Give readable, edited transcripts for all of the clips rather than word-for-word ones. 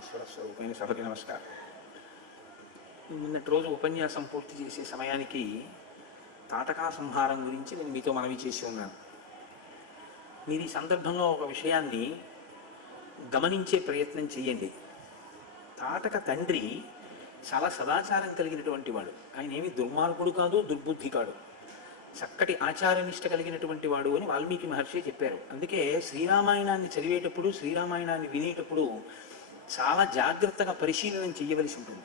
ఈశ్వర స్వరూపమైన సభకి నమస్కారం. నిన్నటి రోజు ఉపన్యాసం పూర్తి చేసే సమయానికి తాటకా సంహారం గురించి నేను మీతో మనవి చేసి ఉన్నాను. మీరు ఈ సందర్భంలో ఒక విషయాన్ని గమనించే ప్రయత్నం చేయండి. తాటక తండ్రి చాలా సదాచారం కలిగినటువంటి వాడు. ఆయన ఏమి దుర్మార్గుడు కాదు, దుర్బుద్ధి కాడు, చక్కటి ఆచారనిష్ట కలిగినటువంటి వాడు అని వాల్మీకి మహర్షి చెప్పారు. అందుకే శ్రీరామాయణాన్ని చదివేటప్పుడు, శ్రీరామాయణాన్ని వినేటప్పుడు చాలా జాగ్రత్తగా పరిశీలన చేయవలసి ఉంటుంది.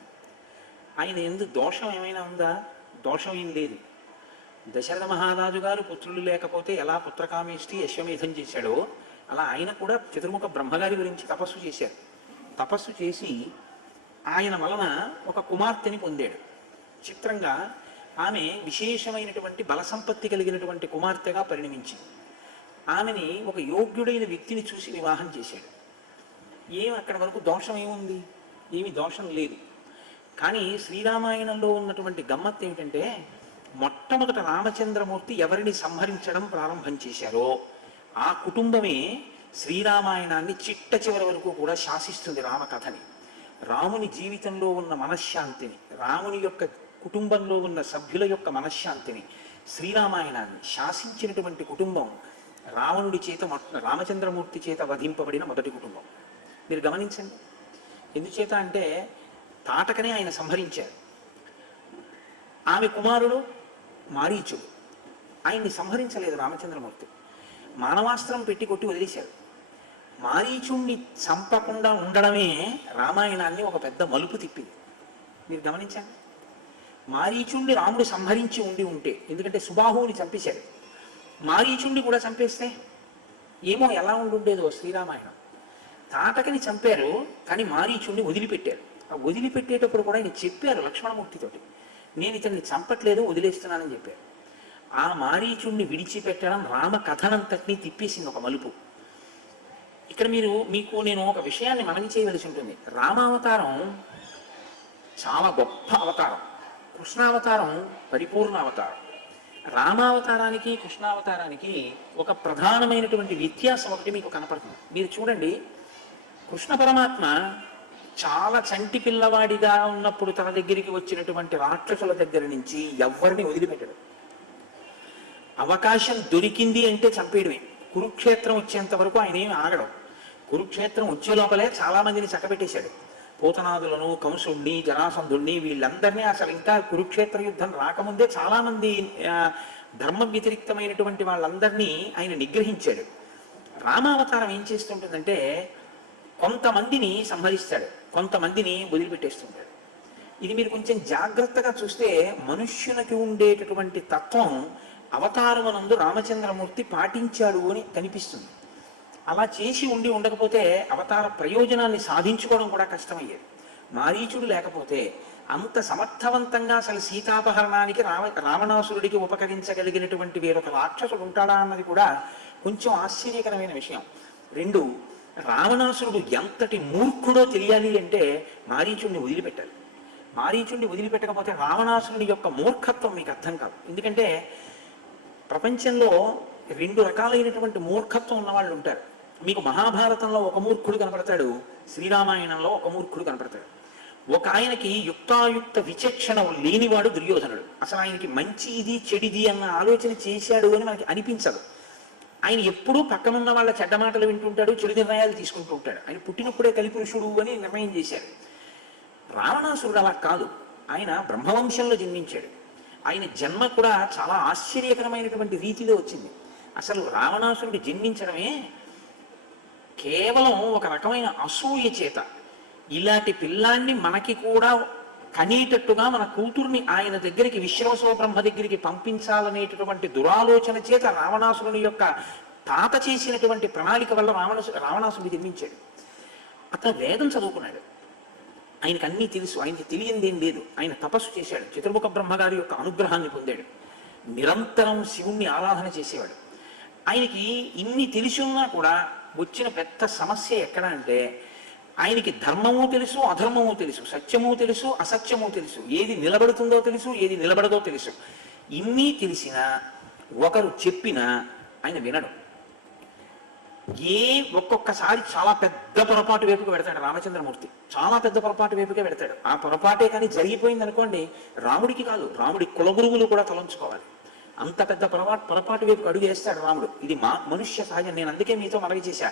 ఆయన ఎందుకు దోషం ఏమైనా ఉందా? దోషం ఏం లేదు. దశరథ మహారాజు గారు పుత్రులు లేకపోతే ఎలా పుత్రకామేష్టి అశ్వమేధం చేశాడో అలా ఆయన కూడా చతుర్ముఖ బ్రహ్మగారి గురించి తపస్సు చేశారు. తపస్సు చేసి ఆయన వలన ఒక కుమార్తెని పొందాడు. చిత్రంగా ఆమె విశేషమైనటువంటి బలసంపత్తి కలిగినటువంటి కుమార్తెగా పరిణమించింది. ఆమెని ఒక యోగ్యుడైన వ్యక్తిని చూసి వివాహం చేశాడు. అక్కడ వరకు దోషం ఏముంది? ఏమి దోషం లేదు. కానీ శ్రీరామాయణంలో ఉన్నటువంటి గమ్మత్తు ఏమిటంటే, మొట్టమొదట రామచంద్రమూర్తి ఎవరిని సంహరించడం ప్రారంభం చేశారో ఆ కుటుంబమే శ్రీరామాయణాన్ని చిట్ట చివరి వరకు కూడా శాసిస్తుంది. రామకథని, రాముని జీవితంలో ఉన్న మనశ్శాంతిని, రాముని యొక్క కుటుంబంలో ఉన్న సభ్యుల యొక్క మనశ్శాంతిని, శ్రీరామాయణాన్ని శాసించినటువంటి కుటుంబం రావణుడి చేత, రామచంద్రమూర్తి చేత వధింపబడిన మొదటి కుటుంబం. మీరు గమనించండి. ఎందుచేత అంటే తాటకనే ఆయన సంహరించారు. ఆమె కుమారుడు మారీచుడు, ఆయన్ని సంహరించలేదు రామచంద్రమూర్తి. మానవాస్త్రం పెట్టి కొట్టి వదిలేశారు. మారీచుణ్ణి చంపకుండా ఉండడమే రామాయణాన్ని ఒక పెద్ద మలుపు తిప్పింది. మీరు గమనించండి. మారీచుణ్ణి రాముడు సంహరించి ఉంటే, ఎందుకంటే సుబాహువుని చంపేశాడు, మారీచుణ్ణి కూడా చంపేస్తే ఏమో ఎలా ఉండుండేదో శ్రీరామాయణం. తాటకని చంపారు, కానీ మారీచుణ్ణి వదిలిపెట్టారు. ఆ వదిలిపెట్టేటప్పుడు కూడా ఆయన చెప్పారు లక్ష్మణమూర్తితోటి, నేను ఇతన్ని చంపట్లేదు, వదిలేస్తున్నానని చెప్పారు. ఆ మారీచుణ్ణి విడిచిపెట్టడం రామ కథనంతటినీ తిప్పేసింది ఒక మలుపు. ఇక్కడ మీకు నేను ఒక విషయాన్ని మనవి చేయవలసి ఉంటుంది. రామావతారం చాలా గొప్ప అవతారం, కృష్ణావతారం పరిపూర్ణ అవతారం. రామావతారానికి కృష్ణావతారానికి ఒక ప్రధానమైనటువంటి వ్యత్యాసం ఒకటి మీకు కనపడుతుంది. మీరు చూడండి, కృష్ణ పరమాత్మ చాలా చంటి పిల్లవాడిగా ఉన్నప్పుడు తన దగ్గరికి వచ్చినటువంటి రాక్షసుల దగ్గర నుంచి ఎవరిని వదిలిపెట్టడు. అవకాశం దొరికింది అంటే చంపేయడమే. కురుక్షేత్రం వచ్చేంత వరకు ఆయన ఏమి ఆగడం. కురుక్షేత్రం వచ్చే లోపలే చాలా మందిని చక్కబెట్టేశాడు. పూతనాదులను, కంసుణ్ణి, జరాసంధుణ్ణి, వీళ్ళందరినీ అసలు ఇంకా కురుక్షేత్ర యుద్ధం రాకముందే చాలా మంది ధర్మ వ్యతిరిక్తమైనటువంటి వాళ్ళందరినీ ఆయన నిగ్రహించాడు. రామావతారం ఏం చేస్తుంటుందంటే కొంతమందిని సంహరిస్తాడు, కొంతమందిని వదిలిపెట్టేస్తుంటాడు. ఇది మీరు కొంచెం జాగ్రత్తగా చూస్తే మనుష్యునికి ఉండేటటువంటి తత్వం అవతారమునందు రామచంద్రమూర్తి పాటించాడు అని కనిపిస్తుంది. అలా చేసి ఉండకపోతే అవతార ప్రయోజనాన్ని సాధించుకోవడం కూడా కష్టమయ్యేది. మారీచుడు లేకపోతే అంత సమర్థవంతంగా అసలు సీతాపహరణానికి రావణాసురుడికి ఉపకరించగలిగినటువంటి వేరొక రాక్షసుడు ఉంటాడా అన్నది కూడా కొంచెం ఆశ్చర్యకరమైన విషయం. రెండు, రావణాసురుడు ఎంతటి మూర్ఖుడో తెలియాలి అంటే మారీచుడిని వదిలిపెట్టాలి. మారీచుడిని వదిలిపెట్టకపోతే రావణాసురుడి యొక్క మూర్ఖత్వం మీకు అర్థం కాదు. ఎందుకంటే ప్రపంచంలో రెండు రకాలైనటువంటి మూర్ఖత్వం ఉన్న వాళ్ళు ఉంటారు. మీకు మహాభారతంలో ఒక మూర్ఖుడు కనపడతాడు, శ్రీరామాయణంలో ఒక మూర్ఖుడు కనపడతాడు. ఒక ఆయనకి యుక్తాయుక్త విచక్షణ లేనివాడు దుర్యోధనుడు. అసలు ఆయనకి మంచి ఇది చెడిది అన్న ఆలోచన చేశాడు అని మనకి అనిపించదు. ఆయన ఎప్పుడూ పక్కనున్న వాళ్ళ చెడ్డ మాటలు వింటుంటాడు, చెడు నిర్ణయాలు తీసుకుంటూ ఉంటాడు. ఆయన పుట్టినప్పుడే కలిపురుషుడు అని నిర్ణయం చేశాడు. రావణాసురుడు అలా కాదు. ఆయన బ్రహ్మవంశంలో జన్మించాడు. ఆయన జన్మ కూడా చాలా ఆశ్చర్యకరమైనటువంటి రీతిలో వచ్చింది. అసలు రావణాసురుడు జన్మించడమే కేవలం ఒక రకమైన అసూయ చేత, ఇలాంటి పిల్లాన్ని మనకి కూడా కనేటట్టుగా మన కూతుర్ని ఆయన దగ్గరికి, విశ్వవసవ బ్రహ్మ దగ్గరికి పంపించాలనేటటువంటి దురాలోచన చేత రావణాసురుని యొక్క తాత చేసినటువంటి ప్రణాళిక వల్ల రావణాసురుడు జన్మించాడు. అతను వేదం చదువుకున్నాడు, ఆయనకు అన్నీ తెలుసు, ఆయనకి తెలియందేం లేదు. ఆయన తపస్సు చేశాడు, చతుర్ముఖ బ్రహ్మగారి యొక్క అనుగ్రహాన్ని పొందాడు, నిరంతరం శివుణ్ణి ఆరాధన చేసేవాడు. ఆయనకి ఇన్ని తెలిసున్నా కూడా వచ్చిన పెద్ద సమస్య ఎక్కడ అంటే, ఆయనకి ధర్మము తెలుసు, అధర్మము తెలుసు, సత్యము తెలుసు, అసత్యము తెలుసు, ఏది నిలబడుతుందో తెలుసు, ఏది నిలబడదో తెలుసు. ఇన్ని తెలిసినా ఒకరు చెప్పినా ఆయన వినడు. ఏ ఒక్కొక్కసారి చాలా పెద్ద పొరపాటు వైపుకి పెడతాడు రామచంద్రమూర్తి, చాలా పెద్ద పొరపాటు వైపుకే పెడతాడు. ఆ పొరపాటే కానీ జరిగిపోయింది అనుకోండి, రాముడికి కాదు రాముడి కులగురువులు కూడా తలంచుకోవాలి. అంత పెద్ద పొరపాటు వైపు అడుగు వేస్తాడు రాముడు. ఇది మనుష్య సహజం. నేను అందుకే మీతో మనవి చేశా,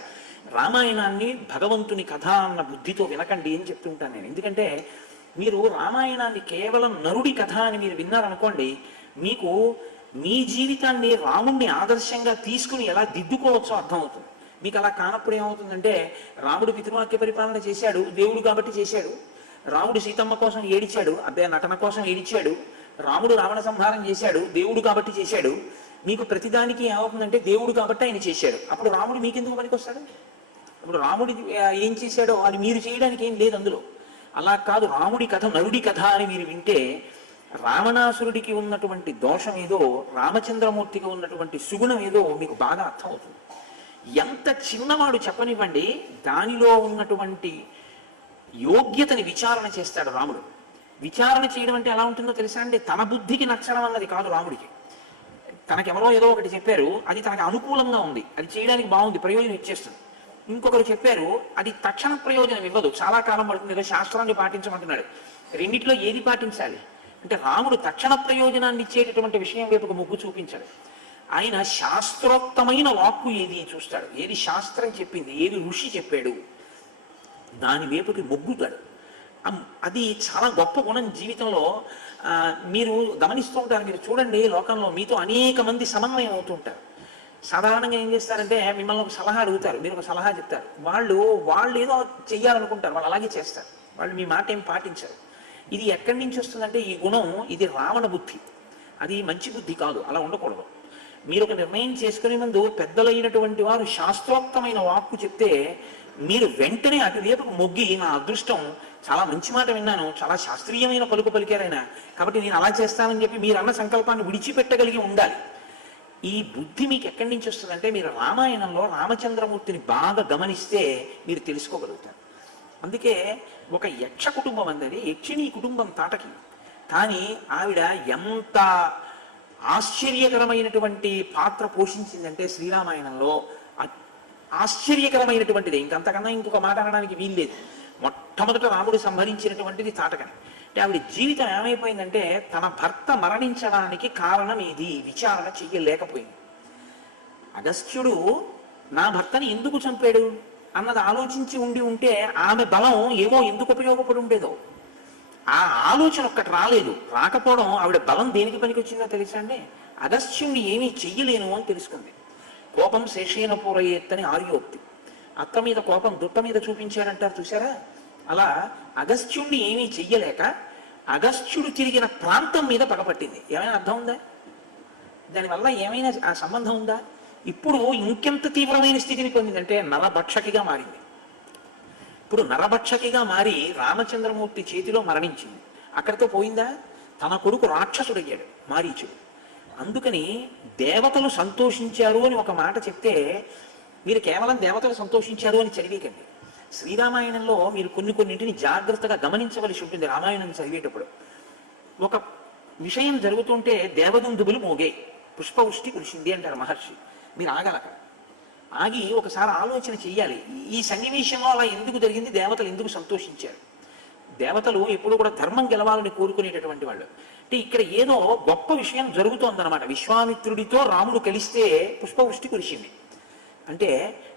రామాయణాన్ని భగవంతుని కథ అన్న బుద్ధితో వినకండి అని చెప్తుంటాను నేను. ఎందుకంటే మీరు రామాయణాన్ని కేవలం నరుడి కథ అని మీరు విన్నారనుకోండి, మీకు మీ జీవితాన్ని రాముడిని ఆదర్శంగా తీసుకుని ఎలా దిద్దుకోవచ్చో అర్థమవుతుంది. మీకు అలా కానప్పుడు ఏమవుతుందంటే, రాముడు పితృవాక్య పరిపాలన చేశాడు, దేవుడు కాబట్టి చేశాడు. రాముడు సీతమ్మ కోసం ఏడిచాడు, అదే నటన కోసం ఏడిచాడు. రాముడు రావణ సంహారం చేశాడు, దేవుడు కాబట్టి చేశాడు. మీకు ప్రతిదానికి ఏమవుతుందంటే, దేవుడు కాబట్టి ఆయన చేశాడు. అప్పుడు రాముడు మీకెందుకు పనికొస్తాడు? అప్పుడు రాముడి ఏం చేశాడో అది మీరు చేయడానికి ఏం లేదు అందులో. అలా కాదు, రాముడి కథ నరుడి కథ అని మీరు వింటే, రావణాసురుడికి ఉన్నటువంటి దోషం ఏదో, రామచంద్రమూర్తికి ఉన్నటువంటి సుగుణం ఏదో మీకు బాగా అర్థమవుతుంది. ఎంత చిన్నవాడు చెప్పనివ్వండి, దానిలో ఉన్నటువంటి యోగ్యతని విచారణ చేస్తాడు రాముడు. విచారణ చేయడం అంటే ఎలా ఉంటుందో తెలుసా అండి? తన బుద్ధికి నచ్చడం అన్నది కాదు రాముడికి. తనకెవరో ఏదో ఒకటి చెప్పారు, అది తనకు అనుకూలంగా ఉంది, అది చేయడానికి బాగుంది, ప్రయోజనం ఇచ్చేస్తుంది. ఇంకొకరు చెప్పారు, అది తక్షణ ప్రయోజనం ఇవ్వదు, చాలా కాలం పడుతుంది, ఏదో శాస్త్రాన్ని పాటించమంటున్నాడు. రెండిట్లో ఏది పాటించాలి అంటే, రాముడు తక్షణ ప్రయోజనాన్ని ఇచ్చేటటువంటి విషయం వైపు మొగ్గు చూపించాడు. ఆయన శాస్త్రోక్తమైన వాక్కు ఏది చూస్తాడు, ఏది శాస్త్రం చెప్పింది, ఏది ఋషి చెప్పాడు, దాని వైపుకి మొగ్గుతాడు. అది చాలా గొప్ప గుణం జీవితంలో. మీరు గమనిస్తూ ఉంటారు, మీరు చూడండి, లోకంలో మీతో అనేక మంది సమన్వయం అవుతుంటారు. సాధారణంగా ఏం చేస్తారంటే, మిమ్మల్ని ఒక సలహా అడుగుతారు, మీరు ఒక సలహా చెప్తారు, వాళ్ళు ఏదో చెయ్యాలనుకుంటారు, వాళ్ళు అలాగే చేస్తారు, వాళ్ళు మీ మాట ఏం పాటించరు. ఇది ఎక్కడి నుంచి వస్తుందంటే, ఈ గుణం ఇది రావణ బుద్ధి, అది మంచి బుద్ధి కాదు, అలా ఉండకూడదు. మీరు ఒక నిర్ణయం చేసుకునే ముందు పెద్దలైనటువంటి వారు శాస్త్రోక్తమైన వాక్కు చెప్తే మీరు వెంటనే అటువైపుకు మొగ్గి, నా అదృష్టం, చాలా మంచి మాట విన్నాను, చాలా శాస్త్రీయమైన పలుకు పలికారైనా, కాబట్టి నేను అలా చేస్తానని చెప్పి మీరు అన్న సంకల్పాన్ని విడిచిపెట్టగలిగి ఉండాలి. ఈ బుద్ధి మీకు ఎక్కడి నుంచి వస్తుందంటే, మీరు రామాయణంలో రామచంద్రమూర్తిని బాగా గమనిస్తే మీరు తెలుసుకోగలుగుతారు. అందుకే ఒక యక్ష కుటుంబం అందది, యక్షిణీ కుటుంబం తాటకి, కానీ ఆవిడ ఎంత ఆశ్చర్యకరమైనటువంటి పాత్ర పోషించిందంటే శ్రీరామాయణంలో, ఆశ్చర్యకరమైనటువంటిది. ఇంకంతకన్నా ఇంకొక మాట అనడానికి వీల్లేదు. మొట్టమొదట రాముడు సంహరించినటువంటిది తాటకని. అంటే ఆవిడ జీవితం ఏమైపోయిందంటే, తన భర్త మరణించడానికి కారణం ఏది విచారణ చెయ్యలేకపోయింది. అగస్త్యుడు నా భర్తని ఎందుకు చంపాడు అన్నది ఆలోచించి ఉంటే ఆమె బలం ఏమో ఎందుకు ఉపయోగపడి ఉండేదో. ఆ ఆలోచన ఒక్కటి రాలేదు. రాకపోవడం ఆవిడ బలం దేనికి పనికొచ్చిందో తెలుసా అండి? అగస్త్యుణ్ణి ఏమీ చెయ్యలేను అని తెలుసుకుంది. కోపం శేషేన పూరయేత్తని ఆర్యోక్తి. అత్త మీద కోపం దుట్ట మీద చూపించారంటారు చూసారా? అలా అగస్త్యుణ్ణి ఏమీ చెయ్యలేక అగస్త్యుడు తిరిగిన ప్రాంతం మీద పగపట్టింది. ఏమైనా అర్థం ఉందా? దానివల్ల ఏమైనా ఆ సంబంధం ఉందా? ఇప్పుడు ఇంకెంత తీవ్రమైన స్థితిని పొందిందంటే నరభక్షకిగా మారింది. ఇప్పుడు నరభక్షకిగా మారి రామచంద్రమూర్తి చేతిలో మరణించింది. అక్కడితో పోయిందా? తన కొడుకు రాక్షసుడయ్యాడు, మారీచుడు. అందుకని దేవతలు సంతోషించారు అని ఒక మాట చెప్తే మీరు కేవలం దేవతలు సంతోషించారు అని చదివేకండి. శ్రీరామాయణంలో మీరు కొన్నింటిని జాగ్రత్తగా గమనించవలసి ఉంటుంది. రామాయణం చదివేటప్పుడు ఒక విషయం జరుగుతుంటే దేవదుందుబులు మోగే, పుష్పవృష్టి కురిసింది అంటారు మహర్షి. మీరు ఆగలక ఆగి ఒకసారి ఆలోచన చెయ్యాలి, ఈ సన్నివేశంలో అలా ఎందుకు జరిగింది, దేవతలు ఎందుకు సంతోషించారు. దేవతలు ఎప్పుడు కూడా ధర్మం గెలవాలని కోరుకునేటటువంటి వాళ్ళు. అంటే ఇక్కడ ఏదో గొప్ప విషయం జరుగుతోందనమాట. విశ్వామిత్రుడితో రాముడు కలిస్తే పుష్పవృష్టి కురిసింది అంటే,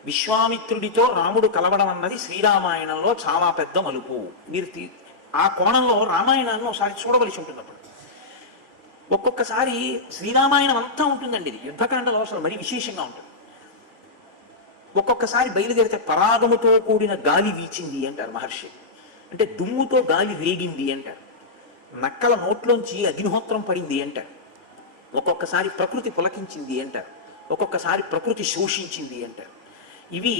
విశ్వామిత్రుడితో రాముడు కలవడం అన్నది శ్రీరామాయణంలో చాలా పెద్ద మలుపు. మీరు ఆ కోణంలో రామాయణాన్ని ఒకసారి చూడవలసి ఉంటుంది. అప్పుడు ఒక్కొక్కసారి శ్రీరామాయణం అంతా ఉంటుందండి, ఇది యుద్ధకాండలో అసలు మరీ విశేషంగా ఉంటుంది. ఒక్కొక్కసారి బయలుదేరితే పరాగముతో కూడిన గాలి వీచింది అంటారు మహర్షి, అంటే దుమ్ముతో గాలి రేగింది అంటారు. నక్కల నోట్లోంచి అగ్నిహోత్రం పడింది అంటారు. ఒక్కొక్కసారి ప్రకృతి పులకించింది అంటారు. ఒక్కొక్కసారి ప్రకృతి శోషించింది అంటారు. ఇవి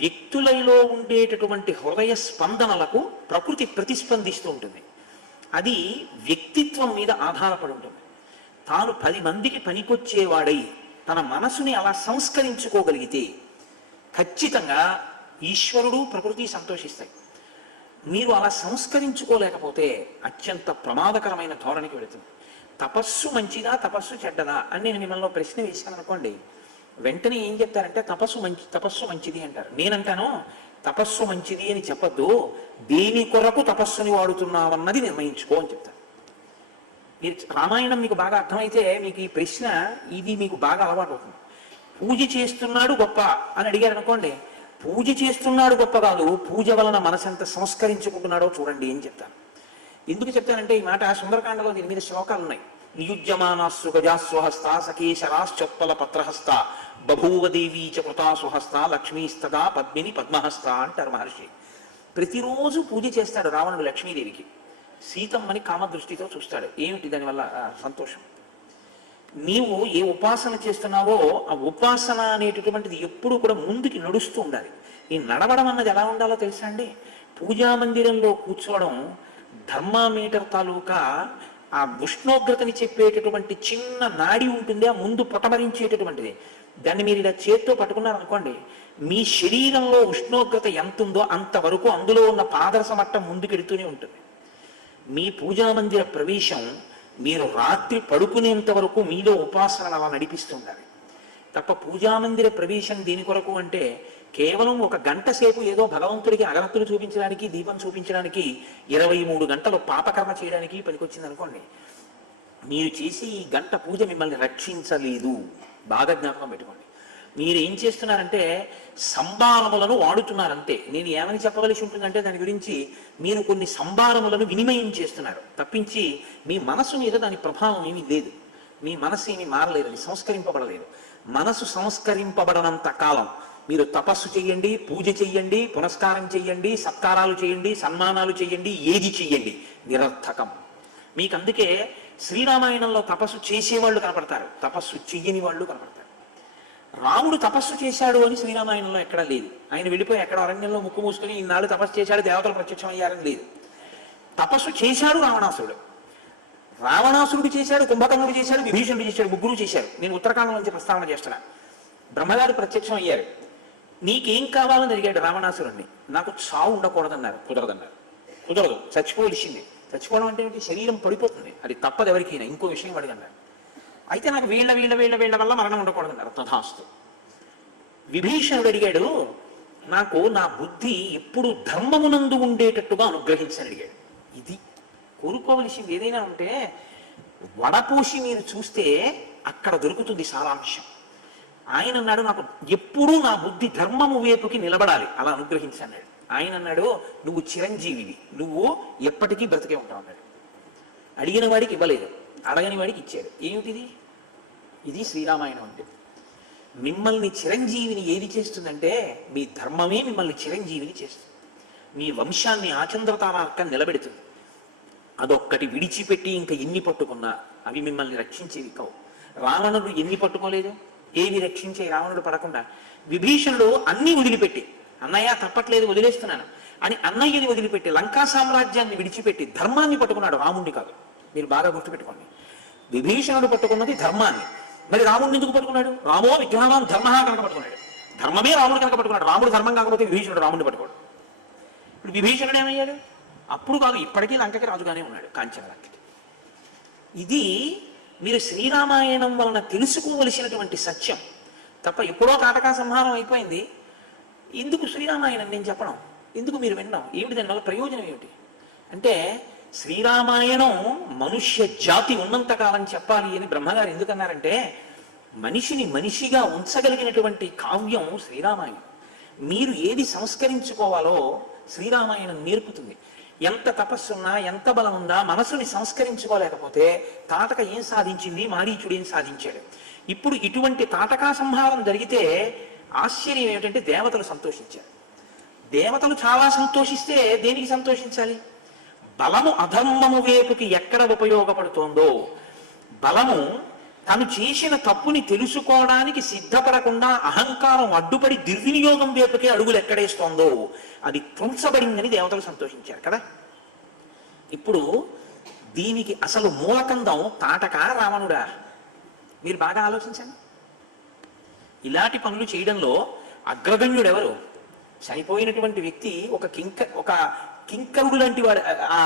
వ్యక్తులలో ఉండేటటువంటి హృదయ స్పందనలకు ప్రకృతి ప్రతిస్పందిస్తూ ఉంటుంది. అది వ్యక్తిత్వం మీద ఆధారపడి ఉంటుంది. తాను 10 మందికి పనికొచ్చేవాడై తన మనసుని అలా సంస్కరించుకోగలిగితే ఖచ్చితంగా ఈశ్వరుడు ప్రకృతి సంతోషిస్తాయి. మీరు అలా సంస్కరించుకోలేకపోతే అత్యంత ప్రమాదకరమైన ధోరణికి వెళుతుంది. తపస్సు మంచిదా, తపస్సు చెడ్డదా అని నేను మిమ్మల్ని ప్రశ్న వేశాను అనుకోండి, వెంటనే ఏం చెప్తారంటే తపస్సు మంచిది అంటారు. నేనంటాను తపస్సు మంచిది అని చెప్పద్దు, దేని కొరకు తపస్సుని వాడుతున్నావన్నది నిర్ణయించుకో అని చెప్తాను. మీరు రామాయణం మీకు బాగా అర్థమైతే మీకు ఈ ప్రశ్న ఇది మీకు బాగా అలవాటు అవుతుంది. పూజ చేస్తున్నాడు గొప్ప అని అడిగారు అనుకోండి, పూజ చేస్తున్నాడు గొప్ప కాదు, పూజ వలన మనసు ఎంత సంస్కరించుకుంటున్నాడో చూడండి అని చెప్తాను. ఎందుకు చెప్తానంటే ఈ మాట సుందరకాండలో దీని మీద శ్లోకాలు ఉన్నాయి. నియుజ్యమానాస్సు గజాస్వహస్త సకేశరాశ్చొత్పల పత్రహస్త బభూవదేవీ చ కృతాసుహస్త లక్ష్మీస్తదా పద్మిని పద్మహస్త అంటారు మహర్షి. ప్రతిరోజు పూజ చేస్తాడు రావణుడు లక్ష్మీదేవికి. సీతమ్మని కామదృష్టితో చూస్తాడు. ఏమిటి దానివల్ల సంతోషం? నీవు ఏ ఉపాసన చేస్తున్నావో ఆ ఉపాసన అనేటటువంటిది ఎప్పుడూ కూడా ముందుకి నడుస్తూ ఉండాలి. ఈ నడవడం అన్నది ఎలా ఉండాలో తెలుసా అండి? పూజా మందిరంలో కూర్చోవడం థర్మామీటర్ తాలూకా ఆ ఉష్ణోగ్రతని చెప్పేటటువంటి చిన్న నాడి ఉంటుంది, ఆ ముందు పొటమరించేటటువంటిది. దాన్ని మీరు ఇలా చేత్తో పట్టుకున్నారనుకోండి, మీ శరీరంలో ఉష్ణోగ్రత ఎంత ఉందో అంతవరకు అందులో ఉన్న పాదరస మట్టం ముందుకెడుతూనే ఉంటుంది. మీ పూజా మందిర ప్రవేశం మీరు రాత్రి పడుకునేంత వరకు మీలో ఉపాసనలు అలా నడిపిస్తుండాలి తప్ప పూజామందిర ప్రవేశం దేని కొరకు అంటే కేవలం ఒక గంట సేపు ఏదో భగవంతుడికి అగరత్తులు చూపించడానికి, దీపం చూపించడానికి, 23 గంటలు పాపకర్మ చేయడానికి పనికొచ్చింది అనుకోండి. మీరు చేసి ఈ గంట పూజ మిమ్మల్ని రక్షించలేదు. బాగా జ్ఞాపకం పెట్టుకోండి. మీరు ఏం చేస్తున్నారంటే సంభారములను వాడుతున్నారంతే. నేను ఏమని చెప్పవలసి ఉంటుందంటే దాని గురించి మీరు కొన్ని సంభారములను వినిమయం చేస్తున్నారు తప్పించి మీ మనసు మీద దాని ప్రభావం ఏమీ లేదు. మీ మనసు ఏమీ మారలేదు, అది సంస్కరింపబడలేదు. మనసు సంస్కరింపబడనంత కాలం మీరు తపస్సు చెయ్యండి, పూజ చెయ్యండి, పునస్కారం చెయ్యండి, సత్కారాలు చేయండి, సన్మానాలు చెయ్యండి, ఏది చెయ్యండి, నిరర్థకం. మీకు అందుకే శ్రీరామాయణంలో తపస్సు చేసేవాళ్ళు కనపడతారు, తపస్సు చెయ్యని వాళ్ళు కనపడతారు. రాముడు తపస్సు చేశాడు అని శ్రీరామాయణంలో ఎక్కడా లేదు. ఆయన వెళ్ళిపోయి ఎక్కడ అరణ్యంలో ముక్కు మూసుకుని ఈనాడు తపస్సు చేశాడు, దేవతలు ప్రత్యక్షం అయ్యారని లేదు. తపస్సు చేశాడు రావణాసురుడు. రావణాసురుడు చేశాడు, కుంభకర్ణుడు చేశాడు, విభీషణుడు చేశాడు, ముగ్గురు చేశారు. నేను ఉత్తరాఖండ్ నుంచి ప్రస్తావన చేస్తున్నా. బ్రహ్మగారు ప్రత్యక్షం అయ్యారు. నీకేం కావాలని అడిగాడు రావణాసురుడిని. నాకు చావు ఉండకూడదన్నారు. కుదరదన్నారు. కుదరదు, చచ్చిపోవలసింది. చచ్చిపోవడం అంటే ఏంటి? శరీరం పడిపోతుంది, అది తప్పదు ఎవరికైనా. ఇంకో విషయం అడిగన్నారు. అయితే నాకు వీళ్ళ వీళ్ళ వీళ్ళ వీళ్ళ వల్ల మరణం ఉండకూడదన్నారు. తథాస్తు. విభీషణుడు అడిగాడు, నాకు నా బుద్ధి ఎప్పుడు ధర్మమునందు ఉండేటట్టుగా అనుగ్రహించని అడిగాడు. ఇది కోరుకోవలసింది. ఏదైనా ఉంటే వడపోసి మీరు చూస్తే అక్కడ దొరుకుతుంది సారాంశం. ఆయన అన్నాడు, నాకు ఎప్పుడూ నా బుద్ధి ధర్మము వైపుకి నిలబడాలి, అలా అనుగ్రహించన్నాడు. ఆయన అన్నాడు, నువ్వు చిరంజీవివి, నువ్వు ఎప్పటికీ బ్రతికే ఉంటావు అన్నాడు. అడిగిన వాడికి ఇవ్వలేదు, అడగని వాడికి ఇచ్చాడు. ఏమిటిది? ఇది శ్రీరామాయణం అంటే. మిమ్మల్ని చిరంజీవిని ఏది చేస్తుందంటే మీ ధర్మమే మిమ్మల్ని చిరంజీవిని చేస్తుంది. మీ వంశాన్ని ఆచంద్రతారార్కం నిలబెడుతుంది. అదొక్కటి విడిచిపెట్టి ఇంకా ఎన్ని పట్టుకున్నా అవి మిమ్మల్ని రక్షించేవి కావు. రావణుడు ఎన్ని పట్టుకోలేదు, ఏవి రక్షించే రావణుడు పడకుండా. విభీషణుడు అన్ని వదిలిపెట్టి, అన్నయ్య తప్పట్లేదు వదిలేస్తున్నాను అని అన్నయ్యని వదిలిపెట్టి లంకా సామ్రాజ్యాన్ని విడిచిపెట్టి ధర్మాన్ని పట్టుకున్నాడు, రాముణ్ణి కాదు. మీరు బాగా గుర్తుపెట్టుకోండి. విభీషణుడు పట్టుకున్నది ధర్మాన్ని. మరి రాముడిని ఎందుకు పట్టుకున్నాడు? రామో విగ్రహాన్ ధర్మ కనుక పట్టుకున్నాడు. ధర్మమే రాముడు కనుక పట్టుకున్నాడు. రాముడు ధర్మం కాకపోతే విభీషణుడు రాముడిని పట్టుకోడు. ఇప్పుడు విభీషణుడు ఏమయ్యాడు? అప్పుడు కాదు, ఇప్పటికీ లంకకి రాజుగానే ఉన్నాడు, కాంచన లంకకి. ఇది మీరు శ్రీరామాయణం వలన తెలుసుకోవలసినటువంటి సత్యం తప్ప ఎప్పుడో తాటకా సంహారం అయిపోయింది. ఎందుకు శ్రీరామాయణం నేను చెప్పడం, ఎందుకు మీరు వినడం, ఏమిటి దానివల్ల ప్రయోజనం ఏమిటి అంటే, శ్రీరామాయణం మనుష్య జాతి ఉన్నంతకాలం చెప్పాలి అని బ్రహ్మగారు ఎందుకన్నారంటే, మనిషిని మనిషిగా ఉంచగలిగినటువంటి కావ్యం శ్రీరామాయణం. మీరు ఏది సంస్కరించుకోవాలో శ్రీరామాయణం నేర్పుతుంది. ఎంత తపస్సున్నా, ఎంత బలం ఉందా, మనసుని సంస్కరించుకోలేకపోతే తాటక ఏం సాధించింది, మారీచుడు ఏం సాధించాడు. ఇప్పుడు ఇటువంటి తాటకా సంహారం జరిగితే ఆశ్చర్యం ఏమిటంటే దేవతలు సంతోషించారు. దేవతలు చాలా సంతోషిస్తే దేనికి సంతోషించాలి? బలము అధర్మము వైపుకి ఎక్కడ ఉపయోగపడుతోందో, బలము తను చేసిన తప్పుని తెలుసుకోవడానికి సిద్ధపడకుండా అహంకారం అడ్డుపడి దుర్వినియోగం వైపుకి అడుగులు ఎక్కడేస్తోందో అది తుంచబడిందని దేవతలు సంతోషించారు కదా. ఇప్పుడు దీనికి అసలు మూలకందం తాటక రావణుడా? మీరు బాగా ఆలోచించండి. ఇలాంటి పనులు చేయడంలో అగ్రగణ్యుడు ఎవరు? చనిపోయినటువంటి వ్యక్తి ఒక కింకరుడు లాంటి వాడు ఆ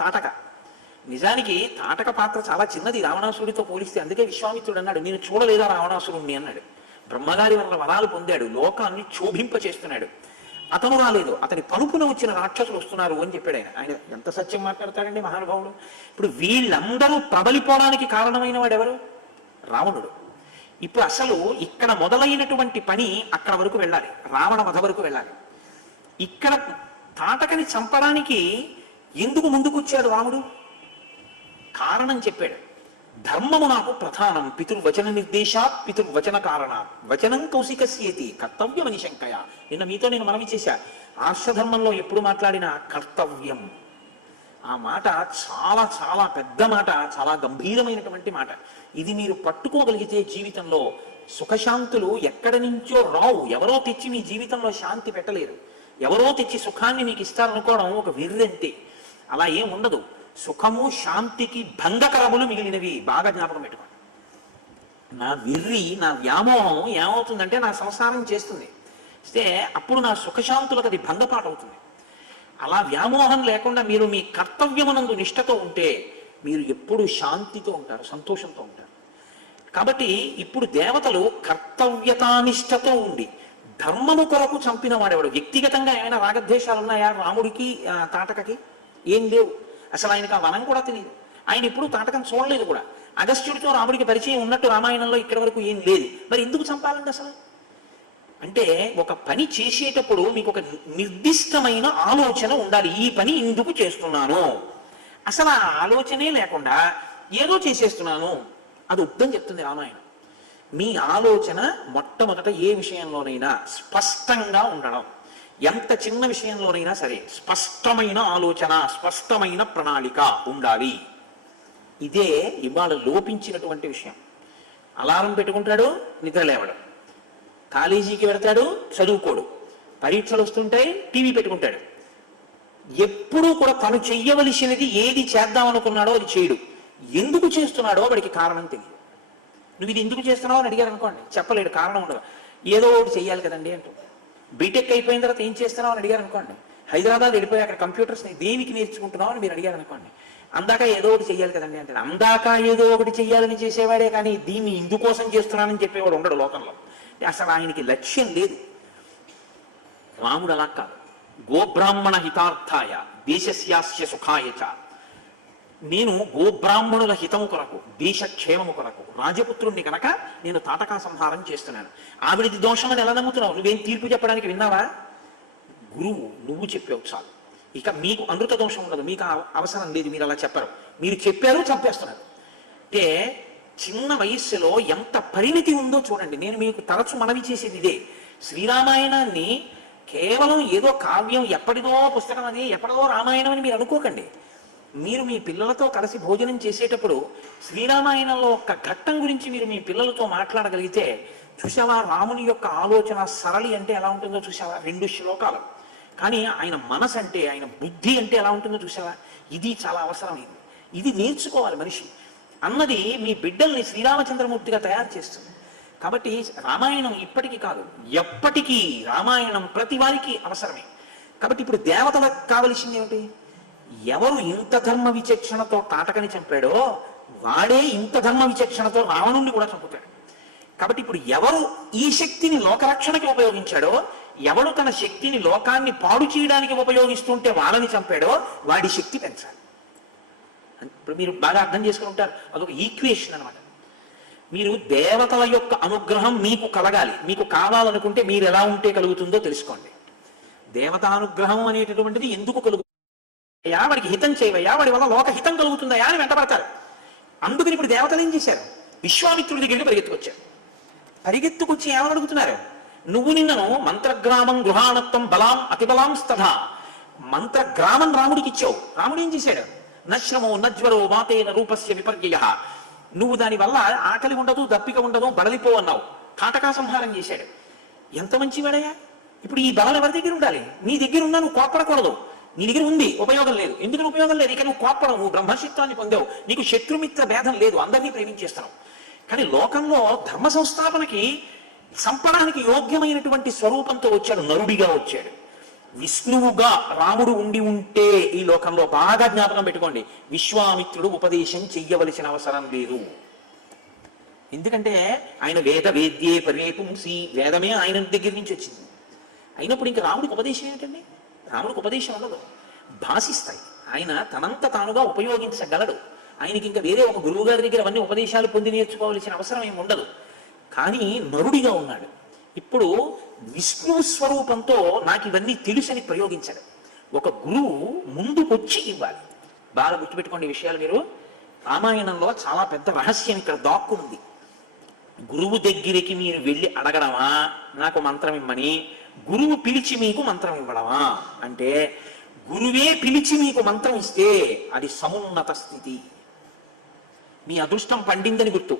తాటక. నిజానికి తాటక పాత్ర చాలా చిన్నది రావణాసురుడితో పోలిస్తే. అందుకే విశ్వామిత్రుడు అన్నాడు, నేను చూడలేదా రావణాసురుణ్ణి అన్నాడు. బ్రహ్మగారి వల్ల వరాలు పొందాడు, లోకాన్ని క్షోభింప చేస్తున్నాడు. అతను రాలేదు, అతని పరుపున వచ్చిన రాక్షసులు వస్తున్నారు అని చెప్పాడు ఆయన. ఆయన ఎంత సత్యం మాట్లాడతాడండి మహానుభావుడు. ఇప్పుడు వీళ్ళందరూ ప్రబలిపోవడానికి కారణమైన వాడు ఎవరు? రావణుడు. ఇప్పుడు అసలు ఇక్కడ మొదలైనటువంటి పని అక్కడ వరకు వెళ్ళాలి, రావణ వధ వరకు వెళ్ళాలి. ఇక్కడ తాటకని చంపడానికి ఎందుకు ముందుకు వచ్చాడు రాముడు? కారణం చెప్పాడు. ధర్మము నాకు ప్రధానం, పితృవచన నిర్దేశాత్ పితృవచన కారణాత్ వచనం కౌశికస్యేతి కర్తవ్యమని శంకయ. నిన్న మీతో నేను మనవి చేశా, ఆర్షధర్మంలో ఎప్పుడు మాట్లాడినా కర్తవ్యం, ఆ మాట చాలా చాలా పెద్ద మాట, చాలా గంభీరమైనటువంటి మాట. ఇది మీరు పట్టుకోగలిగితే జీవితంలో సుఖశాంతులు ఎక్కడి నుంచో రావు. ఎవరో తెచ్చి మీ జీవితంలో శాంతి పెట్టలేరు, ఎవరో తెచ్చి సుఖాన్ని మీకు ఇస్తారనుకోవడం ఒక వెర్రంతే. అలా ఏం ఉండదు. సుఖము శాంతికి భంగకరములు మిగిలినవి. బాగా జ్ఞాపకం పెట్టుకోండి. నా వెర్రి, నా వ్యామోహం ఏమవుతుందంటే నా సంసారం చేస్తుంది, అయితే అప్పుడు నా సుఖశాంతులకు అది భంగపాటు అవుతుంది. అలా వ్యామోహం లేకుండా మీరు మీ కర్తవ్యమునందు నిష్ఠతో ఉంటే మీరు ఎప్పుడు శాంతితో ఉంటారు, సంతోషంతో ఉంటారు. కాబట్టి ఇప్పుడు దేవతలు కర్తవ్యతానిష్టతో ఉండి ధర్మము కొరకు చంపిన వాడెవడు? వ్యక్తిగతంగా ఏమైనా రాగద్వేషాలు ఉన్నాయా రాముడికి తాటకకి? ఏం లేవు. అసలు ఆయనకు ఆ వనం కూడా తెలియదు. ఆయన ఎప్పుడు తాటకం చూడలేదు కూడా. అగస్త్యుడితో రాముడికి పరిచయం ఉన్నట్టు రామాయణంలో ఇక్కడి వరకు ఏం లేదు. మరి ఎందుకు చంపాలండి అసలు? అంటే ఒక పని చేసేటప్పుడు మీకు ఒక నిర్దిష్టమైన ఆలోచన ఉండాలి. ఈ పని ఎందుకు చేస్తున్నాను, అసలు ఆ ఆలోచనే లేకుండా ఏదో చేసేస్తున్నాను, అది వద్దని చెప్తుంది రామాయణం. మీ ఆలోచన మొట్టమొదట ఏ విషయంలోనైనా స్పష్టంగా ఉండడం. ఎంత చిన్న విషయంలోనైనా సరే స్పష్టమైన ఆలోచన, స్పష్టమైన ప్రణాళిక ఉండాలి. ఇదే ఇవాళ లోపించినటువంటి విషయం. అలారం పెట్టుకుంటాడు, నిద్ర లేవడం, కాలేజీకి వెడతాడు, చదువుకోడు, పరీక్షలు వస్తుంటాయి, టీవీ పెట్టుకుంటాడు. ఎప్పుడూ కూడా తను చెయ్యవలసినది ఏది చేద్దామనుకున్నాడో అది చేయడు. ఎందుకు చేస్తున్నాడో వాడికి కారణం తెలియదు. నువ్వు ఇది ఎందుకు చేస్తున్నావు అని అడిగారు అనుకోండి, చెప్పలేడు, కారణం ఉండదు. ఏదో ఒకటి చెయ్యాలి కదండి అంటూ. బీటెక్ అయిపోయిన తర్వాత ఏం చేస్తున్నావు అని అడిగారు అనుకోండి, హైదరాబాద్ వెళ్ళిపోయి అక్కడ కంప్యూటర్స్ దేనికి నేర్చుకుంటున్నావు అని మీరు అడిగారు అనుకోండి, అందాక ఏదో ఒకటి చెయ్యాలి కదండి అంటే, అందాక ఏదో ఒకటి చెయ్యాలని చేసేవాడే కానీ దీన్ని ఇందుకోసం చేస్తున్నానని చెప్పేవాడు ఉండడు లోకంలో. అసలు ఆయనకి లక్ష్యం లేదు. రాముడు అలా కాదు. గోబ్రాహ్మణ హితార్థాయ దేశస్యాస్య సుఖాయచ. నేను గోబ్రాహ్మణుల హితము కొరకు, దేశక్షేమము కొరకు, రాజపుత్రుణ్ణి కనుక నేను తాటకా సంహారం చేస్తున్నాను. ఆవిడిది దోషం అని ఎలా నమ్ముతున్నావు? నువ్వేం తీర్పు చెప్పడానికి విన్నావా? గురువు నువ్వు చెప్పావు చాలు, ఇక మీకు అమృత దోషం ఉండదు, మీకు అవసరం లేదు, మీరు అలా చెప్పరు, మీరు చెప్పారు, చంపేస్తున్నారు. అంటే చిన్న వయస్సులో ఎంత పరిణితి ఉందో చూడండి. నేను మీకు తరచు మనవి చేసేది ఇదే. శ్రీరామాయణాన్ని కేవలం ఏదో కావ్యం, ఎప్పటిదో పుస్తకం అది, ఎప్పటిదో రామాయణం అని మీరు అనుకోకండి. మీరు మీ పిల్లలతో కలిసి భోజనం చేసేటప్పుడు శ్రీరామాయణంలో ఒక ఘట్టం గురించి మీరు మీ పిల్లలతో మాట్లాడగలిగితే, చూసావా రాముని యొక్క ఆలోచన సరళి అంటే ఎలా ఉంటుందో చూసావా? 2 శ్లోకాలు, కానీ ఆయన మనసు అంటే, ఆయన బుద్ధి అంటే ఎలా ఉంటుందో చూసావా? ఇది చాలా అవసరమైంది, ఇది నేర్చుకోవాలి మనిషి అన్నది మీ బిడ్డల్ని శ్రీరామచంద్రమూర్తిగా తయారు చేస్తుంది. కాబట్టి రామాయణం ఇప్పటికీ కాదు, ఎప్పటికీ రామాయణం ప్రతి వారికి అవసరమే. కాబట్టి ఇప్పుడు దేవతలకు కావలసింది ఏమిటి? ఎవరు ఇంత ధర్మ విచక్షణతో తాటకని చంపాడో వాడే ఇంత ధర్మ విచక్షణతో రావణుణ్ణి కూడా చంపుతాడు. కాబట్టి ఇప్పుడు ఎవరు ఈ శక్తిని లోకరక్షణకి ఉపయోగించాడో, ఎవడు తన శక్తిని లోకాన్ని పాడు చేయడానికి ఉపయోగిస్తుంటే వాళ్ళని చంపాడో వాడి శక్తి పెంచాలి. ఇప్పుడు మీరు బాగా అర్థం చేసుకుని ఉంటారు, అదొక ఈక్వేషన్ అనమాట. మీరు దేవతల యొక్క అనుగ్రహం మీకు కలగాలి, మీకు కావాలనుకుంటే మీరు ఎలా ఉంటే కలుగుతుందో తెలుసుకోండి. దేవతానుగ్రహం అనేటటువంటిది ఎందుకు కలుగుతుందయ్యా? వాడికి హితం చేయవయ్యా, వాడి వల్ల లోక హితం కలుగుతుందయా అని వెంటబడతారు. అందుకని ఇప్పుడు దేవతలు ఏం చేశారు? విశ్వామిత్రుడి దగ్గరికి పరిగెత్తుకొచ్చారు. పరిగెత్తుకొచ్చి ఏమని అడుగుతున్నారు? నువ్వు నిన్నను మంత్రగ్రామం గృహాణత్వం బలాం అతిబలాం స్తథా, మంత్రగ్రామం రాముడికి ఇచ్చావు. రాముడు ఏం చేశాడు? నశ్రమో నజ్వరో వాతేన రూపస్య విపర్యయ. నువ్వు దానివల్ల ఆకలి ఉండదు, దప్పిక ఉండదు, బడలిపో అన్నావు. తాటకా సంహారం చేశాడు. ఎంత మంచివాడయ్యా! ఇప్పుడు ఈ బలం ఎవరి దగ్గర ఉండాలి? నీ దగ్గర ఉన్నా నువ్వు కోప్పడకూడదు. నీ దగ్గర ఉంది, ఉపయోగం లేదు. ఎందుకు ఉపయోగం లేదు? ఇక నువ్వు కోప్పడవు, నువ్వు బ్రహ్మశిత్వాన్ని పొందావు, నీకు శత్రుమిత్ర భేదం లేదు, అందరినీ ప్రేమించేస్తున్నావు. కానీ లోకంలో ధర్మ సంస్థాపనకి సంపడానికి యోగ్యమైనటువంటి స్వరూపంతో వచ్చాడు, నరుడిగా వచ్చాడు. విష్ణువుగా రాముడు ఉండి ఉంటే ఈ లోకంలో బాగా జ్ఞాపకం పెట్టుకోండి, విశ్వామిత్రుడు ఉపదేశం చెయ్యవలసిన అవసరం లేదు. ఎందుకంటే ఆయన వేద వేద్యే పరేపుంసి, వేదమే ఆయన దగ్గర నుంచి వచ్చింది. అయినప్పుడు ఇంకా రాముడికి ఉపదేశం ఏంటండి? రాముడికి ఉపదేశం ఉండదు, భాషిస్తాయి. ఆయన తనంత తానుగా ఉపయోగించగలడు. ఆయనకి ఇంకా వేరే ఒక గురువు గారి దగ్గర అవన్నీ ఉపదేశాలు పొంది నేర్చుకోవాల్సిన అవసరం ఏమి ఉండదు. కానీ నరుడిగా ఉన్నాడు. ఇప్పుడు విష్ణు స్వరూపంతో నాకు ఇవన్నీ తెలుసని ప్రయోగించాడు. ఒక గురువు ముందుకొచ్చి ఇవ్వాలి. బాగా గుర్తుపెట్టుకోండి ఈ విషయాలు మీరు. రామాయణంలో చాలా పెద్ద రహస్యం ఇక్కడ దాక్కునుంది. గురువు దగ్గరికి మీరు వెళ్ళి అడగడమా నాకు మంత్రం ఇమ్మని, గురువు పిలిచి మీకు మంత్రం ఇవ్వడమా అంటే, గురువే పిలిచి మీకు మంత్రం ఇస్తే అది సమున్నత స్థితి, మీ అదృష్టం పండిందని గుర్తు.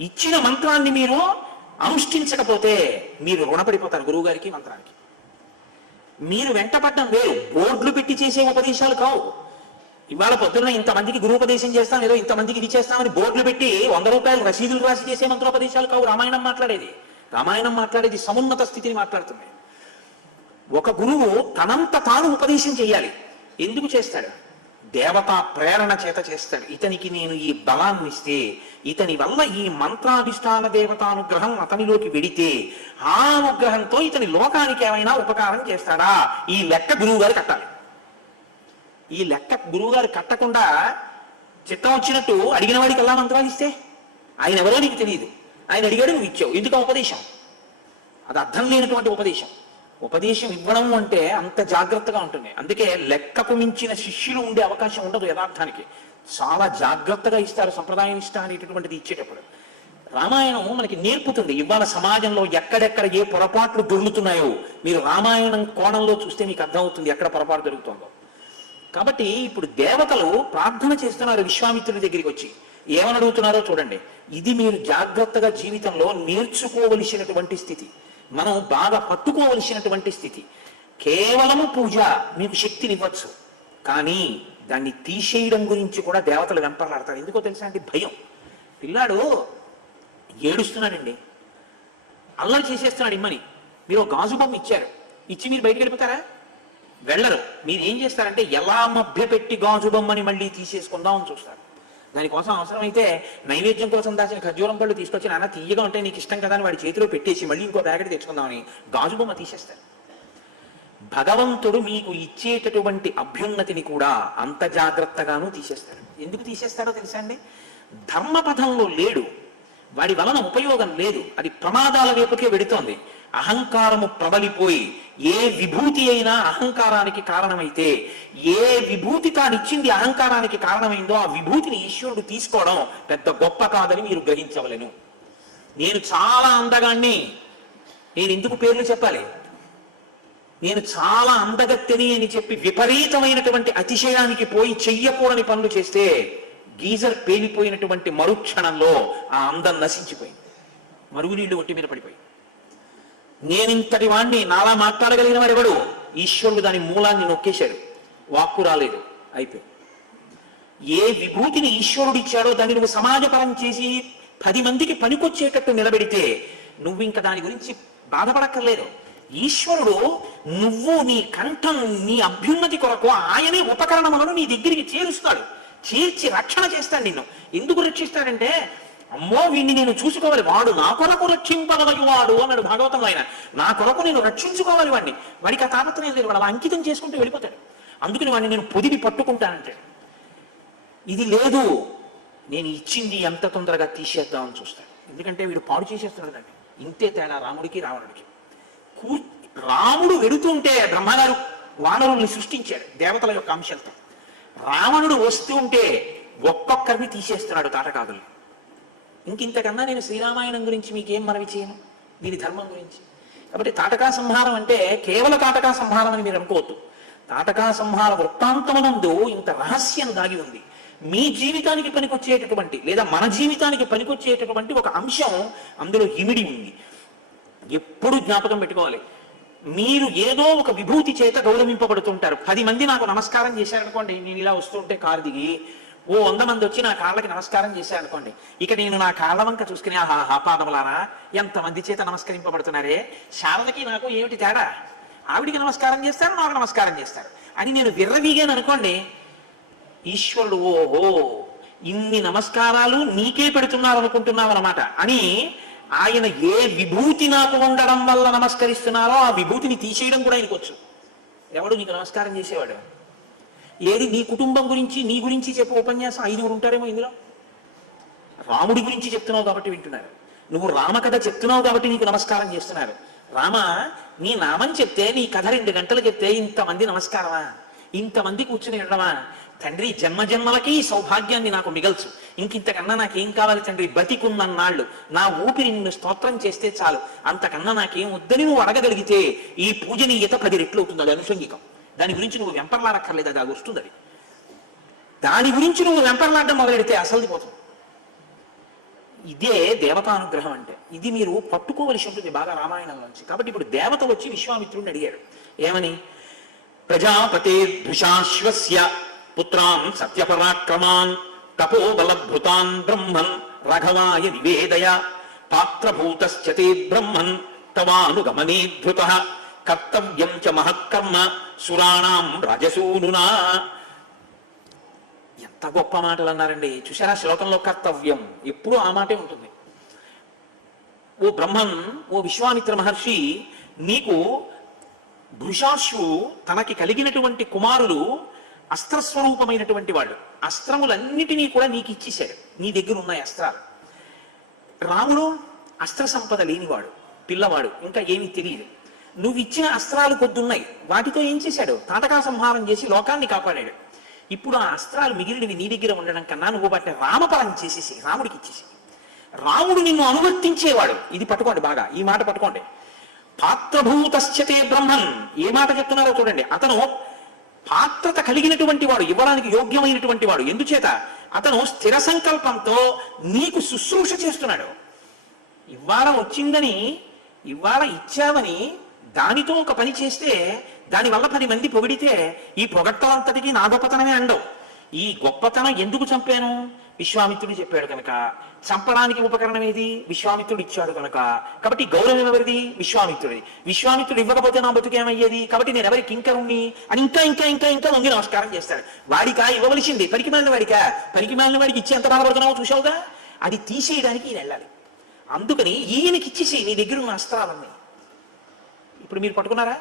ఇచ్చిన మంత్రాన్ని మీరు అనుష్ఠించకపోతే మీరు రుణపడిపోతారు గురువు గారికి, మంత్రానికి. మీరు వెంటపడ్డం వేరు, బోర్డులు పెట్టి చేసే ఉపదేశాలు కావు. ఇవాళ పొద్దున్న ఇంతమందికి గురువుపదేశం చేస్తాం, ఏదో ఇంతమందికి ఇది చేస్తామని బోర్డులు పెట్టి 100 రూపాయలు రసీదులు రాసి చేసే మంత్రోపదేశాలు కావు రామాయణం మాట్లాడేది. రామాయణం మాట్లాడేది సమున్నత స్థితిని మాట్లాడుతుంది. ఒక గురువు తనంత తాను ఉపదేశం చేయాలి. ఎందుకు చేస్తాడు? దేవతా ప్రేరణ చేత చేస్తాడు. ఇతనికి నేను ఈ బలాన్ని ఇస్తే, ఇతని వల్ల ఈ మంత్రాధిష్టాన దేవతానుగ్రహం అతనిలోకి వెడితే ఆ అనుగ్రహంతో ఇతని లోకానికి ఏమైనా ఉపకారం చేస్తాడా, ఈ లెక్క గురువు గారు కట్టాలి. ఈ లెక్క గురువు గారు కట్టకుండా చిత్తం వచ్చినట్టు అడిగిన వాడికి ఎలా మంత్రాలు ఇస్తే, ఆయన ఎవరో నీకు తెలియదు, ఆయన అడిగాడు నువ్వు ఇచ్చావు, ఎందుకు ఉపదేశం? అది అర్థం లేనటువంటి ఉపదేశం. ఉపదేశం ఇవ్వడం అంటే అంత జాగ్రత్తగా ఉంటుంది. అందుకే లెక్కకు మించిన శిష్యులు ఉండే అవకాశం ఉండదు యథార్థానికి. చాలా జాగ్రత్తగా ఇస్తారు సంప్రదాయ నిష్ట అనేటటువంటిది ఇచ్చేటప్పుడు. రామాయణం మనకి నేర్పుతుంది. ఇవాళ సమాజంలో ఎక్కడెక్కడ ఏ పొరపాట్లు దొరుకుతున్నాయో మీరు రామాయణం కోణంలో చూస్తే మీకు అర్థమవుతుంది ఎక్కడ పొరపాటు జరుగుతుందో. కాబట్టి ఇప్పుడు దేవతలు ప్రార్థన చేస్తున్నారు విశ్వామిత్రుడి దగ్గరికి వచ్చి. ఏమని అడుగుతున్నారో చూడండి. ఇది మీరు జాగ్రత్తగా జీవితంలో నేర్చుకోవలసినటువంటి స్థితి, మనం బాగా పట్టుకోవలసినటువంటి స్థితి. కేవలము పూజ మీకు శక్తినివ్వచ్చు, కానీ దాన్ని తీసేయడం గురించి కూడా దేవతలు వెంపర్లాడతారు. ఎందుకో తెలుసా అండి? భయం. పిల్లాడు ఏడుస్తున్నాడండి, అల్లరి చేసేస్తున్నాడు ఇమ్మని. మీరు గాజు బొమ్మ ఇచ్చారు, ఇచ్చి మీరు బయటకు వెళ్ళిపోతారా? వెళ్ళరు. మీరు ఏం చేస్తారంటే ఎలా మభ్యపెట్టి గాజు బొమ్మని మళ్ళీ తీసేసుకుందామని చూస్తారు. దానికోసం అవసరమైతే నైవేద్యం కోసం దాచిన ఖర్జూరం పళ్ళు తీసుకొచ్చి నాన్న తీయగా ఉంటే నీకు ఇష్టం కదా అని వాడి చేతిలో పెట్టేసి మళ్ళీ ఇంకో ప్యాకెట్ తెచ్చుకుందామని గాజు బొమ్మ తీసేస్తారు. భగవంతుడు మీకు ఇచ్చేటటువంటి అభ్యున్నతిని కూడా అంత జాగ్రత్తగానూ తీసేస్తాడు. ఎందుకు తీసేస్తాడో తెలుసా అండి? ధర్మపథంలో లేడు, వాడి వలన ఉపయోగం లేదు, అది ప్రమాదాల వైపుకే వెడుతోంది. అహంకారము ప్రబలిపోయి ఏ విభూతి అయినా అహంకారానికి కారణమైతే, ఏ విభూతి తానిచ్చింది అహంకారానికి కారణమైందో ఆ విభూతిని ఈశ్వరుడు తీసుకోవడం పెద్ద గొప్ప కాదని మీరు గ్రహించవలెను. నేను చాలా అందగాన్ని, నేను ఎందుకు పేర్లు చెప్పాలి? నేను చాలా అందగత్తెని అని చెప్పి విపరీతమైనటువంటి అతిశయానికి పోయి చెయ్యకూడని పనులు చేస్తే గీజర్ పేలిపోయినటువంటి మరుక్షణంలో ఆ అందం నశించిపోయింది, మరుగునీళ్లు ఒంటి మీద పడిపోయి. నేనింతటి వాణ్ణి, నాలా మాట్లాడగలిగిన వాడెవడు? ఈశ్వరుడు దాని మూలాన్ని నొక్కేశాడు, వాక్కు రాలేదు, అయిపోయి. ఏ విభూతిని ఈశ్వరుడు ఇచ్చాడో దాన్ని నువ్వు సమాజపరం చేసి 10 మందికి పనికొచ్చేటట్టు నిలబెడితే నువ్వు ఇంకా దాని గురించి బాధపడక్కర్లేదు. ఈశ్వరుడు నువ్వు నీ కంఠం, నీ అభ్యున్నతి కొరకు ఆయనే ఉపకరణములను నీ దగ్గరికి చేరుస్తాడు, చేర్చి రక్షణ చేస్తాడు. నిన్ను ఎందుకు రక్షిస్తాడంటే, అమ్మో వీడిని నేను చూసుకోవాలి, వాడు నా కొరకు రక్షింపగలవాడు అన్నాడు భాగవతంలో. ఆయన నా కొరకు నేను రక్షించుకోవాలి వాడిని, వాడికి ఆ తాపత్రయం లేదు, వాడు అలా అంకితం చేసుకుంటూ వెళ్ళిపోతాడు. అందుకని వాడిని నేను పొదివి పట్టుకుంటానంటాడు. ఇది లేదు, నేను ఇచ్చింది ఎంత తొందరగా తీసేద్దామని చూస్తాడు. ఎందుకంటే వీడు పాడు చేసేస్తున్నాడు దాన్ని. ఇంతే తేడా రాముడికి రావణుడికి. రాముడు వెడుతుంటే బ్రహ్మగారు వానరుల్ని సృష్టించాడు దేవతల యొక్క అంశాలతో. రావణుడు వస్తూ ఉంటే ఒక్కొక్కరిని తీసేస్తున్నాడు తాటకాదుల్ని. ఇంకింతకన్నా నేను శ్రీరామాయణం గురించి మీకేం మనవి చేయను, దీని ధర్మం గురించి. కాబట్టి తాటకా సంహారం అంటే కేవల తాటకా సంహారం అని మీరు అనుకోవద్దు. తాటకా సంహార వృత్తాంతమునందు ఇంత రహస్యం దాగి ఉంది. మీ జీవితానికి పనికొచ్చేటటువంటి లేదా మన జీవితానికి పనికొచ్చేటటువంటి ఒక అంశం అందులో ఇమిడి ఉంది. ఎప్పుడు జ్ఞాపకం పెట్టుకోవాలి. మీరు ఏదో ఒక విభూతి చేత గౌరవింపబడుతుంటారు. 10 మంది నాకు నమస్కారం చేశారనుకోండి, నేను ఇలా వస్తుంటే కారు దిగి 100 మంది వచ్చి నా కాళ్ళకి నమస్కారం చేశారనుకోండి, ఇక నేను నా కాళ్ళ వంక చూసుకుని ఆహా పాదములారా ఎంతమంది చేత నమస్కరింపబడుతున్నారే, శారదకి నాకు ఏమిటి తేడా? ఆవిడికి నమస్కారం చేస్తారు, నాకు నమస్కారం చేస్తారు అని నేను విర్రవీగాను అనుకోండి, ఈశ్వరుడు ఓహో ఇన్ని నమస్కారాలు నీకే పెడుతున్నారు అనుకుంటున్నావు అనమాట అని ఆయన ఏ విభూతి నాకు ఉండడం వల్ల నమస్కరిస్తున్నారో ఆ విభూతిని తీసేయడం కూడా ఆయనకు వచ్చు. ఎవడు నీకు నమస్కారం చేసేవాడు? ఏది నీ కుటుంబం గురించి నీ గురించి చెప్పే ఉపన్యాసం 5 ఉంటారేమో ఇందులో. రాముడి గురించి చెప్తున్నావు కాబట్టి వింటున్నారు, నువ్వు రామకథ చెప్తున్నావు కాబట్టి నీకు నమస్కారం చేస్తున్నారు. రామ, నీ నామం చెప్తే, నీ కథ 2 గంటలు చెప్తే ఇంతమంది నమస్కారమా? ఇంతమంది కూర్చుని వినడమా? తండ్రి, జన్మ జన్మలకి ఈ సౌభాగ్యాన్ని నాకు మిగల్చు, ఇంకింతకన్నా నాకేం కావాలి తండ్రి, బతికున్నన్నాళ్ళు నా ఊపిరి నిన్ను స్తోత్రం చేస్తే చాలు, అంతకన్నా నాకేం వద్దని నువ్వు అడగగలిగితే ఈ పూజనీయత 10 రెట్లు అవుతుంది. అది అనుషంగికం. దాని గురించి నువ్వు వెంపర్లాడక్కర్లేదు, అది వస్తుంది. అది దాని గురించి నువ్వు వెంపర్లాడడం మొదలెడితే అసలు పోతుంది. ఇదే దేవతానుగ్రహం అంటే. ఇది మీరు పట్టుకోవలసి ఉంటుంది బాగా రామాయణంలోంచి. కాబట్టి ఇప్పుడు దేవత వచ్చి విశ్వామిత్రుడిని అడిగారు ఏమని? ప్రజాపతేర్భృశాశ్వస్య పుత్రాన్ సత్యపరాక్రమాన్ తపోబలభృతాన్ బ్రహ్మన్ రఘవాయ నివేదయ పాత్రభూతశ్చతే బ్రహ్మన్ తవానుగమనేధృతః కర్తవ్యం చ మహత్కర్మ సురాణాం రాజసూనునా. ఎంత గొప్ప మాటలు అన్నారండి. చూసారా శ్లోకంలో కర్తవ్యం ఎప్పుడూ ఆ మాటే ఉంటుంది. ఓ బ్రహ్మన్, ఓ విశ్వామిత్ర మహర్షి, నీకు భృశాశ్వు తనకి కలిగినటువంటి కుమారులు అస్త్రస్వరూపమైనటువంటి వాళ్ళు. అస్త్రములన్నిటినీ కూడా నీకు ఇచ్చేశాడు, నీ దగ్గర ఉన్నాయి అస్త్రాలు. రాముడు అస్త్ర సంపద లేనివాడు, పిల్లవాడు, ఇంకా ఏమీ తెలియదు. నువ్వు ఇచ్చిన అస్త్రాలు కొద్దున్నాయి, వాటితో ఏం చేశాడు? తాటకా సంహారం చేసి లోకాన్ని కాపాడాడు. ఇప్పుడు ఆ అస్త్రాలు మిగిలినవి నీ దగ్గర ఉండడం కన్నా నువ్వు వాటిని రామపరం చేసేసి రాముడికి ఇచ్చేసి, రాముడు నిన్ను అనువర్తించేవాడు. ఇది పట్టుకోండి బాగా, ఈ మాట పట్టుకోండి. పాత్రభూతశ్చతే బ్రహ్మన్, ఏ మాట చెప్తున్నారో చూడండి. అతను పాత్రత కలిగినటువంటి వాడు, ఇవ్వడానికి యోగ్యమైనటువంటి వాడు. ఎందుచేత? అతను స్థిర సంకల్పంతో నీకు శుశ్రూష చేస్తున్నాడు. ఇవాళ వచ్చిందని, ఇవాళ ఇచ్చావని దానితో ఒక పని చేస్తే దానివల్ల 10 మంది పొగిడితే ఈ పొగట్టం అంతటికి నా గొప్పతనమే అండవు. ఈ గొప్పతనం ఎందుకు చంపాను? విశ్వామిత్రుడు చెప్పాడు కనుక. చంపడానికి ఉపకరణం ఏది? విశ్వామిత్రుడు ఇచ్చాడు కనుక. కాబట్టి గౌరవం ఎవరిది? విశ్వామిత్రుడి. విశ్వామిత్రుడు ఇవ్వకపోతే నా బతుకేమయ్యేది? కాబట్టి నేను ఎవరి కింకరుణ్ణి అని ఇంకా ఇంకా ఇంకా ఇంకా వంగి నమస్కారం చేస్తాడు. వాడికా ఇవ్వవలసింది? పనికి మాలిన వాడికా? పనికి మాలిన వాడికి ఇచ్చి ఎంత బాధపడుతున్నావో చూసావుగా. అది తీసేయడానికి ఈయన వెళ్ళాలి. అందుకని ఈయనకి ఇచ్చేసి నీ దగ్గర ఉన్న అస్త్రాలన్నీ. ఇప్పుడు మీరు పట్టుకున్నారా?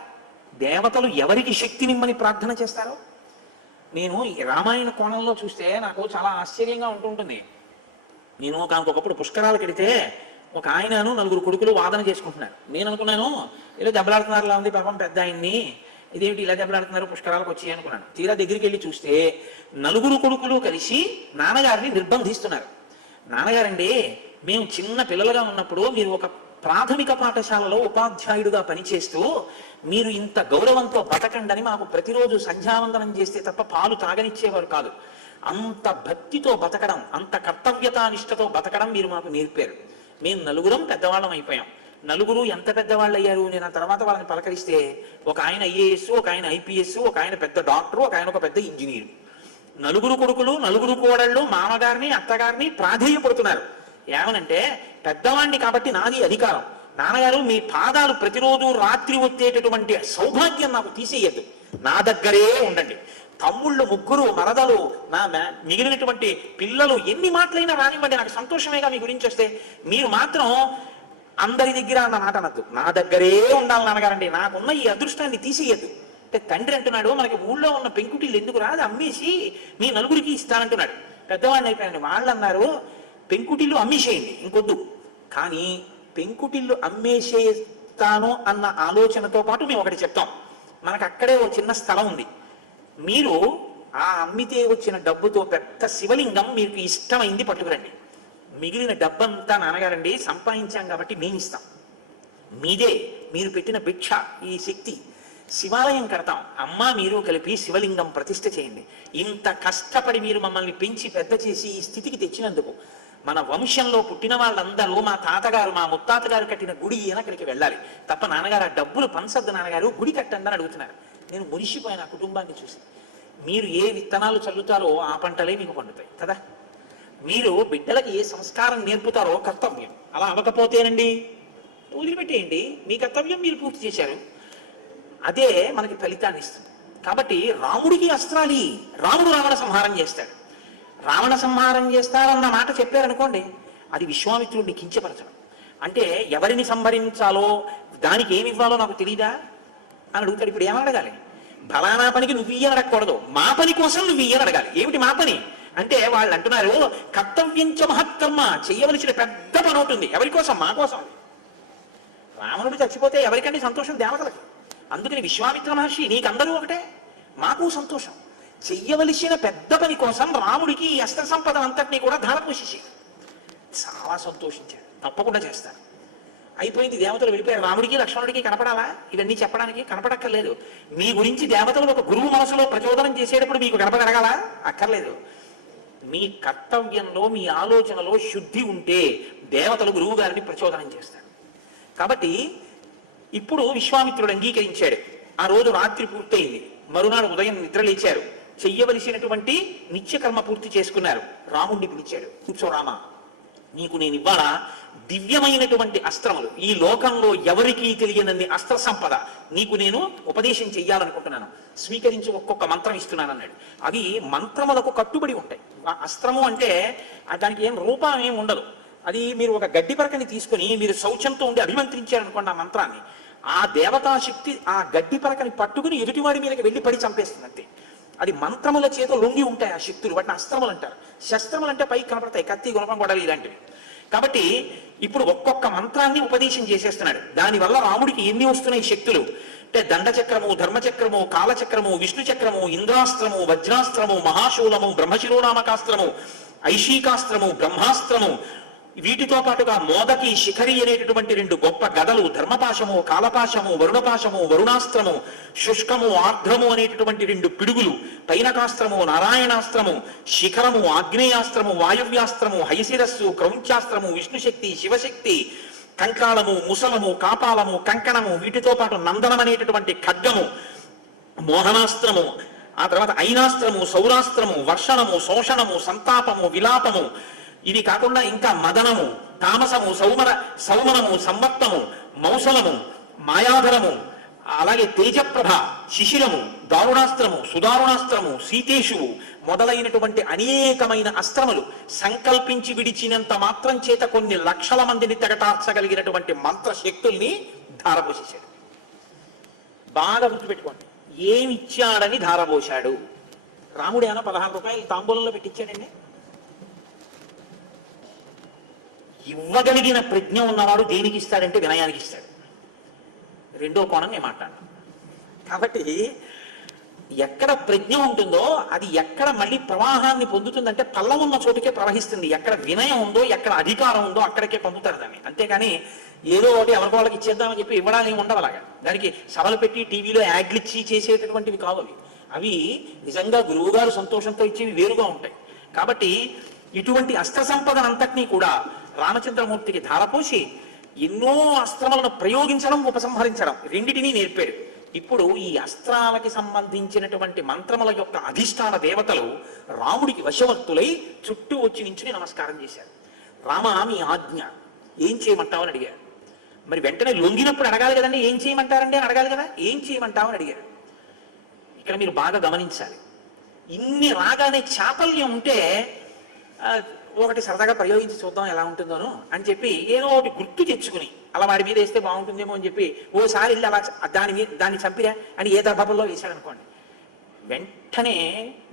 దేవతలు ఎవరికి శక్తినిమ్మని ప్రార్థన చేస్తారో. నేను రామాయణ కోణంలో చూస్తే నాకు చాలా ఆశ్చర్యంగా ఉంటుంటుంది. నేను ఒకప్పుడు పుష్కరాలకు వెడితే ఒక ఆయనను 4 కొడుకులు వాదన చేసుకుంటున్నారు. నేను అనుకున్నాను ఇలా దెబ్బలాడుతున్నారులా ఉంది పాపం పెద్ద ఆయన్ని, ఇదేమిటి ఇలా దెబ్బలాడుతున్నారు పుష్కరాలకు వచ్చి అనుకున్నాను. తీరా దగ్గరికి వెళ్ళి చూస్తే 4 కొడుకులు కలిసి నాన్నగారిని నిర్బంధిస్తున్నారు. నాన్నగారండి, మేము చిన్న పిల్లలుగా ఉన్నప్పుడు మీరు ఒక ప్రాథమిక పాఠశాలలో ఉపాధ్యాయుడుగా పనిచేస్తూ మీరు ఇంత గౌరవంతో బతకండని మాకు ప్రతిరోజు సంధ్యావందనం చేస్తే తప్ప పాలు తాగనిచ్చేవారు కాదు. అంత భక్తితో బతకడం, అంత కర్తవ్యతానిష్టతో బతకడం మీరు మాకు నేర్పారు. మేము 4 పెద్దవాళ్ళం అయిపోయాం. 4 ఎంత పెద్దవాళ్ళు అయ్యారు? నేను ఆ తర్వాత వాళ్ళని పలకరిస్తే ఒక ఆయన IAS, ఒక ఆయన IPS, ఒక ఆయన పెద్ద డాక్టరు, ఒక ఆయన ఒక పెద్ద ఇంజనీరు. 4 కొడుకులు, 4 కోడళ్ళు మామగారిని అత్తగారిని ప్రాధేయపడుతున్నారు. ఏమనంటే, పెద్దవాణ్ణి కాబట్టి నాది అధికారం, నాన్నగారు మీ పాదాలు ప్రతిరోజు రాత్రి వచ్చేటటువంటి సౌభాగ్యం నాకు తీసేయద్దు, నా దగ్గరే ఉండండి. తమ్ముళ్ళు 3 మరదలు, నా మిగిలినటువంటి పిల్లలు ఎన్ని మాటలైనా రానివ్వండి, నాకు సంతోషమేగా మీ గురించి వస్తే. మీరు మాత్రం అందరి దగ్గర అన్న మాట అనద్దు, నా దగ్గరే ఉండాలి నాన్నగారండి, నాకున్న ఈ అదృష్టాన్ని తీసేయద్దు. అంటే తండ్రి అంటున్నాడు, మనకి ఊళ్ళో ఉన్న పెంకుటిల్లు ఎందుకు రాదు, అమ్మేసి మీ 4కి ఇస్తానంటున్నాడు. పెద్దవాడిని అయిపోయాడు. వాళ్ళు అన్నారు, పెంకుటిల్లు అమ్మేసేయండి, ఇంకొద్దు. కానీ పెంకుటిల్లు అమ్మేసేస్తాను అన్న ఆలోచనతో పాటు మేము ఒకటి చెప్తాం. మనకు అక్కడే ఒక చిన్న స్థలం ఉంది, మీరు ఆ అమ్మితే వచ్చిన డబ్బుతో పెద్ద శివలింగం మీకు ఇష్టమైంది పట్టుకురండి, మిగిలిన డబ్బంతా నాన్నగారండి సంపాదించాం కాబట్టి మేము ఇస్తాం, మీదే, మీరు పెట్టిన భిక్ష ఈ శక్తి, శివాలయం కడతాం, అమ్మ మీరు కలిపి శివలింగం ప్రతిష్ఠ చేయండి. ఇంత కష్టపడి మీరు మమ్మల్ని పెంచి పెద్ద చేసి ఈ స్థితికి తెచ్చినందుకు మన వంశంలో పుట్టిన వాళ్ళందరూ మా తాతగారు మా ముత్తాతగారు కట్టిన గుడి అని అక్కడికి వెళ్ళాలి తప్ప నాన్నగారు ఆ డబ్బులు పంచద్దు నాన్నగారు, గుడి కట్టండి అని అడుగుతున్నారు. నేను మురిసిపోయిన ఆ కుటుంబాన్ని చూసి. మీరు ఏ విత్తనాలు చల్లుతారో ఆ పంటలే మీకు పండుతాయి కదా. మీరు బిడ్డలకి ఏ సంస్కారం నేర్పుతారో కర్తవ్యం, అలా అవ్వకపోతేనండి వదిలిపెట్టేయండి, మీ కర్తవ్యం మీరు పూర్తి చేశారు, అదే మనకి ఫలితాన్ని ఇస్తుంది. కాబట్టి రాముడికి అస్త్రాలి, రాముడు రావణ సంహారం చేస్తాడు. రావణ సంహారం చేస్తారన్న మాట చెప్పారనుకోండి, అది విశ్వామిత్రుడిని కించపరచడం. అంటే ఎవరిని సంహరించాలో దానికి ఏమి ఇవ్వాలో నాకు తెలీదా అని అడుగుతాడు. ఇప్పుడు ఏమని అడగాలి? ఫలానా పనికి నువ్వు ఇయ్యని అడగకూడదు, మా పని కోసం నువ్వు ఇయ్యని అడగాలి. ఏమిటి మా పని అంటే వాళ్ళు అంటున్నారు కర్తవ్యంచ మహత్కర్మ, చెయ్యవలసిన పెద్ద పని ఉంటుంది. ఎవరి కోసం? మా కోసం. రావణుడు చచ్చిపోతే ఎవరికంటే సంతోషం? దేవతలకి. అందుకని విశ్వామిత్ర మహర్షి నీకందరూ ఒకటే, మాకు సంతోషం. చెయ్యవలసిన పెద్ద పని కోసం రాముడికి ఈ అస్త్ర సంపద అంతటినీ కూడా ధారపోసేసి చాలా సంతోషించాడు. తప్పకుండా చేస్తాను. అయిపోయింది, దేవతలు వెళ్ళిపోయారు. రాముడికి లక్ష్మణుడికి కనపడాలా? ఇవన్నీ చెప్పడానికి కనపడక్కర్లేదు. మీ గురించి దేవతలు ఒక గురువు మనసులో ప్రచోదనం చేసేటప్పుడు మీకు కనపడగలగాలా? అక్కర్లేదు. మీ కర్తవ్యంలో మీ ఆలోచనలో శుద్ధి ఉంటే దేవతలు గురువు గారిని ప్రచోదనం చేస్తారు. కాబట్టి ఇప్పుడు విశ్వామిత్రుడు అంగీకరించాడు. ఆ రోజు రాత్రి పూర్తయింది. మరునాడు ఉదయం నిద్ర లేచారు. చెయ్యవలసినటువంటి నిత్యకర్మ పూర్తి చేసుకున్నారు. రాముడిని పిలిచాడు. కూర్చో రామా, నీకు నేను ఇవాళ దివ్యమైనటువంటి అస్త్రములు, ఈ లోకంలో ఎవరికీ తెలియనన్ని అస్త్ర సంపద నీకు నేను ఉపదేశం చెయ్యాలనుకుంటున్నాను. స్వీకరించి ఒక్కొక్క మంత్రం ఇస్తున్నాను అన్నాడు. అవి మంత్రములకు కట్టుబడి ఉంటాయి. ఆ అస్త్రము అంటే దానికి ఏం రూపం ఏం ఉండదు. అది మీరు ఒక గడ్డి పరకని తీసుకుని మీరు శౌచంతో ఉండి అభిమంత్రించారనుకోండి ఆ మంత్రాన్ని, ఆ దేవతాశక్తి ఆ గడ్డి పరకని పట్టుకుని ఎదుటివాడి మీదకి వెళ్ళి పడి చంపేస్తుంది అంతే. అది మంత్రముల చేత లొంగి ఉంటాయి ఆ శక్తులు. వాటిని అస్త్రములు అంటారు. శస్త్రములు అంటే పైకి కనపడతాయి, కత్తి, గుణపం, గొడవలు ఇలాంటివి. కాబట్టి ఇప్పుడు ఒక్కొక్క మంత్రాన్ని ఉపదేశం చేసేస్తున్నాడు. దానివల్ల రాముడికి ఎన్ని వస్తున్నాయి శక్తులు అంటే దండచక్రము, ధర్మచక్రము, కాలచక్రము, విష్ణు చక్రము, ఇంద్రాస్త్రము, వజ్రాస్త్రము, మహాశూలము, బ్రహ్మశిరోనామకాస్త్రము, ఐషీకాస్త్రము, బ్రహ్మాస్త్రము, వీటితో పాటుగా మోదకి, శిఖరి అనేటటువంటి 2 గొప్ప గదలు, ధర్మపాశము, కాలపాశము, వరుణపాశము, వరుణాస్త్రము, శుష్కము, ఆర్ద్రము అనేటటువంటి 2 పిడుగులు, పైనకాస్త్రము, నారాయణాస్త్రము, శిఖరము, ఆగ్నేయాస్త్రము, వాయువ్యాస్త్రము, హయశిరస్సు, క్రౌంచాస్త్రము, విష్ణుశక్తి, శివశక్తి, కంకాళము, ముసలము, కాపాలము, కంకణము, వీటితో పాటు నందనం అనేటటువంటి ఖడ్గము, మోహనాస్త్రము, ఆ తర్వాత ఐనాస్త్రము, సౌరాస్త్రము, వర్షణము, శోషణము, సంతాపము, విలాపము, ఇవి కాకుండా ఇంకా మదనము, తామసము, సౌమనము, సంవత్తము, మౌసలము, మాయాధరము, అలాగే తేజప్రభ, శిశిరము, దారుణాస్త్రము, సుదారుణాస్త్రము, సీతేషువు మొదలైనటువంటి అనేకమైన అస్త్రములు సంకల్పించి విడిచినంత మాత్రం చేత కొన్ని లక్షల మందిని తెగటార్చగలిగినటువంటి మంత్రశక్తుల్ని ధారపోసేశాడు. బాగా గుర్తుపెట్టుకోండి, ఏమిచ్చాడని ధారపోశాడు. రాముడు ఏమన్నా 16 రూపాయలు తాంబూలంలో పెట్టించాడండి? ఇవ్వగలిగిన ప్రజ్ఞ ఉన్నవాడు దేనికి ఇస్తాడంటే వినయానికి ఇస్తాడు. రెండో కోణం నేను మాట్లాడను. కాబట్టి ఎక్కడ ప్రజ్ఞ ఉంటుందో అది ఎక్కడ మళ్ళీ ప్రవాహాన్ని పొందుతుందంటే పల్లం ఉన్న చోటుకే ప్రవహిస్తుంది. ఎక్కడ వినయం ఉందో, ఎక్కడ అధికారం ఉందో అక్కడికే పొందుతారు దాన్ని. అంతేగాని ఏదో ఒకటి ఎవరికి వాళ్ళకి ఇచ్చేద్దామని చెప్పి ఇవ్వడానికి ఉండవు. అలాగా దానికి సభలు పెట్టి టీవీలో యాడ్లు ఇచ్చి చేసేటటువంటివి కావు అవి. అవి నిజంగా గురువు గారు సంతోషంతో ఇచ్చేవి వేరుగా ఉంటాయి. కాబట్టి ఇటువంటి అస్త్ర సంపదనంతటినీ కూడా రామచంద్రమూర్తికి ధారపోసి ఎన్నో అస్త్రములను ప్రయోగించడం, ఉపసంహరించడం రెండిటినీ నేర్పాడు. ఇప్పుడు ఈ అస్త్రాలకి సంబంధించినటువంటి మంత్రముల యొక్క అధిష్టాన దేవతలు రాముడికి వశవర్తులై చుట్టూ వచ్చి నించుని నమస్కారం చేశారు. రామ, మీ ఆజ్ఞ, ఏం చేయమంటావు అని అడిగారు. మరి వెంటనే లొంగినప్పుడు అడగాలి కదండి, ఏం చేయమంటారండి అని అడగాలి కదా. ఏం చేయమంటావు అని అడిగారు. ఇక్కడ మీరు బాగా గమనించాలి. ఇన్ని రాగానే చాపల్యం ఉంటే ఒకటి సరదాగా ప్రయోగించి చూద్దాం ఎలా ఉంటుందోను అని చెప్పి ఏదో ఒకటి గుర్తు తెచ్చుకుని అలా వాడి మీద వేస్తే బాగుంటుందేమో అని చెప్పి ఓసారి వెళ్ళి అలా దాన్ని చంపిరా అని ఏ దర్భంలో వేశాడు అనుకోండి, వెంటనే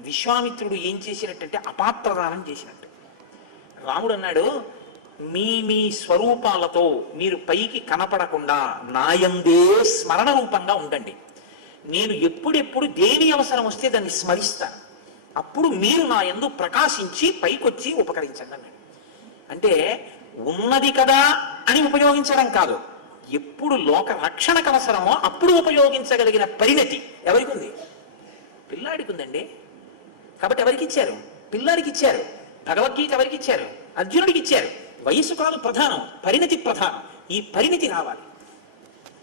విశ్వామిత్రుడు ఏం చేసినట్టంటే అపాత్రదానం చేసినట్టు. రాముడు అన్నాడు, మీ స్వరూపాలతో మీరు పైకి కనపడకుండా నాయందే స్మరణ రూపంగా ఉండండి. నేను ఎప్పుడెప్పుడు దేని అవసరం వస్తే దాన్ని స్మరిస్తాను. అప్పుడు మీరు నా యందు ప్రకాశించి పైకొచ్చి ఉపకరించండి అన్నాడు. అంటే ఉన్నది కదా అని ఉపయోగించడం కాదు, ఎప్పుడు లోక రక్షణకు అవసరమో అప్పుడు ఉపయోగించగలిగిన పరిణతి ఎవరికి ఉంది? పిల్లాడికి ఉందండి. కాబట్టి ఎవరికి ఇచ్చారు? పిల్లాడికి ఇచ్చారు. భగవద్గీత ఎవరికి ఇచ్చారు? అర్జునుడికి ఇచ్చారు. వయస్సు కాదు ప్రధానం, పరిణతి ప్రధానం. ఈ పరిణతి రావాలి.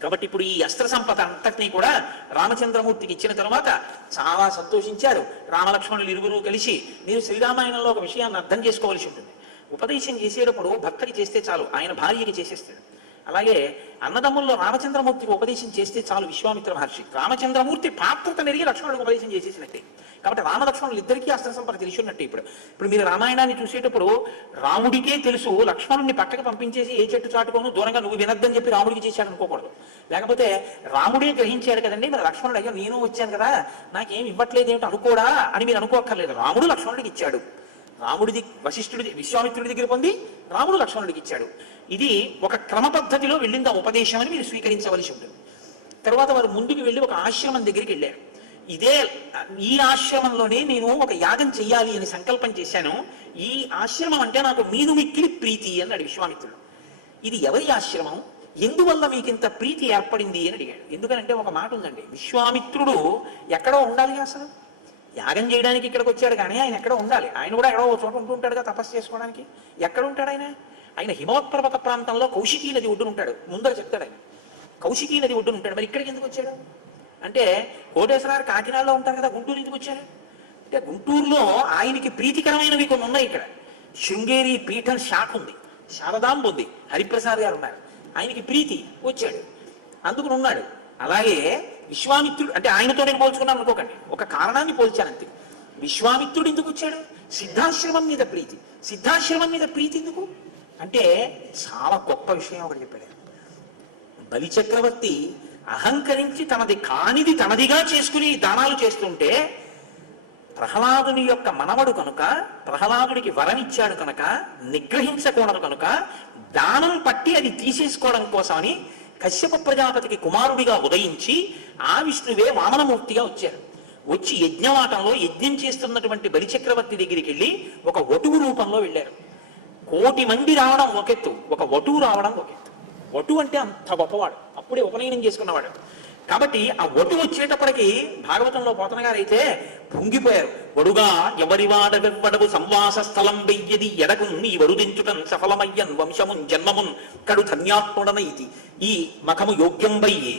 కాబట్టి ఇప్పుడు ఈ అస్త్ర సంపద అంతటినీ కూడా రామచంద్రమూర్తికి ఇచ్చిన తరువాత చాలా సంతోషించారు. రామలక్ష్మణులు ఇరువురు కలిసి, మీరు శ్రీరామాయణంలో ఒక విషయాన్ని అర్థం చేసుకోవాల్సి ఉంటుంది. ఉపదేశం చేసేటప్పుడు భక్తుడికి చేస్తే చాలు, ఆయన భార్యకి చేసేస్తాడు. అలాగే అన్నదమ్ముల్లో రామచంద్రమూర్తికి ఉపదేశం చేస్తే చాలు విశ్వామిత్ర మహర్షి. రామచంద్రమూర్తి పాత్రత నెరిగి లక్ష్మణుడికి ఉపదేశం చేసేసినట్టే. కాబట్టి రామలక్ష్మణులు ఇద్దరికీ అస్త్ర సంపద తెలిసి ఉన్నట్టే. ఇప్పుడు మీరు రామాయణాన్ని చూసేటప్పుడు రాముడికే తెలుసు లక్ష్మణుడిని పక్కకు పంపించేసి ఏ చెట్టు చాటుకోను దూరంగా నువ్వు వినద్దని చెప్పి రాముడికి చేశాడు అనుకోకూడదు. లేకపోతే రాముడే గ్రహించాడు కదండి, మరి లక్ష్మణుడు అయ్యో నేను వచ్చాను కదా నాకేం ఇవ్వట్లేదు ఏమిటి అనుకోడా అని మీరు అనుకోక్కర్లేదు. రాముడు లక్ష్మణుడికి ఇచ్చాడు. రాముడిది వశిష్ఠుడి విశ్వామిత్రుడి దగ్గర పొంది రాముడు లక్ష్మణుడికి ఇచ్చాడు. ఇది ఒక క్రమ పద్ధతిలో వెళ్ళింది ఆ ఉపదేశం అని మీరు స్వీకరించవలసి ఉంటుంది. తర్వాత వారు ముందుకు వెళ్ళి ఒక ఆశ్రమం దగ్గరికి వెళ్ళారు. ఈ ఆశ్రమంలోనే నేను ఒక యాగం చెయ్యాలి అని సంకల్పం చేశాను. ఈ ఆశ్రమం అంటే నాకు మీదు మిక్కిలి ప్రీతి అన్నాడు విశ్వామిత్రుడు. ఇది ఎవరి ఆశ్రమం, ఎందువల్ల మీకు ఇంత ప్రీతి ఏర్పడింది అని అడిగాడు. ఎందుకంటే ఒక మాట ఉందండి, విశ్వామిత్రుడు ఎక్కడో ఉండాలి. అసలు యాగం చేయడానికి ఇక్కడికి వచ్చాడు కానీ ఆయన ఎక్కడో ఉండాలి. ఆయన కూడా ఎక్కడో ఒక చోట ఉంటుంటాడుగా తపస్సు చేసుకోవడానికి. ఎక్కడ ఉంటాడు ఆయన? ఆయన హిమోత్పర్వత ప్రాంతంలో కౌశికీ నది ఒడ్డున ఉంటాడు. ముందర చెప్తాడు ఆయన కౌశికీ నది ఒడ్డున ఉంటాడు. మరి ఇక్కడికి ఎందుకు వచ్చాడు అంటే కోటేశ్వరారు కాకినాడలో ఉంటారు కదా, గుంటూరు ఎందుకు వచ్చారు అంటే గుంటూరులో ఆయనకి ప్రీతికరమైనవి కొన్ని ఉన్నాయి. ఇక్కడ శృంగేరి పీఠం శాఖ ఉంది, శారదాంబ ఉంది, హరిప్రసాద్ గారు ఉన్నారు. ఆయనకి ప్రీతి వచ్చాడు, అందుకుని ఉన్నాడు. అలాగే విశ్వామిత్రుడు అంటే ఆయనతో నేను పోల్చుకున్నాను అనుకోకండి, ఒక కారణాన్ని పోల్చానంతే. విశ్వామిత్రుడు ఎందుకు వచ్చాడు? సిద్ధాశ్రమం మీద ప్రీతి. సిద్ధాశ్రమం మీద ప్రీతి ఎందుకు అంటే చాలా గొప్ప విషయం ఒకటి చెప్పాడు. బలిచక్రవర్తి అహంకరించి తనది కానిది తనదిగా చేసుకుని దానాలు చేస్తుంటే ప్రహ్లాదుని యొక్క మనవడు కనుక, ప్రహ్లాదుడికి వరం ఇచ్చాడు కనుక, నిగ్రహించకూడదు కనుక దానం పట్టి అది తీసేసుకోవడం కోసమని కశ్యప ప్రజాపతికి కుమారుడిగా ఉదయించి ఆ విష్ణువే వామనమూర్తిగా వచ్చారు. వచ్చి యజ్ఞవాటంలో యజ్ఞం చేస్తున్నటువంటి బలిచక్రవర్తి దగ్గరికి వెళ్ళి ఒక వటువు రూపంలో వెళ్ళారు. 1,000,000 మంది రావడం ఒకెత్తు, ఒక వటువు రావడం ఒకెత్తు. వటు అంటే అంత గొప్పవాడు, అప్పుడే ఉపనయనం చేసుకున్నవాడు. కాబట్టి ఆ వటు వచ్చేటప్పటికి భాగవతంలో పోతన గారు అయితే పొంగిపోయారు. వడుగా ఎవరివాడ వెవ్వడవు సంవాస స్థలం వెయ్యది ఎడకు నీ వరుదించుటన్ సఫలమయ్యన్ వంశమున్ జన్మమున్ కడు ధన్యాత్ముడనైతి ఈ మఖము యోగ్యం వయ్యి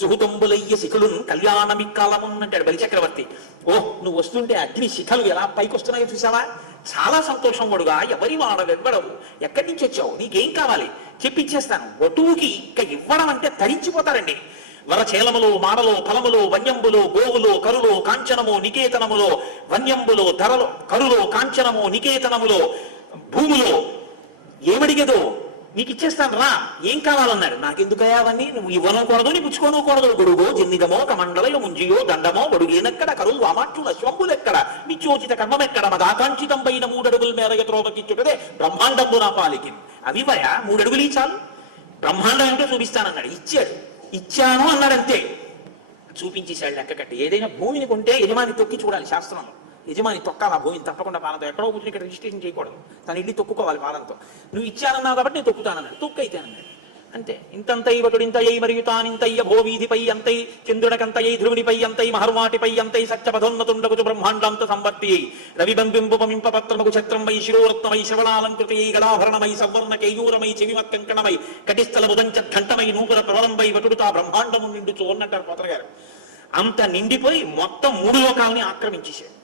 సుహుతంబులయ్య శిఖులున్ కళ్యాణమిక్కాలమున్ అంటాడు బలిచక్రవర్తి. ఓహ్, నువ్వు వస్తుంటే అగ్ని శిఖలు ఎలా పైకి వస్తున్నాయో చూసావా, చాలా సంతోషం. వడుగా ఎవరి వాడ వెవ్వడవు, ఎక్కడి నుంచి వచ్చావు, నీకేం కావాలి చెప్పిచ్చేస్తాను. వటువుకి ఇక ఇవ్వడం అంటే తరించిపోతారండి. వరచేలములో మాడలో ఫలములో వన్యంబులో గోవులో కరులో కాంచనము నికేతనములో వన్యంబులో ధరలో కరులో కాంచనము నికేతనములో భూములో ఏమడిగదో నీకు ఇచ్చేస్తాను రా, ఏం కావాలన్నాడు. నాకెందుకయ్యా అవన్నీ, నువ్వు ఇవ్వనకూడదు నీ పుచ్చుకోనకూడదు. గొడుగో జిన్నిదమో కమండలయో ముంజియో దండమో బడుగేనెక్కడ కరులు వామాట్లు అశ్వంబులెక్కడ నిత్యోచిత కర్మమెక్కడ మదాకాంక్షితం పైన 3 అడుగుల మేరగ త్రోవకిచ్చుటదే బ్రహ్మాండంబు నా పాలికి. అవివయా 3 అడుగులు చాలు, బ్రహ్మాండం ఏంటో చూపిస్తానన్నాడు. ఇచ్చాను అన్నాడంతే, చూపించేశాడు లెక్క కట్టి. ఏదైనా భూమిని కొంటే యజమాని తొక్కి చూడాలి శాస్త్రంలో. యజమాని తొక్కాలి ఆ భూమిని తప్పకుండా పాలనతో. ఎక్కడో కూర్చొని ఇక్కడ రిజిస్ట్రేషన్ చేయకూడదు, తను ఇల్లు తొక్కుకోవాలి పాలనతో. నువ్వు ఇచ్చానన్నావు కాబట్టి నేను తొక్కుతానన్నాడు, తొక్కైతే అన్నాడు అంతే. ఇంతంతై వటుడింతయ్యై మరియు తానింతయ్య భోవీధిపై అంతై చంద్రుడకంతయ్యై ధ్రువునిపై అంతై మహర్వాటిపై అంతై సత్యపదోన్నతుండకు బ్రహ్మాండాంత సంవర్తి రవిబంబింబుపమింప పత్రముకు ఛత్రంవై శిరోరత్నమై శ్రవణాలంకృతయై గళాభరణమై సవర్ణ కేయూరమై చెవిమత్కంకణమై కటిస్థల బుధంచఘంటమై నూపుర ప్రవరంబై వటుడుతా బ్రహ్మాండము నిండుచు అన్నట్టారు పోతన గారు. అంత నిండిపోయి మొత్తం 3 లోకాలని ఆక్రమించేశాడు.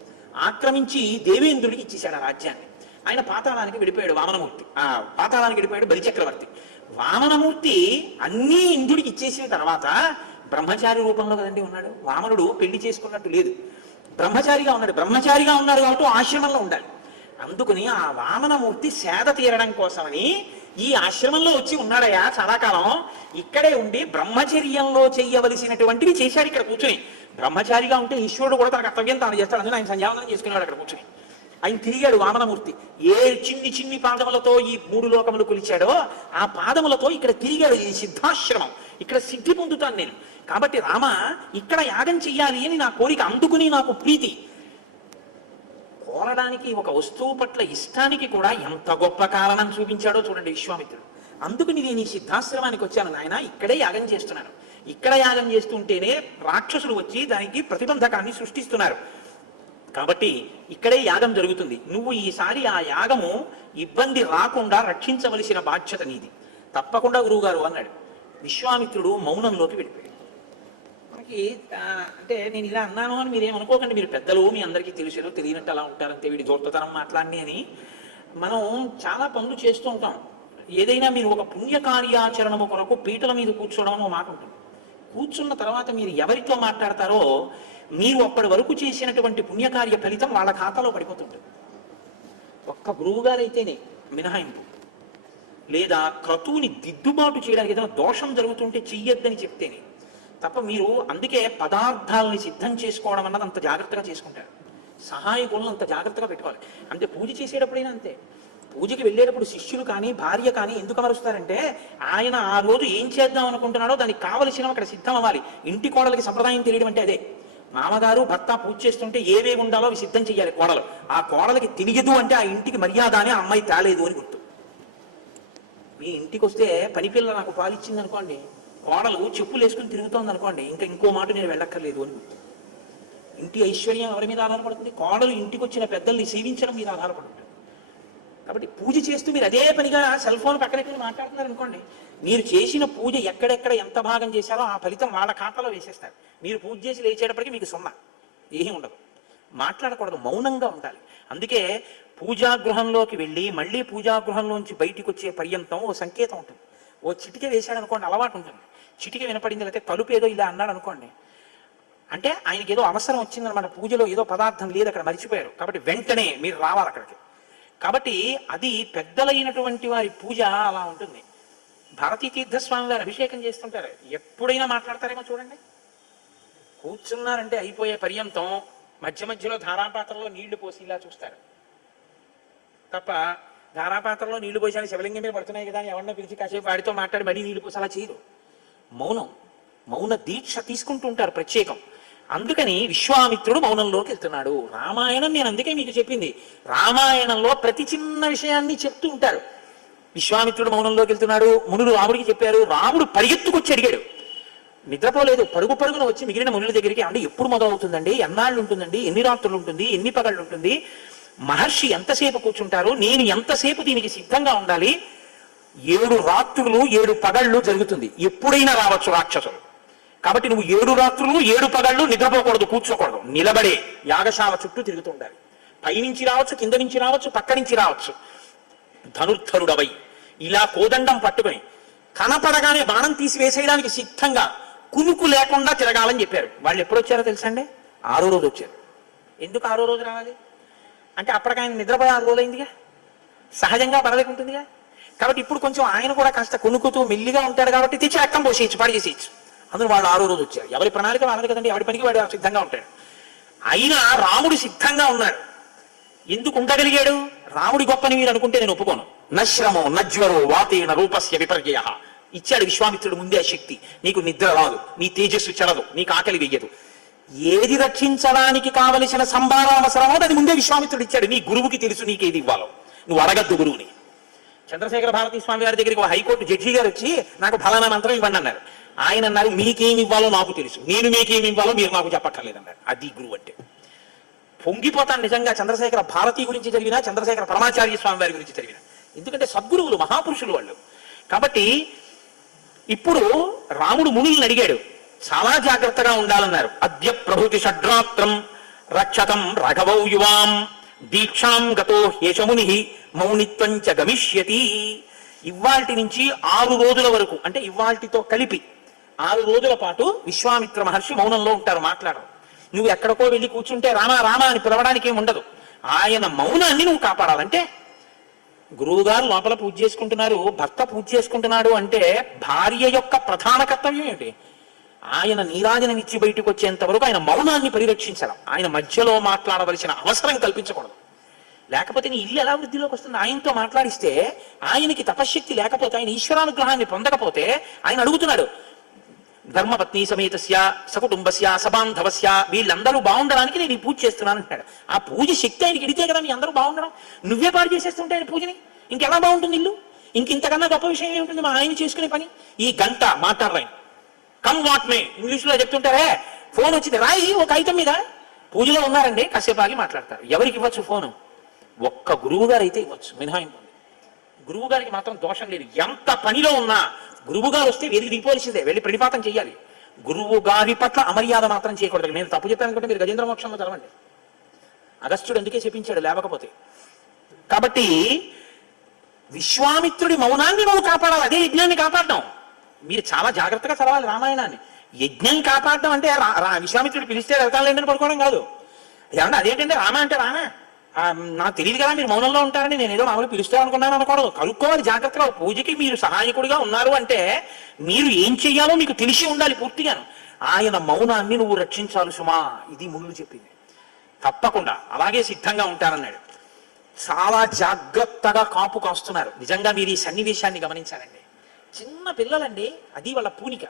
ఆక్రమించి దేవేంద్రుడికి ఇచ్చేశాడు ఆ రాజ్యాన్ని. ఆయన పాతాళానికి విడిపోయాడు వామనమూర్తి. ఆ పాతాళానికి విడిపోయాడు బలిచక్రవర్తి. వామనమూర్తి అన్నీ ఇంద్రుడికి ఇచ్చేసిన తర్వాత బ్రహ్మచారి రూపంలో కదండి ఉన్నాడు. వామనుడు పెళ్లి చేసుకున్నట్టు లేదు, బ్రహ్మచారిగా ఉన్నాడు. బ్రహ్మచారిగా ఉన్నాడు కాబట్టి ఆశ్రమంలో ఉండాలి. అందుకని ఆ వామనమూర్తి సేద తీరడం కోసమని ఈ ఆశ్రమంలో వచ్చి ఉన్నాడయా చాలా కాలం. ఇక్కడే ఉండి బ్రహ్మచర్యంలో చెయ్యవలసినటువంటివి చేశాడు ఇక్కడ కూర్చొని. బ్రహ్మచారిగా ఉంటే ఈశ్వరుడు కూడా తన కర్తవ్యం తాను చేస్తాడు. అందుకని ఆయన సంధ్యావందనం చేసుకున్నాడు అక్కడ కూర్చొని. ఆయన తిరిగాడు వామనమూర్తి. ఏ చిన్ని పాదములతో ఈ 3 లోకములు కొలిచాడో ఆ పాదములతో ఇక్కడ తిరిగాడు. ఈ సిద్ధాశ్రమం, ఇక్కడ సిద్ధి పొందుతాను నేను. కాబట్టి రామ ఇక్కడ యాగం చెయ్యాలి అని నా కోరిక, అందుకుని నాకు ప్రీతి. కోరడానికి ఒక వస్తువు పట్ల ఇష్టానికి కూడా ఎంత గొప్ప కారణం చూపించాడో చూడండి విశ్వామిత్రుడు. అందుకని నేను ఈ సిద్ధాశ్రమానికి వచ్చాను నాయన, ఇక్కడే యాగం చేస్తున్నాను. ఇక్కడ యాగం చేస్తుంటేనే రాక్షసులు వచ్చి దానికి ప్రతిబంధకాన్ని సృష్టిస్తున్నారు. కాబట్టి ఇక్కడే యాగం జరుగుతుంది. నువ్వు ఈసారి ఆ యాగము ఇబ్బంది రాకుండా రక్షించవలసిన బాధ్యత నీది, తప్పకుండా గురువుగారు అన్నాడు. విశ్వామిత్రుడు మౌనంలోకి వెళ్ళిపోయాడు. మనకి అంటే నేను ఇలా అన్నాను అని మీరేమనుకోకండి, మీరు పెద్దలు, మీ అందరికీ తెలిసారు, తెలియనట్టు అలా ఉంటారంతే, వీడి దూర్తతనం మాట్లాడి అని. మనం చాలా పనులు చేస్తూ ఉంటాం. ఏదైనా మీరు ఒక పుణ్యకార్యాచరణము కొరకు పీటల మీద కూర్చోవడం అని ఒక మాట ఉంటుంది. కూర్చున్న తర్వాత మీరు ఎవరితో మాట్లాడతారో మీరు అప్పటి వరకు చేసినటువంటి పుణ్యకార్య ఫలితం వాళ్ళ ఖాతాలో పడిపోతుంది. ఒక్క గురువుగారైతేనే మినహాయింపు, లేదా క్రతువుని దిద్దుబాటు చేయడానికి ఏదైనా దోషం జరుగుతుంటే చెయ్యొద్దని చెప్తేనే తప్ప. మీరు అందుకే పదార్థాలని సిద్ధం చేసుకోవడం అన్నది అంత జాగ్రత్తగా చేసుకుంటారు. సహాయకులను అంత జాగ్రత్తగా పెట్టుకోవాలి. అంటే పూజ చేసేటప్పుడైనా అంతే. పూజకి వెళ్ళేటప్పుడు శిష్యులు కానీ భార్య కానీ ఎందుకు అమరుస్తారంటే ఆయన ఆ రోజు ఏం చేద్దాం అనుకుంటున్నాడో దానికి కావలసినవి అక్కడ సిద్ధం అవ్వాలి. ఇంటి కోడలకి సంప్రదాయం తెలియడం అంటే అదే. మామగారు భర్త పూజ చేస్తుంటే ఏవేవి ఉండాలో అవి సిద్ధం చేయాలి కోడలు. ఆ కోడలకి తెలియదు అంటే ఆ ఇంటికి మర్యాద అని ఆ అమ్మాయి తేలేదు అని గుర్తు. మీ ఇంటికి వస్తే పని పిల్ల నాకు పాలిచ్చింది అనుకోండి, కోడలు చెప్పులు వేసుకుని తిరుగుతోంది అనుకోండి, ఇంకా ఇంకో మాట నేను వెళ్ళక్కర్లేదు అని గుర్తు. ఇంటి ఐశ్వర్యం ఎవరి మీద ఆధారపడుతుంది? కోడలు ఇంటికి వచ్చిన పెద్దల్ని సేవించడం మీద ఆధారపడుతుంది. కాబట్టి పూజ చేస్తూ మీరు అదే పనిగా సెల్ ఫోన్ పక్కనెట్టుకుని మాట్లాడుతున్నారు అనుకోండి, మీరు చేసిన పూజ ఎక్కడెక్కడ ఎంత భాగం చేశారో ఆ ఫలితం వాళ్ళ ఖాతాలో వేసేస్తారు. మీరు పూజ చేసి లేచేటప్పటికి మీకు సున్నా, ఏమీ ఉండదు. మాట్లాడకూడదు, మౌనంగా ఉండాలి. అందుకే పూజాగృహంలోకి వెళ్ళి మళ్ళీ పూజాగృహంలోంచి బయటికి వచ్చే పర్యంతం ఓ సంకేతం ఉంటుంది. ఓ చిటిక వేశాడు అనుకోండి, అలవాటు ఉంటుంది. చిటిక వినపడింది, లేకపోతే తలుపు ఏదో ఇలా అన్నాడు అనుకోండి, అంటే ఆయనకి ఏదో అవసరం వచ్చిందనమాట. పూజలో ఏదో పదార్థం లేదు అక్కడ, మర్చిపోయారు. కాబట్టి వెంటనే మీరు రావాలి అక్కడికి. కాబట్టి అది పెద్దలైనటువంటి వారి పూజ అలా ఉంటుంది. భారతీ తీర్థస్వామి వారు అభిషేకం చేస్తుంటారు, ఎప్పుడైనా మాట్లాడతారేమో చూడండి. కూర్చున్నారంటే అయిపోయే పర్యంతం మధ్య మధ్యలో ధారాపాత్రలో నీళ్లు పోసి ఇలా చూస్తారు తప్ప, ధారాపాత్రలో నీళ్లు పోసి శివలింగం మీద పడుతున్నాయి కదా అని ఎవరినో పిలిచి కాసేపు వాడితో మాట్లాడి మరీ నీళ్లు పోసి అలా చేయరు. మౌనం, మౌన దీక్ష తీసుకుంటూ ఉంటారు ప్రత్యేకం. అందుకని విశ్వామిత్రుడు మౌనంలోకి వెళ్తున్నాడు. రామాయణం నేను అందుకే మీకు చెప్పింది, రామాయణంలో ప్రతి చిన్న విషయాన్ని చెప్తూ ఉంటారు. విశ్వామిత్రుడు మౌనంలోకి వెళ్తున్నాడు, మునులు రాముడికి చెప్పారు. రాముడు పరిగెత్తుకొచ్చి అడిగాడు, నిద్రపోలేదు, పరుగు పరుగున వచ్చి మిగిలిన మునుల దగ్గరికి, అంటే ఎప్పుడు మొదలవుతుందండి, ఎన్నాళ్ళు ఉంటుందండి, ఎన్ని రాత్రులు ఉంటుంది, ఎన్ని పగళ్ళు ఉంటుంది, మహర్షి ఎంతసేపు కూర్చుంటారు, నేను ఎంతసేపు దీనికి సిద్ధంగా ఉండాలి, 7 రాత్రులు 7 పగళ్ళు జరుగుతుంది, ఎప్పుడైనా రావచ్చు రాక్షసులు. కాబట్టి నువ్వు 7 రాత్రులు 7 పగళ్ళు నిద్రపోకూడదు, కూర్చోకూడదు, నిలబడే యాగశాల చుట్టూ తిరుగుతూ ఉండాలి. పైనుంచి రావచ్చు, కింద నుంచి రావచ్చు, పక్క నుంచి రావచ్చు. ధనుర్ధరుడవై ఇలా కోదండం పట్టుకుని కనపడగానే బాణం తీసి వేసేయడానికి సిద్ధంగా కునుకు లేకుండా తిరగాలని చెప్పారు. వాళ్ళు ఎప్పుడు వచ్చారో తెలుసా అండి? 6వ రోజు వచ్చారు. ఎందుకు 6వ రోజు రావాలి అంటే అప్పటికి ఆయన నిద్రపోయి 6 రోజులైందిగా, సహజంగా పడలేకుంటుందిగా. కాబట్టి ఇప్పుడు కొంచెం ఆయన కూడా కాస్త కొనుక్కుతూ మెల్లిగా ఉంటాడు కాబట్టి తెచ్చి రక్తం పోసేయచ్చు, పాడు చేసేయచ్చు. అందులో వాళ్ళు 6వ రోజు వచ్చారు. ఎవరి ప్రణాళిక వాళ్ళది కదండి, ఎవరి పనికి వాడు సిద్ధంగా ఉంటాడు. అయినా రాముడు సిద్ధంగా ఉన్నాడు. ఎందుకు ఉండగలిగాడు? రాముడి గొప్పని మీరు అనుకుంటే నేను ఒప్పుకోను. నశ్రమో నజ్వరో వాతేన రూపస్య విపర్యయ ఇచ్చాడు విశ్వామిత్రుడు ముందే శక్తి. నీకు నిద్ర రాదు, నీ తేజస్సు చెరదు, నీకు ఆకలి వెయ్యదు. ఏది రక్షించడానికి కావలసిన సంభారం అవసరమో అది ముందే విశ్వామిత్రుడు ఇచ్చాడు. నీ గురువుకి తెలుసు నీకేది ఇవ్వాలో, నువ్వు అడగద్దు గురువుని. చంద్రశేఖర భారతీ స్వామి గారి దగ్గరికి ఒక హైకోర్టు జడ్జి గారు వచ్చి నాకు ఫలానా మంత్రం ఇవ్వండి అన్నారు. ఆయన అన్నారు, మీకేమి ఇవ్వాలో నాకు తెలుసు, నేను మీకేమి ఇవ్వాలో మీరు నాకు చెప్పక్కర్లేదన్నారు. అది గురువు అంటే. పొంగిపోతాను నిజంగా చంద్రశేఖర భారతి గురించి జరిగినా, చంద్రశేఖర పరమాచార్య స్వామి వారి గురించి జరిగిన. ఎందుకంటే సద్గురువులు, మహాపురుషులు వాళ్ళు. కాబట్టి ఇప్పుడు రాముడు మునుల్ని అడిగాడు, చాలా జాగ్రత్తగా ఉండాలన్నారు. అద్య ప్రభుతి షడ్రాత్రం రక్షతం రాఘవౌ యువాం దీక్షాం గతో హేషముని మౌనిత్వం చ గమిష్యతి. ఇవాల్టి నుంచి 6 రోజుల వరకు, అంటే ఇవాల్టితో కలిపి 6 రోజుల పాటు విశ్వామిత్ర మహర్షి మౌనంలో ఉంటారు, మాట్లాడరు. నువ్వు ఎక్కడికో వెళ్ళి కూర్చుంటే రామా రామా అని పిలవడానికి ఏమి ఉండదు. ఆయన మౌనాన్ని నువ్వు కాపాడాలంటే, గురువు గారు లోపల పూజ చేసుకుంటున్నారు, భర్త పూజ చేసుకుంటున్నాడు అంటే భార్య యొక్క ప్రధాన కర్తవ్యం ఏంటి? ఆయన నీరాజనం ఇచ్చి బయటకు వచ్చేంత వరకు ఆయన మౌనాన్ని పరిరక్షించడం, ఆయన మధ్యలో మాట్లాడవలసిన అవసరం కల్పించకూడదు. లేకపోతే నీ ఇల్లు ఎలా వృద్ధిలోకి వస్తుంది? ఆయనతో మాట్లాడిస్తే ఆయనకి తపశ్శక్తి లేకపోతే, ఆయన ఈశ్వరానుగ్రహాన్ని పొందకపోతే ఆయన అడుగుతున్నాడు, ధర్మపత్ని సమేతస్య సకుటుంబస్య సబాంధవస్య, వీళ్ళందరూ బాగుండడానికి నేను ఈ పూజ చేస్తున్నాను అంటాడు. ఆ పూజ శక్తి ఆయనకి ఇడితే కదా మీ అందరూ బాగుండడం. నువ్వే పాడు చేసేస్తుంటే ఆయన పూజని ఇంకెలా బాగుంటుంది ఇల్లు? ఇంతకన్నా గొప్ప విషయం ఏముంటుంది మా ఆయన చేసుకునే పని? ఈ గంట మాట్లాడరాయన కమ్ వాట్ మే ఇంగ్లీష్లో చెప్తుంటారే, ఫోన్ వచ్చింది రాయి ఒక ఐటమ్ మీద, పూజలో ఉన్నారండి కాసేపు ఆగి మాట్లాడతారు. ఎవరికి ఇవ్వచ్చు ఫోను? ఒక్క గురువు గారు అయితే ఇవ్వచ్చు, మినహాయింపు. గురువు గారికి మాత్రం దోషం లేదు. ఎంత పనిలో ఉన్నా గురువు గారు వస్తే వేదిక దిగిపోవలసిందే, వెళ్ళి ప్రణిపాతం చేయాలి. గురువు గారి పట్ల అమర్యాద మాత్రం చేయకూడదు. నేను తప్పు చెప్పాను అనుకుంటే మీరు గజేంద్ర మోక్షంలో చదవండి. అగస్త్యుడు అందుకే చెప్పించాడు లేవకపోతే. కాబట్టి విశ్వామిత్రుడి మౌనాన్ని నువ్వు కాపాడాలి, అదే యజ్ఞాన్ని కాపాడడం. మీరు చాలా జాగ్రత్తగా చదవాలి రామాయణాన్ని. యజ్ఞం కాపాడడం అంటే విశ్వామిత్రుడు పిలిస్తే వెళ్తానులేండి పడుకోవడం కాదు. ఏమన్నా అదేంటంటే రామ అంటే రామ నాకు తెలియదు కదా మీరు మౌనంలో ఉంటారని, నేను ఏదో మామూలు పిలుస్తాను అనుకున్నాను అనకూడదు. కలుక్కోవాలి జాగ్రత్తగా. పూజకి మీరు సహాయకుడిగా ఉన్నారు అంటే మీరు ఏం చెయ్యాలో మీకు తెలిసి ఉండాలి పూర్తిగాను. ఆయన మౌనాన్ని నువ్వు రక్షించాలి సుమా, ఇది ముళ్ళు చెప్పింది. తప్పకుండా అలాగే సిద్ధంగా ఉంటారన్నాడు. చాలా జాగ్రత్తగా కాపు కాస్తున్నారు. నిజంగా మీరు ఈ సన్నివేశాన్ని గమనించాలండి. చిన్న పిల్లలండి, అది వాళ్ళ పూనిక.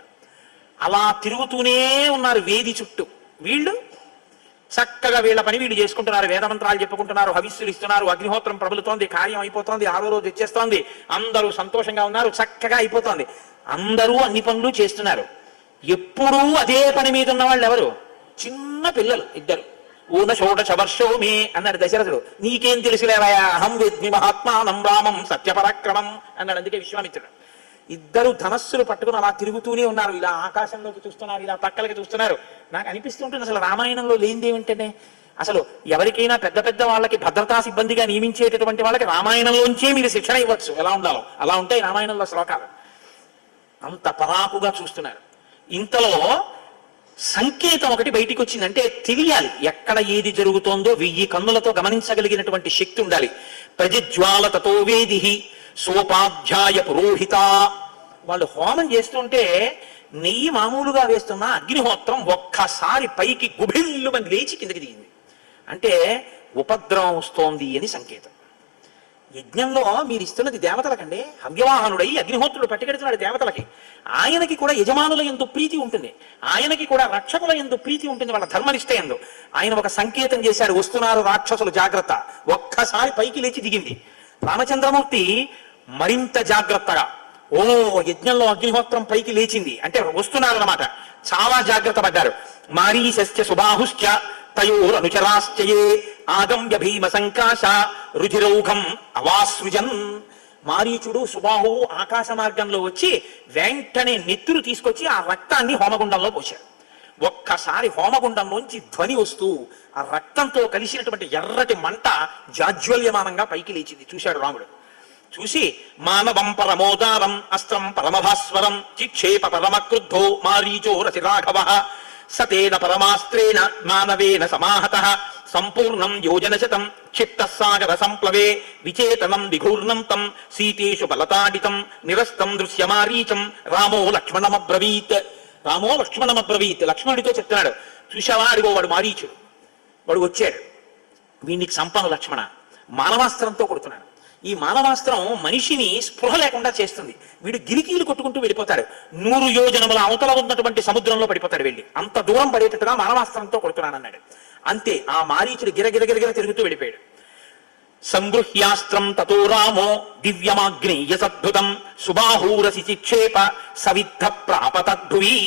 అలా తిరుగుతూనే ఉన్నారు వేది చుట్టూ. వీళ్ళు చక్కగా వీళ్ళ పని వీళ్ళు చేసుకుంటున్నారు, వేదమంత్రాలు చెప్పుకుంటున్నారు, హవిస్సులు ఇస్తున్నారు, అగ్నిహోత్రం ప్రబలుతోంది, కార్యం అయిపోతోంది, 6వ రోజు వచ్చేస్తోంది, అందరూ సంతోషంగా ఉన్నారు, చక్కగా అయిపోతోంది. అందరూ అన్ని పనులు చేస్తున్నారు. ఎప్పుడూ అదే పని మీద ఉన్న వాళ్ళు ఎవరు? చిన్న పిల్లలు ఇద్దరు. ఊన షోడశ వర్షో మే అన్నాడు దశరథుడు. నీకేం తెలుసులేవయా, అహం విద్మి మహాత్మానం రామం సత్యపరాక్రమం అన్నాడు. అందుకే విశ్వామిత్రుడు. ఇద్దరు ధనస్సులు పట్టుకుని అలా తిరుగుతూనే ఉన్నారు. ఇలా ఆకాశంలోకి చూస్తున్నారు, ఇలా పక్కలకి చూస్తున్నారు. నాకు అనిపిస్తుంటుంది అసలు రామాయణంలో లేనిదేమిటనే, అసలు ఎవరికైనా పెద్ద పెద్ద వాళ్ళకి భద్రతా సిబ్బందిగా నియమించేటటువంటి వాళ్ళకి రామాయణంలోంచే మీరు శిక్షణ ఇవ్వచ్చు, ఎలా ఉండాలో అలా ఉంటాయి రామాయణంలో శ్లోకాలు. అంత పరాకుగా చూస్తున్నారు. ఇంతలో సంకేతం ఒకటి బయటికి వచ్చిందంటే తెలియాలి, ఎక్కడ ఏది జరుగుతోందో 1000 కన్నులతో గమనించగలిగినటువంటి శక్తి ఉండాలి. ప్రజ్వాల తతో వేది సోపాధ్యాయ పురోహిత. వాళ్ళు హోమం చేస్తుంటే నెయ్యి మామూలుగా వేస్తున్న అగ్నిహోత్రం ఒక్కసారి పైకి గుభిల్లు మంది లేచి కిందకి దిగింది. అంటే ఉపద్రవం వస్తోంది అని సంకేతం. యజ్ఞంలో మీరు ఇస్తున్నది దేవతలకండి. హవ్యవాహనుడై అగ్నిహోత్రుడు పట్టుకెడుతున్నాడు దేవతలకి. ఆయనకి కూడా యజమానుల యందు ప్రీతి ఉంటుంది, ఆయనకి కూడా రక్షకుల యందు ప్రీతి ఉంటుంది, వాళ్ళ ధర్మనిష్ట యందు. ఆయన ఒక సంకేతం చేశాడు, వస్తున్నారు రాక్షసులు జాగ్రత్త. ఒక్కసారి పైకి లేచి దిగింది. రామచంద్రమూర్తి మరింత జాగ్రత్తగా, ఓ యజ్ఞంలో అగ్నిహోత్రం పైకి లేచింది అంటే వస్తున్నారు అన్నమాట. చాలా జాగ్రత్త పడ్డారు. మారీశస్య సుబాహుశ్చ తయోరనుచరాశ్చయే ఆగమ్య భీమ సంకాశ రుధిరౌఘం అవాసృజన్. మారీచుడు సుబాహువు ఆకాశ మార్గంలో వచ్చి వెంటనే నెత్తురు తీసుకొచ్చి ఆ రక్తాన్ని హోమగుండంలో పోశాడు. ఒక్కసారి హోమగుండంలోంచి ధ్వని వస్తూ ఆ రక్తంతో కలిసినటువంటి ఎర్రటి మంట జాజ్వల్యమానంగా పైకి లేచింది. చూశాడు రాముడు. చూసి మానవం పరమోదారం అస్త్రం పరమభాస్వరం చిక్షేప పరమక్రుద్ధో మారీచో రసి రాఘవ సతేన పరమాస్త్రేణ మానవేన సమాహత సంపూర్ణం యోజనశతం క్షిప్తసాగర సంప్లవే విచేతనం విఘూర్ణంతం సీతేషు బలతాడితం నిరస్తం దృశ్యమారీచం రామో లక్ష్మణమబ్రవీత్. రామో లక్ష్మణమబ్రవీత్. లక్ష్మణుడితో చెప్తున్నాడు, చూశావా అడిగో వాడు మారీచుడు, వాడు వచ్చాడు, వీడికి సంపను లక్ష్మణ. మానవాస్త్రంతో కొడుతున్నాడు. ఈ మానవాస్త్రం మనిషిని స్పృహ లేకుండా చేస్తుంది. వీడు గిరికీలు కొట్టుకుంటూ వెళ్ళిపోతాడు. 100 యోజనముల అవతల ఉన్నటువంటి సముద్రంలో పడిపోతాడు వెళ్ళి. అంత దూరం పడేటట్టుగా మానవాస్త్రంతో కొడుతున్నాను అన్నాడు. అంతే, ఆ మారీచుడు గిరగిరగిరగిర తిరుగుతూ వెళ్ళిపోయాడు. సంగృహ్యాస్త్రం తతో రామో దివ్యమాగ్నేయ సద్భుతం సుబాహూరసి చిక్షేప సవిద్ధ ప్రాపతద్భువి.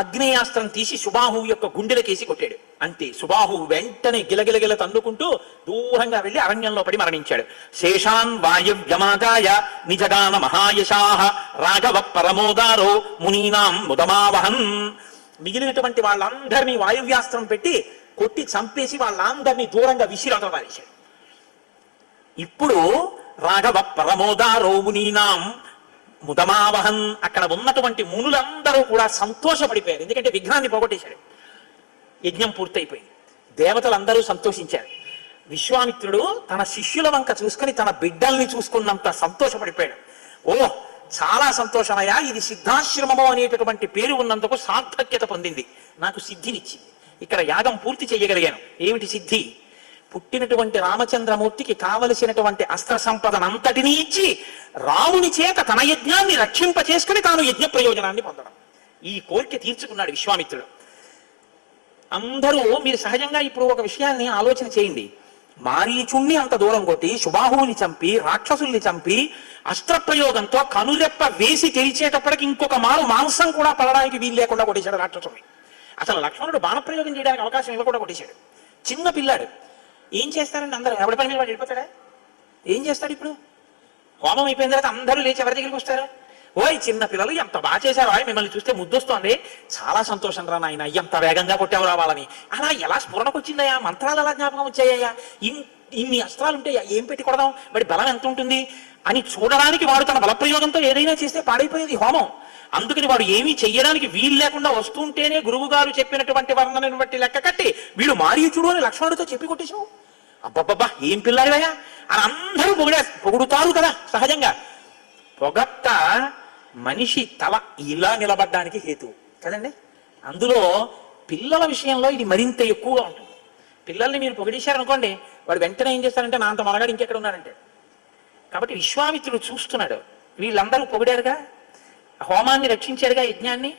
ఆగ్నేయాస్త్రం తీసి సుబాహు యొక్క గుండెలకేసి కొట్టాడు. అంతే, సుబాహు వెంటనే గిలగిలగిల తన్నుకుంటూ దూరంగా వెళ్లి అరణ్యంలో పడి మరణించాడు. శేషాన్ వాయవ్యమాదాయ నిజగాన మహాయశాహ రాఘవ పరమోదారో మునీనాం ముదమావహన్. మిగిలినటువంటి వాళ్ళందరినీ వాయువ్యాస్త్రం పెట్టి కొట్టి చంపేసి వాళ్ళందరినీ దూరంగా విసిరాతో పారేశాడు. ఇప్పుడు రాఘవ పరమోదారో మునీనాం ముదమావహన్. అక్కడ ఉన్నటువంటి మునులందరూ కూడా సంతోషపడిపోయారు, ఎందుకంటే విఘ్నాన్ని పోగొట్టేశాడు. యజ్ఞం పూర్తయిపోయింది. దేవతలందరూ సంతోషించారు. విశ్వామిత్రుడు తన శిష్యుల వంక చూసుకుని తన బిడ్డల్ని చూసుకున్నంత సంతోషపడిపోయాడు. ఓ చాలా సంతోషమయ్యా, ఇది సిద్ధాశ్రమము అనేటటువంటి పేరు ఉన్నందుకు సార్థక్యత పొందింది, నాకు సిద్ధినిచ్చింది. ఇక్కడ యాగం పూర్తి చేయగలిగాను. ఏమిటి సిద్ధి? పుట్టినటువంటి రామచంద్రమూర్తికి కావలసినటువంటి అస్త్ర సంపదనంతటినీ ఇచ్చి రాముని చేత తన యజ్ఞాన్ని రక్షింప చేసుకుని తాను యజ్ఞ ప్రయోజనాన్ని పొందడం. ఈ కోరిక తీర్చుకున్నాడు విశ్వామిత్రుడు. అందరూ మీరు సహజంగా ఇప్పుడు ఒక విషయాన్ని ఆలోచన చేయండి. మారీచుణ్ణి అంత దూరం కొట్టి సుబాహువుని చంపి రాక్షసుల్ని చంపి అస్త్ర ప్రయోగంతో కనురెప్ప వేసి తెరిచేటప్పటికి ఇంకొక మాంసం కూడా పడడానికి వీలు లేకుండా కొట్టేశాడు రాక్షసుని. అసలు లక్ష్మణుడు బాణప్రయోగం చేయడానికి అవకాశం ఇవ్వకుండా కొట్టేశాడు. చిన్న పిల్లాడు. ఏం చేస్తారండి అందరూ? ఎవరి పని మీద వాడు వెళ్ళిపోతాడా? ఏం చేస్తాడు? ఇప్పుడు హోమం అయిపోయిన తర్వాత అందరూ లేచి ఎవరి దగ్గరికి వస్తారు? ఓయ్ చిన్న పిల్లలు ఎంత బాగా చేశారు, మిమ్మల్ని చూస్తే ముద్దొస్తోంది, చాలా సంతోషం రా నాయన, ఎంత వేగంగా కొట్టావు రావాలని. అలా ఎలా స్ఫురణకు వచ్చిందయ్యా, మంత్రాలు ఎలా జ్ఞాపకం వచ్చాయ్యా, ఇన్ని అస్త్రాలు ఉంటే ఏం పెట్టి కొడదాం, వాడి బలం ఎంత ఉంటుంది అని చూడడానికి వాడు తన బలప్రయోగంతో ఏదైనా చేస్తే పాడైపోయేది హోమం. అందుకని వాడు ఏమీ చెయ్యడానికి వీలు లేకుండా వస్తుంటేనే గురువు గారు చెప్పినటువంటి వర్ణనను బట్టి లెక్క కట్టి వీడు మారీచుడు అని లక్ష్మణుడితో చెప్పి కొట్టేశావు. అబ్బబ్బబ్బా ఏం పిల్లాడివయ్యా అని అందరూ పొగుడుతారు కదా సహజంగా. పొగట్ట మనిషి తల ఇలా నిలబడ్డానికి హేతు కదండి. అందులో పిల్లల విషయంలో ఇది మరింత ఎక్కువగా ఉంటుంది. పిల్లల్ని మీరు పొగిడేశారనుకోండి, వాడు వెంటనే ఏం చేస్తారంటే నా అంత మనగాడు ఇంకెక్కడ ఉన్నారంటే. కాబట్టి విశ్వామిత్రుడు చూస్తున్నాడు, వీళ్ళందరూ పొగిడారుగా, హోమాన్ని రక్షించారుగా, యజ్ఞాన్ని,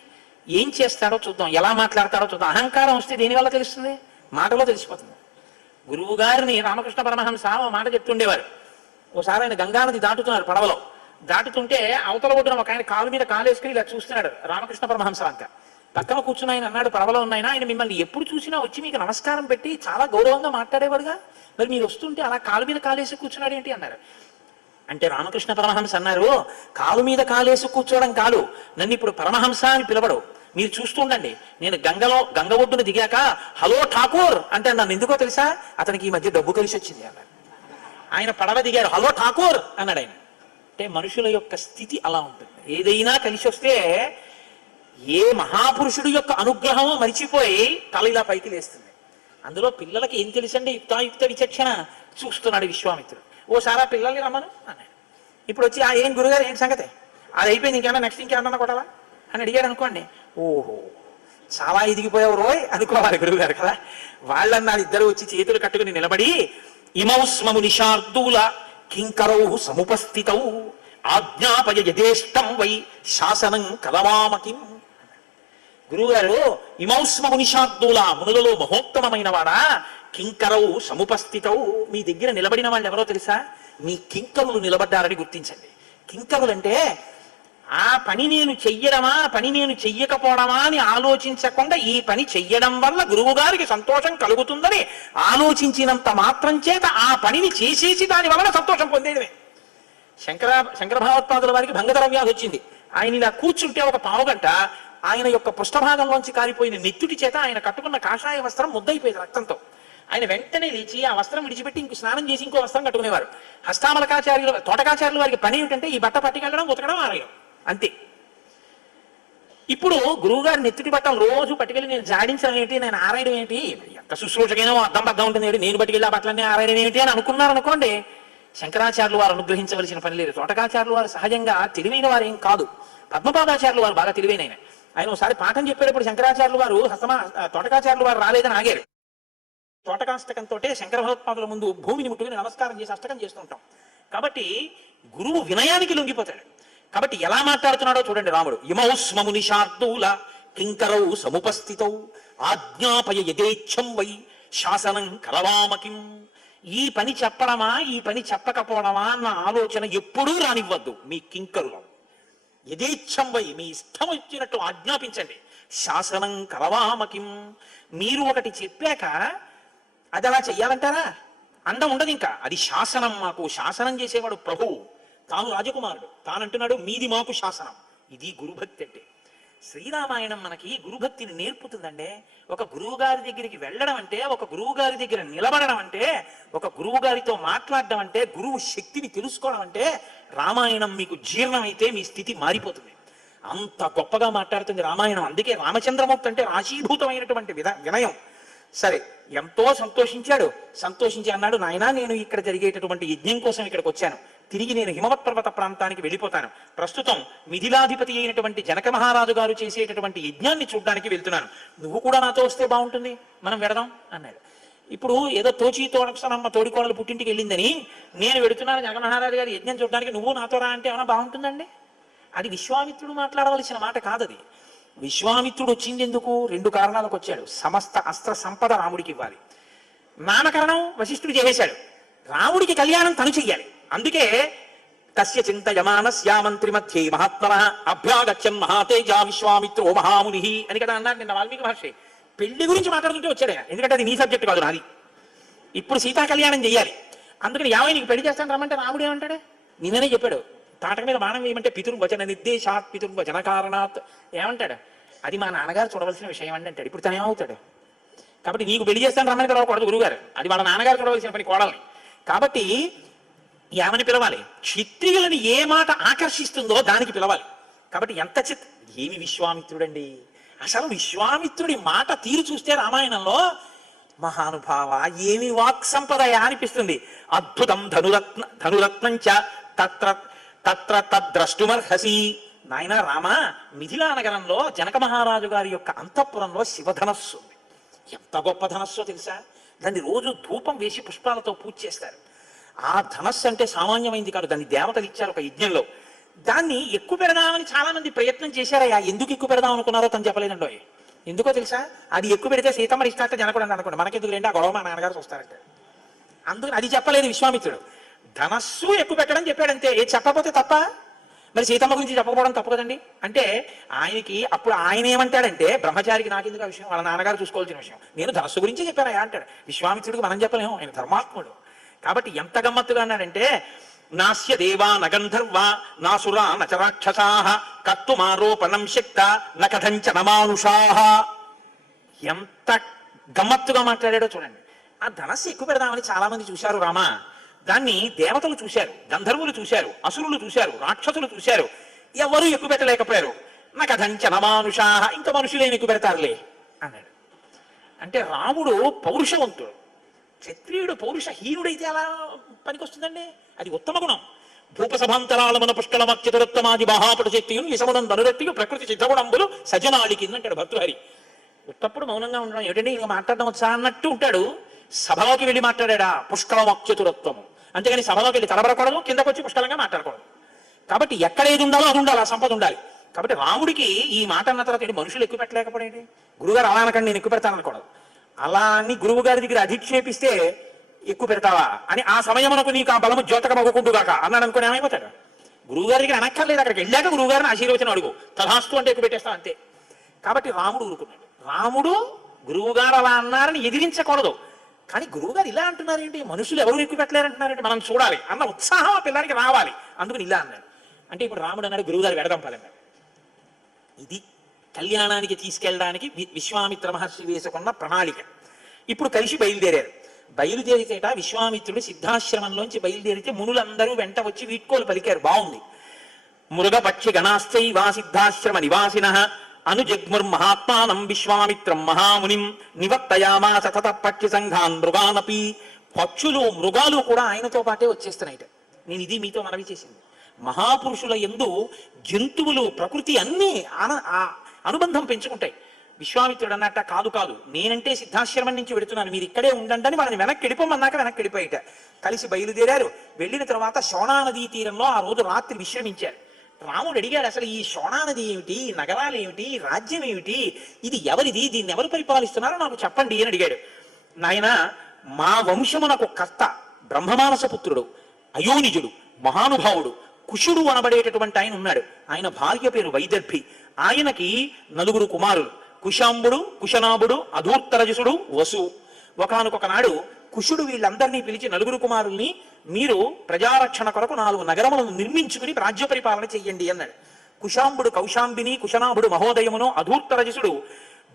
ఏం చేస్తాడో చూద్దాం, ఎలా మాట్లాడతాడో చూద్దాం. అహంకారం వస్తే దేనివల్ల తెలుస్తుంది? మాటలో తెలిసిపోతుంది. గురువు గారిని రామకృష్ణ పరమహంస ఓ మాట చెప్తుండేవారు. ఓసారి ఆయన గంగానది దాటుతున్నారు పడవలో. దాటుతుంటే అవతల ఒడ్డున ఒక ఆయన కాలు మీద కాలేసుకుని ఇలా చూస్తున్నాడు రామకృష్ణ పరమహంస అంతా. పక్కన కూర్చుని ఆయన అన్నాడు, పడవలో ఉన్నాయన, ఆయన మిమ్మల్ని ఎప్పుడు చూసినా వచ్చి మీకు నమస్కారం పెట్టి చాలా గౌరవంగా మాట్లాడేవాడుగా, మరి మీరు వస్తుంటే అలా కాలు మీద కాలేసి కూర్చున్నాడు ఏంటి అన్నారు. అంటే రామకృష్ణ పరమహంస అన్నారు, కాలు మీద కాలేసి కూర్చోవడం కాదు, నన్ను ఇప్పుడు పరమహంస అని పిలవడు, మీరు చూస్తుండండి. నేను గంగ ఒడ్డున దిగాక హలో ఠాకూర్ అంటే నన్ను ఎందుకో తెలుసా, అతనికి ఈ మధ్య డబ్బు కలిసి వచ్చింది అన్నాడు. ఆయన పడవ దిగారు, హలో ఠాకూర్ అన్నాడు ఆయన. అంటే మనుషుల యొక్క స్థితి అలా ఉంటుంది. ఏదైనా కలిసి వస్తే ఏ మహాపురుషుడు యొక్క అనుగ్రహమో మరిచిపోయి తల ఇలా పైకి లేస్తుంది. అందులో పిల్లలకి ఏం తెలుసండి, యుక్తాయుక్త విచక్షణ. చూస్తున్నాడు విశ్వామిత్రుడు. ఓసారి పిల్లల్ని రమ్మను అన్నాడు. ఇప్పుడు వచ్చి ఏం గురుగారు ఏంటి సంగతి, అది అయిపోయింది, ఇంకేమన్నా నెక్స్ట్ ఇంకేమన్నా కొట్టాలా అని అడిగాడు అనుకోండి, ఓహో చాలా ఎదిగిపోయావు రోయ్ అనుకోవాలి గురువుగారు కదా. వాళ్ళన్నారు ఇద్దరు వచ్చి చేతులు కట్టుకుని నిలబడి, ఇమౌస్మము నిషార్దూల కింకరౌ సముపస్థితౌ ఆజ్ఞాపయ యథేష్టం వై శాసనం కలవామకిం. గురువుగారు, ఇమౌస్మము నిషార్దూల, మునులలో మహోత్తమైన వాడా, కింకరౌ సముపస్థితౌ, మీ దగ్గర నిలబడిన వాళ్ళు ఎవరో తెలుసా, మీ కింకరులు నిలబడ్డారని గుర్తించండి. కింకరులంటే ఆ పని నేను చెయ్యడమా, పని నేను చెయ్యకపోవడమా అని ఆలోచించకుండా ఈ పని చెయ్యడం వల్ల గురువు గారికి సంతోషం కలుగుతుందని ఆలోచించినంత మాత్రం చేత ఆ పనిని చేసేసి దాని వలన సంతోషం పొందేయడమే. శంకర భగవత్పాదుల వారికి భంగధర వ్యాధి వచ్చింది. ఆయన ఇలా కూర్చుంటే ఒక పావుగంట ఆయన యొక్క పృష్ఠభాగంలోంచి కారిపోయిన నెత్తుటి చేత ఆయన కట్టుకున్న కాషాయ వస్త్రం ముద్దయిపోయింది రక్తంతో. ఆయన వెంటనే లేచి ఆ వస్త్రం విడిచిపెట్టి ఇంకో స్నానం చేసి ఇంకో వస్త్రం కట్టుకునేవారు. హస్తామలకాచార్యులు, తోటకాచార్యుల వారికి పని ఏమిటంటే ఈ బట్ట పట్టుకెళ్ళడం, ఉతకడం, ఆరేయడం, అంతే. ఇప్పుడు గురువుగారు నెత్తుటి బట్టలు రోజు పట్టుకెళ్ళి నేను జాడించడం ఏంటి, నేను ఆరాయడం ఏంటి, ఎంత శుశ్రూషకైనా అర్థం ఉంటుంది ఏంటి, నేను పట్టుకెళ్ళి ఆ బట్టలన్నీ ఆరాయడం ఏంటి అని అనుకున్నారు అనుకోండి, శంకరాచార్యులు వారు అనుగ్రహించవలసిన పని లేదు. తోటకాచార్యులు వారు సహజంగా తెలివైన వారు ఏం కాదు, పద్మపాదాచార్యులు వారు బాగా తెలివైన ఆయన ఒకసారి పాఠం చెప్పేటప్పుడు శంకరాచార్యులు వారు తోటకాచార్యులు వారు రాలేదని ఆగారు. తోటకాష్టకంతో శంకర భగవత్పాదుల ముందు భూమిని ముట్టుకుని నమస్కారం చేసి అష్టకం చేస్తుంటాం. కాబట్టి గురువు వినయానికి లొంగిపోతాడు. కాబట్టి ఎలా మాట్లాడుతున్నాడో చూడండి రాముడు. ఇమౌస్మము నిషార్దూల కింకరౌ సముపస్థితౌ ఆజ్ఞాపయ యథేచ్ఛం వై శాసనం కలవామకిం. ఈ పని చెప్పడమా, ఈ పని చెప్పకపోవడమా అన్న ఆలోచన ఎప్పుడూ రానివ్వద్దు మీ కింకరులు. యథేచ్ఛం వై, మీ ఇష్టం వచ్చినట్టు ఆజ్ఞాపించండి. శాసనం కలవామకిం, మీరు ఒకటి చెప్పాక అది అలా చెయ్యాలంటారా, అందం ఉండదు ఇంకా. అది శాసనం, మాకు శాసనం చేసేవాడు ప్రభువు, తాను రాజకుమారుడు, తానంటున్నాడు మీది మాకు శాసనం. ఇది గురుభక్తి అంటే. శ్రీరామాయణం మనకి గురుభక్తిని నేర్పుతుందంటే. ఒక గురువు గారి దగ్గరికి వెళ్ళడం అంటే, ఒక గురువు గారి దగ్గర నిలబడడం అంటే, ఒక గురువు గారితో మాట్లాడడం అంటే, గురువు శక్తిని తెలుసుకోవడం అంటే, రామాయణం మీకు జీర్ణమైతే మీ స్థితి మారిపోతుంది. అంత గొప్పగా మాట్లాడుతుంది రామాయణం. అందుకే రామచంద్రమూర్తి అంటే రాశీభూతమైనటువంటి వినయం. సరే, ఎంతో సంతోషించి అన్నాడు, నాయనా నేను ఇక్కడ జరిగేటటువంటి యజ్ఞం కోసం ఇక్కడికి వచ్చాను, తిరిగి నేను హిమవత్ పర్వత ప్రాంతానికి వెళ్ళిపోతాను. ప్రస్తుతం మిథిలాధిపతి అయినటువంటి జనక మహారాజు గారు చేసేటటువంటి యజ్ఞాన్ని చూడడానికి వెళ్తున్నాను, నువ్వు కూడా నాతో వస్తే బాగుంటుంది, మనం వెడదాం అన్నాడు. ఇప్పుడు ఏదో తోడమ్మ తోడికోడలు పుట్టింటికి వెళ్ళిందని నేను వెడుతున్నాను జనక మహారాజు గారి యజ్ఞం చూడడానికి, నువ్వు నాతో రా అంటే ఏమైనా బాగుంటుందండి? అది విశ్వామిత్రుడు మాట్లాడవలసిన మాట కాదది. విశ్వామిత్రుడు వచ్చింది ఎందుకు? 2 కారణాలకు వచ్చాడు. సమస్త అస్త్ర సంపద రాముడికి ఇవ్వాలి, నామకరణం వశిష్ఠుడు చేసేశాడు, రాముడికి కళ్యాణం తను చెయ్యాలి. అందుకే తస్య చింతయమానస్య మంత్రి మధ్యే మహాత్మన అభ్యాగచ్చన్ మహాతేజ విశ్వామిత్రో మహాముని అని కదా అన్నారు నిన్న వాల్మీకి మహర్షి. పెళ్లి గురించి మాట్లాడుతుంటే వచ్చాడు ఆయన, ఎందుకంటే అది నీ సబ్జెక్ట్ కాదు, నాది. ఇప్పుడు సీతా కళ్యాణం చెయ్యాలి. అందుకని యావై నీకు పెళ్లి చేస్తాను రమ్మంటే రాముడు ఏమంటాడు? నిన్ననే చెప్పాడు, తాటక మీద బాణం వేయమంటే పితుర్వచన నిర్దేశాత్ పితుర్వచన కారణాత్ ఏమంటాడు? అది మా నాన్నగారు చూడవలసిన విషయం అండి అంటాడు. ఇప్పుడు తను ఏమవుతాడు? కాబట్టి నీకు పెళ్లి చేస్తాను రమ్మని రాకూడదు గురువుగారు, అది వాళ్ళ నాన్నగారు చూడవలసిన పని కోడల్ని. కాబట్టి ఏమని పిలవాలి? క్షత్రియులని ఏ మాట ఆకర్షిస్తుందో దానికి పిలవాలి. కాబట్టి ఎంత ఏమి విశ్వామిత్రుడండి! అసలు విశ్వామిత్రుడి మాట తీరు చూస్తే రామాయణంలో మహానుభావ ఏమి వాక్ సంపదయ అనిపిస్తుంది. అద్భుతం ధనురత్నంచ తత్ర తత్ర తద్ద్రష్టుమర్హసి. నాయన రామ, మిథిలా నగరంలో జనక మహారాజు గారి యొక్క అంతఃపురంలో శివధనస్సు ఉంది. ఎంత గొప్ప ధనస్సో తెలుసా? దాన్ని రోజు ధూపం వేసి పుష్పాలతో పూజ చేస్తారు. ఆ ధనస్సు అంటే సామాన్యమైంది కాదు. దాన్ని దేవతలు ఇచ్చారు ఒక యజ్ఞంలో. దాన్ని ఎక్కువ పెడదామని చాలా మంది ప్రయత్నం చేశారయ్యా. ఎందుకు ఎక్కువ పెడదాం అనుకున్నారో తను చెప్పలేదండో. ఎందుకో తెలుసా? అది ఎక్కువ పెడితే సీతమ్మ ఇష్టార్థ జనకుడు అని అనుకోండి, మనకెందుకు రండి ఆ గొడవ మా నాన్నగారు చూస్తారంటే. అందుకని అది చెప్పలేదు విశ్వామిత్రుడు. ధనస్సు ఎక్కువ పెట్టడం చెప్పాడంతే. చెప్పకపోతే తప్ప? మరి సీతమ్మ గురించి చెప్పకపోవడం తప్పు కదండి. అంటే ఆయనకి అప్పుడు ఆయన ఏమంటాడంటే, బ్రహ్మచారికి నాకెందుకు ఆ విషయం, వాళ్ళ నాన్నగారు చూసుకోవాల్సిన విషయం, నేను ధనస్సు గురించి చెప్పానయా అంటాడు. విశ్వామిత్రుడికి మనం చెప్పలేము, ఆయన ధర్మాత్ముడు. కాబట్టి ఎంత గమ్మత్తుగా అన్నాడంటే, నాస్య దేవా నగంధర్వా నాసురా నచరాక్షసాః కర్తుమారోపణం శక్త నకథంచన మానుషాః. ఎంత గమ్మత్తుగా మాట్లాడాడో చూడండి. ఆ ధనస్సు ఎక్కువ పెడదామని చాలా మంది చూశారు రామా. దాన్ని దేవతలు చూశారు, గంధర్వులు చూశారు, అసురులు చూశారు, రాక్షసులు చూశారు. ఎవరు ఎక్కువ పెట్టలేకపోయారు. నకథంచన మానుషాః, ఇంకా మనుషులేమి ఎక్కువ పెడతారులే అన్నాడు. అంటే రాముడు పౌరుషవంతుడు. క్షత్రియుడు పౌరుషహీనుడైతే అలా పనికొస్తుందండి. అది ఉత్తమ గుణం. భూపసభాంతరాలమన పుష్కళమత్యతురత్తమాది మహాపట శక్తియును యశమునం ధనురెత్తియు ప్రకృతి సిద్ధగుణంబులు సజనాళికి అంటాడు భర్తృహరి. ఉత్తప్పుడు మౌనంగా ఉండడం ఏమిటండి, ఇంకా మాట్లాడడం వచ్చా అన్నట్టు ఉంటాడు. సభలోకి వెళ్ళి మాట్లాడా పుష్కళమత్యతురత్వము. అంతేగాని సభలోకి వెళ్ళి తలబడకూడదు, కిందకు వచ్చి పుష్కలంగా మాట్లాడకూడదు. కాబట్టి ఎక్కడ ఏది ఉండాలో అది ఉండాలి, ఆ సంపద ఉండాలి. కాబట్టి రాముడికి ఈ మాట అన్న తర్వాత మనుషులు ఎక్కువ పెట్టలేకపోయాడు. గురుగారు అలా అనకండి, నేను ఎక్కువ పెడతాను అనకూడదు. అలా అని గురువు గారి దగ్గర అధిక్షేపిస్తే ఎక్కువ పెడతావా అని, ఆ సమయమునకు నీకు ఆ బలము జ్యోతకమగుకుంటుగాక అన్నాడు అనుకుని ఏమైపోతాడు. గురువు గారి దగ్గర అనక్కర్లేదు, అక్కడికి వెళ్ళాక గురువు గారిని ఆశీర్వచనం అడుగు, తథాస్తు అంటే ఎక్కువ పెట్టేస్తా అంతే. కాబట్టి రాముడు ఊరుకున్నాడు. రాముడు గురువు గారు అలా అన్నారని ఎదిరించకూడదు. కానీ గురువు గారు ఇలా అంటున్నారేంటి, మనుషులు ఎవరు ఎక్కువ పెట్టలేరంటున్నారంటే మనం చూడాలి అన్న ఉత్సాహం ఆ పిల్లానికి రావాలి. అందుకని ఇలా అన్నాడు. అంటే ఇప్పుడు రాముడు అన్నాడు గురువు గారు వెడదంపాలన్నాడు. ఇది కళ్యాణానికి తీసుకెళ్ళడానికి విశ్వామిత్ర మహర్షి వేసుకున్న ప్రణాళిక. ఇప్పుడు కలిసి బయలుదేరారు. బయలుదేరితేట విశ్వామిత్రుడు సిద్ధాశ్రమంలోంచి బయలుదేరితే మునులందరూ వెంట వచ్చి వీడ్కోలు పలికారు. బాగుంది. మృగపక్షి గణాశ్చైవా సిద్ధాశ్రమ నివాసినః అనుజగ్ముర్మహాత్మానం విశ్వామిత్రం మహామునిం నివర్తయామాస తతః పక్షి సంఘాన్ మృగానపి. పక్షులు మృగాలు కూడా ఆయనతో పాటే వచ్చేస్తున్నాయిట. నేను ఇది మీతో మనవి చేసింది. మహాపురుషుల యందు జంతువులు ప్రకృతి అన్నీ అనుబంధం పెంచుకుంటాయి. విశ్వామిత్రుడు అన్నట్ట కాదు కాదు, నేనంటే సిద్ధాశ్రమం నుంచి వెడుతున్నాను, మీరు ఇక్కడే ఉండండి అని వాళ్ళని వెనక్కి వెళ్ళిపోమన్నాక వెనక్కి వెళ్ళిపోయిట. కలిసి బయలుదేరారు. వెళ్ళిన తర్వాత శోణా నదీ తీరంలో ఆ రోజు రాత్రి విశ్రమించారు. రాముడు అడిగాడు, అసలు ఈ శోణా నది ఏమిటి, నగరాలు ఏమిటి, రాజ్యం ఏమిటి, ఇది ఎవరిది, దీన్ని ఎవరు పరిపాలిస్తున్నారో నాకు చెప్పండి అని అడిగాడు. నాయన, మా వంశమునకు కర్త బ్రహ్మమానస పుత్రుడు అయోనిజుడు మహానుభావుడు కుషుడు అనబడేటటువంటి ఆయన ఉన్నాడు. ఆయన భార్య పేరు వైదర్భి. ఆయనకి 9 కుమారులు, కుశాంబుడు, కుశనాభుడు, అధూర్తరజసుడు, వసు. ఒకనొక నాడు కుషుడు వీళ్ళందరినీ పిలిచి 9 కుమారుల్ని మీరు ప్రజారక్షణ కొరకు 4 నగరములను నిర్మించుకుని రాజ్య పరిపాలన చెయ్యండి అన్నాడు. కుశాంబుడు కౌశాంబిని, కుశనాభుడు మహోదయమును, అధూర్తరజసుడు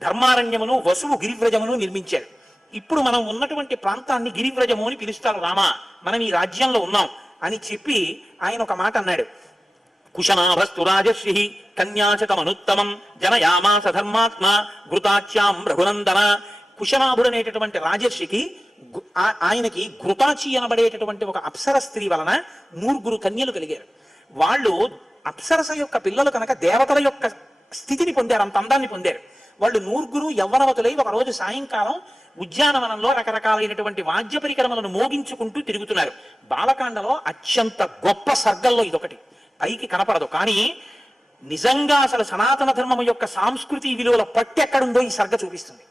ధర్మారణ్యమును, వసువు గిరివ్రజమును నిర్మించారు. ఇప్పుడు మనం ఉన్నటువంటి ప్రాంతాన్ని గిరివ్రజము అని పిలుస్తారు. రామా, మనం ఈ రాజ్యంలో ఉన్నాం అని చెప్పి ఆయన ఒక మాట అన్నాడు. కుశనాభస్తు రాజశ్రీ కన్యాశతమనుత్తమం జనయామాస ధర్మాత్మ ఘృతాచ్యాం రఘునందన. కుశనాభుడు అనేటటువంటి రాజర్షికి ఆయనకి ఘృతాచి అనబడేటటువంటి ఒక అప్సర స్త్రీ వలన 9 కన్యలు కలిగారు. వాళ్ళు అప్సరస యొక్క పిల్లలు కనుక దేవతల యొక్క స్థితిని పొందారు, అంత అందాన్ని పొందారు. వాళ్ళు 9 యవ్వనవతులై ఒక రోజు సాయంకాలం ఉద్యానవనంలో రకరకాలైనటువంటి వాద్య పరికరములను మోగించుకుంటూ తిరుగుతున్నారు. బాలకాండలో అత్యంత గొప్ప సర్గల్లో ఇదొకటి. పైకి కనపడదు, కానీ నిజంగా అసలు సనాతన ధర్మం యొక్క సాంస్కృతి విలువల పట్టి ఎక్కడుందో ఈ సర్గ చూపిస్తుంది.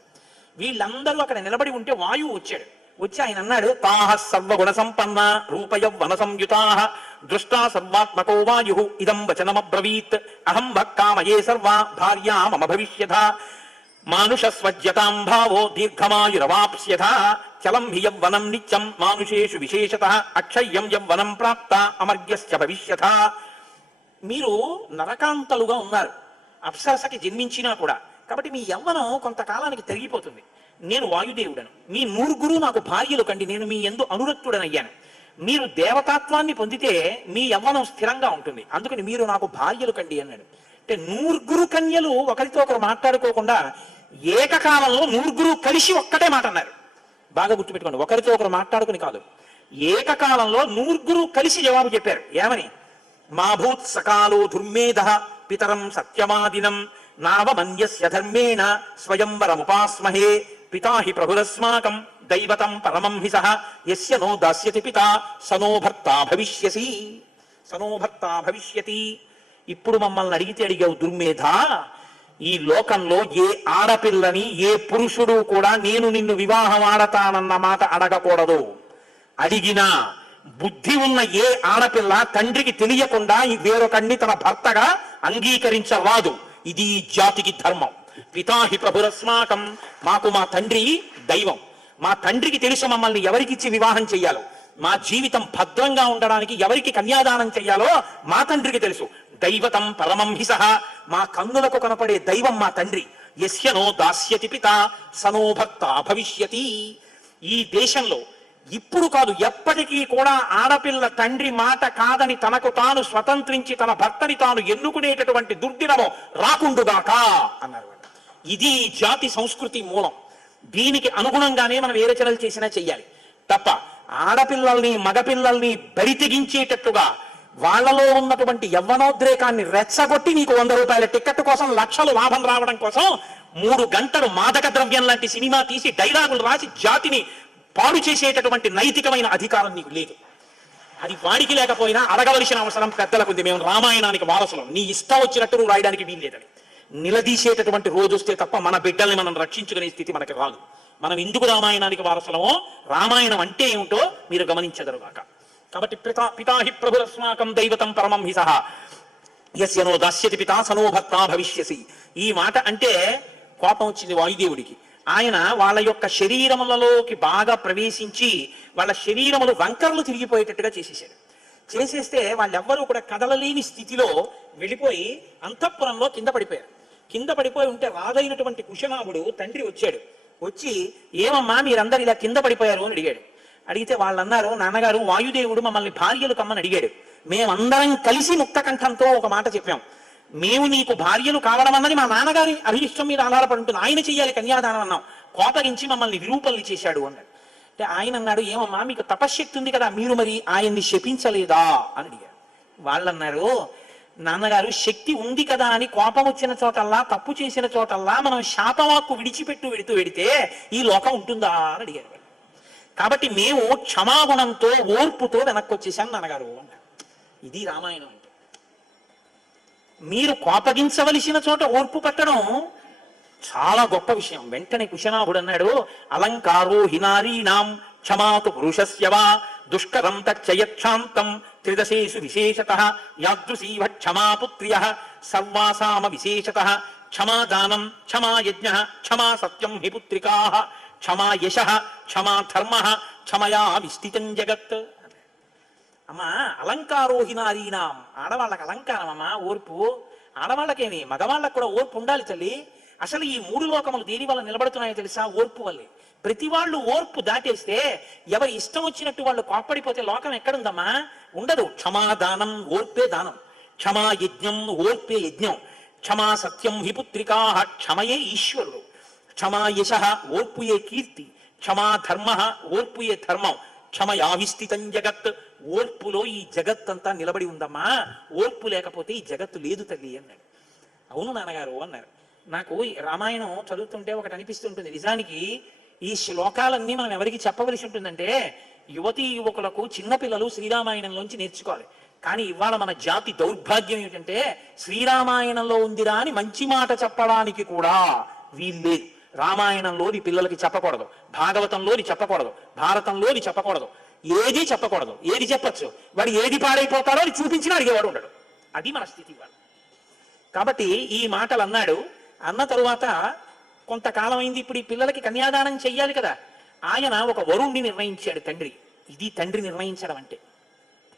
వీళ్ళందరూ అక్కడ నిలబడి ఉంటే వాయువు వచ్చాడు. వచ్చి ఆయన అన్నాడు, తాహ సర్వగుణ సంపన్న రూపయవ్వన సంయుతాః దృష్టా సర్వాత్మకో వాయు ఇదం వచనమబ్రవీత్ అహం భక్కామయే సర్వా భార్యా మమ భవిష్యథ మానుషస్వజ్యతాం భావో దీర్ఘమాయురవాప్స్యథ చలం హి యవ్వనం నిత్యం మానుషేషు విశేషతః అక్షయ్యం యవ్వనం ప్రాప్త అమర్గ్యశ్చ భవిష్యథ. మీరు నరకాంతలుగా ఉన్నారు, అప్సరసకి జన్మించినా కూడా. కాబట్టి మీ యవ్వనం కొంతకాలానికి తరిగిపోతుంది. నేను వాయుదేవుడను, మీ 9 నాకు భార్యలు కండి, నేను మీ యందు అనురక్తుడనయ్యాను. మీరు దేవతాత్వాన్ని పొందితే మీ యవ్వనం స్థిరంగా ఉంటుంది, అందుకని మీరు నాకు భార్యలు కండి అన్నాడు. అంటే నూర్గురు కన్యలు ఒకరితో ఒకరు మాట్లాడుకోకుండా ఏకకాలంలో నూర్గురు కలిసి ఒక్కటే మాట అన్నారు. బాగా గుర్తుపెట్టుకోండి, ఒకరితో ఒకరు మాట్లాడుకుని కాదు, ఏకకాలంలో నూర్గురు కలిసి జవాబు చెప్పారు. ఏమని? మా భూత్ సకాలో దుర్మేధ పితరం సత్యమాదినం నావమన్యస్య ధర్మేణ స్వయంవరముపాస్మహే పితా హి ప్రభురస్మాకం దైవతం పరమం హి సహ యస్య నో దాస్యతి పితా సనో భర్తా భవిష్యసి సనో భర్తా భవిష్యతి. ఇప్పుడు మమ్మల్ని అడిగితే అడిగావు దుర్మేధ, ఈ లోకంలో ఏ ఆడపిల్లని ఏ పురుషుడు కూడా నేను నిన్ను వివాహం ఆడతానన్న మాట అడగకూడదు. అడిగినా బుద్ధి ఉన్న ఏ ఆడపిల్ల తండ్రికి తెలియకుండా ఈ వేరొకడిని తన భర్తగా అంగీకరించరాదు. ఇది జాతికి ధర్మం. పితాహి ప్రభురస్మాకం, మాకు మా తండ్రి దైవం. మా తండ్రికి తెలుసు మమ్మల్ని ఎవరికిచ్చి వివాహం చెయ్యాలో, మా జీవితం భద్రంగా ఉండడానికి ఎవరికి కన్యాదానం చెయ్యాలో మా తండ్రికి తెలుసు. దైవతం పరమం హి సహ, మా కన్నులకు కనపడే దైవం మా తండ్రి. యస్య నో దాస్యతి పిత సనో భర్త భవిష్యతి. ఈ దేశంలో ఇప్పుడు కాదు ఎప్పటికీ కూడా ఆడపిల్ల తండ్రి మాట కాదని తనకు తాను స్వతంత్రించి తన భర్తని తాను ఎన్నుకునేటటువంటి దుర్దినమో రాకుండుగాక అన్నారు. ఇది జాతి సంస్కృతి మూలం. దీనికి అనుగుణంగానే మనం ఏ రచనలు చేసినా చెయ్యాలి తప్ప ఆడపిల్లల్ని మగపిల్లల్ని బరితెగించేటట్టుగా వాళ్ళలో ఉన్నటువంటి యవ్వనోద్రేకాన్ని రెచ్చగొట్టి నీకు 100 రూపాయల టికెట్ కోసం లక్షలు లాభం రావడం కోసం 3 గంటలు మాదక ద్రవ్యం లాంటి సినిమా తీసి డైలాగులు రాసి జాతిని పాడు చేసేటటువంటి నైతికమైన అధికారం నీకు లేదు. అది వాడికి లేకపోయినా అడగవలసిన అవసరం పెద్దలకు ఉంది. మేము రామాయణానికి వారసులం, నీ ఇష్టం వచ్చినట్టు నువ్వు రాయడానికి వీల్లేదని నిలదీసేటటువంటి రోజు వస్తే తప్ప మన బిడ్డల్ని మనం రక్షించుకునే స్థితి మనకి రాదు. మనం ఎందుకు రామాయణానికి వారసులమో, రామాయణం అంటే ఏమిటో మీరు గమనించదరుగాక. కాబట్టి పితాహి ప్రభురస్మాకం దైవతం పరమం హి సహ యస్య నో దాస్యతి పితా సనో భర్తా భవిష్యసి. ఈ మాట అంటే కోపం వచ్చింది వాయుదేవుడికి. ఆయన వాళ్ళ యొక్క శరీరములలోకి బాగా ప్రవేశించి వాళ్ళ శరీరములు వంకరలు తిరిగిపోయేటట్టుగా చేసేసాడు. చేసేస్తే వాళ్ళెవ్వరూ కూడా కదలలేని స్థితిలో వెళ్ళిపోయి అంతఃపురంలో కింద పడిపోయారు. కింద పడిపోయి ఉంటే రాజైనటువంటి కుశనాభుడు తండ్రి వచ్చాడు. వచ్చి ఏమమ్మా మీరందరు ఇలా కింద పడిపోయారు అని అడిగాడు. అడిగితే వాళ్ళు అన్నారు, నాన్నగారు వాయుదేవుడు మమ్మల్ని భార్యలు కమ్మని అడిగాడు. మేమందరం కలిసి ముక్తకంఠంతో ఒక మాట చెప్పాం, మేము నీకు భార్యలు కావడం అన్నది మా నాన్నగారి అభిష్టం మీద ఆధారపడి ఉంటుంది, ఆయన చెయ్యాలి కన్యాదానం అన్నాం. కోపగించి మమ్మల్ని విరూపల్ని చేశాడు అన్నాడు. అంటే ఆయన అన్నాడు, ఏమమ్మా మీకు తపశ్శక్తి ఉంది కదా, మీరు మరి ఆయన్ని శపించలేదా అని అడిగారు. వాళ్ళన్నారు, నాన్నగారు శక్తి ఉంది కదా అని కోపం వచ్చిన చోటల్లా తప్పు చేసిన చోటల్లా మనం శాపవాక్కు విడిచిపెట్టు వెడితే ఈ లోకం ఉంటుందా అని అడిగారు. కాబట్టి మేము క్షమాగుణంతో ఓర్పుతో వెనక్కి వచ్చేసాం నాన్నగారు అన్నారు. ఇది రామాయణం అంటే. మీరు కోపగించవలసిన చోట ఓర్పు పట్టడం చాలా గొప్ప విషయం. వెంటనే కుశనాభుడు అన్నాడు, అలంకారో హినారీణాం క్షమాతు పురుషస్యవా దుష్కరం తచ్చయక్షాంతం త్రిదశేషు విశేషతః యాదృశీవ క్షమాపుత్ర్యః సర్వాసామ విశేషతః క్షమాదానం క్షమాయజ్ఞః క్షమా సత్యం హి పుత్రికాః క్షమా యశః క్షమా ధర్మః క్షమయా విస్థితం జగత్. అమ్మా అలంకారోహినారీనాం, ఆడవాళ్ళకి అలంకారం అమ్మా ఓర్పు. ఆడవాళ్ళకేమి మగవాళ్ళకు కూడా ఓర్పు ఉండాలి తల్లి. అసలు ఈ 3 లోకములు దేని వల్ల నిలబడుతున్నాయో తెలుసా? ఓర్పు వల్లే. ప్రతి వాళ్ళు ఓర్పు దాటేస్తే ఎవరి ఇష్టం వచ్చినట్టు వాళ్ళు కోప్పడిపోతే లోకం ఎక్కడుందమ్మా? ఉండదు. క్షమాదానం ఓర్పే దానం, క్షమా యజ్ఞం ఓర్పే యజ్ఞం, క్షమా సత్యం హి పుత్రికా క్షమయే ఈశ్వరుడు, క్షమా యశ ఓర్పుయే కీర్తి, క్షమా ధర్మ ఓర్పుయే ధర్మం, క్షమయా విస్థితం జగత్. ఓర్పులో ఈ జగత్తంతా నిలబడి ఉందమ్మా, ఓర్పు లేకపోతే ఈ జగత్తు లేదు తల్లి అన్నాడు. అవును నాన్నగారు అన్నారు. నాకు రామాయణం చదువుతుంటే ఒకటి అనిపిస్తుంటుంది, నిజానికి ఈ శ్లోకాలన్నీ మనం ఎవరికి చెప్పవలసి ఉంటుందంటే యువతీ యువకులకు, చిన్నపిల్లలు శ్రీరామాయణంలోంచి నేర్చుకోవాలి. కానీ ఇవాళ మన జాతి దౌర్భాగ్యం ఏమిటంటే శ్రీరామాయణంలో ఉందిరా అని మంచి మాట చెప్పడానికి కూడా వీల్లేదు. రామాయణంలోని పిల్లలకి చెప్పకూడదు, భాగవతంలోని చెప్పకూడదు, భారతంలోని చెప్పకూడదు, ఏది చెప్పకూడదు. ఏది చెప్పచ్చు? వాడు ఏది పాడైపోతాడో అది చూపించినా అడిగేవాడు ఉండడు. అది మన స్థితి ఇవాళ. కాబట్టి ఈ మాటలు అన్నాడు. అన్న తరువాత కొంతకాలం అయింది. ఇప్పుడు ఈ పిల్లలకి కన్యాదానం చెయ్యాలి కదా. ఆయన ఒక వరుణ్ణి నిర్ణయించాడు తండ్రి. ఇది తండ్రి నిర్ణయించడం అంటే.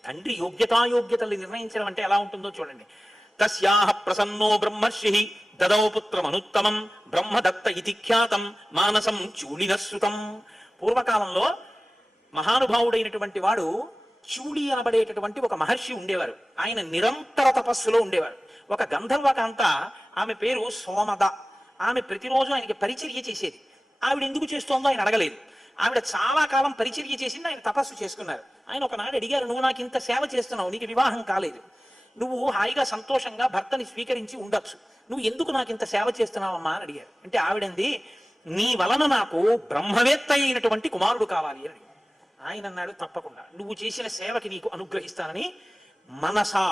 తండ్రి యోగ్యతాయోగ్యతల్ని నిర్ణయించడం అంటే ఎలా ఉంటుందో చూడండి. తస్యాహ ప్రసన్నో బ్రహ్మర్షి దదౌ పుత్రమనుత్తమం బ్రహ్మదత్త ఇతి ఖ్యాతం మానసం చూలినశ్రుతం. పూర్వకాలంలో మహానుభావుడైనటువంటి వాడు చూడి అనబడేటటువంటి ఒక మహర్షి ఉండేవారు. ఆయన నిరంతర తపస్సులో ఉండేవారు. ఒక గంధర్వకాంత, ఆమె పేరు సోమద. ఆమె ప్రతిరోజు ఆయనకి పరిచర్య చేసేది. ఆవిడ ఎందుకు చేస్తోందో ఆయన అడగలేదు. ఆవిడ చాలా కాలం పరిచర్య చేసింది, ఆయన తపస్సు చేసుకున్నారు. ఆయన ఒకనాడు అడిగారు, నువ్వు నాకు ఇంత సేవ చేస్తున్నావు, నీకు వివాహం కాలేదు, నువ్వు హాయిగా సంతోషంగా భర్తని స్వీకరించి ఉండొచ్చు, నువ్వు ఎందుకు నాకు ఇంత సేవ చేస్తున్నావమ్మా అని అడిగారు. అంటే ఆవిడంది, నీ వలన నాకు బ్రహ్మవేత్త అయినటువంటి కుమారుడు కావాలి అని. ఆయన అన్నాడు, తప్పకుండా నువ్వు చేసిన సేవకి నీకు అనుగ్రహిస్తానని. మనసా,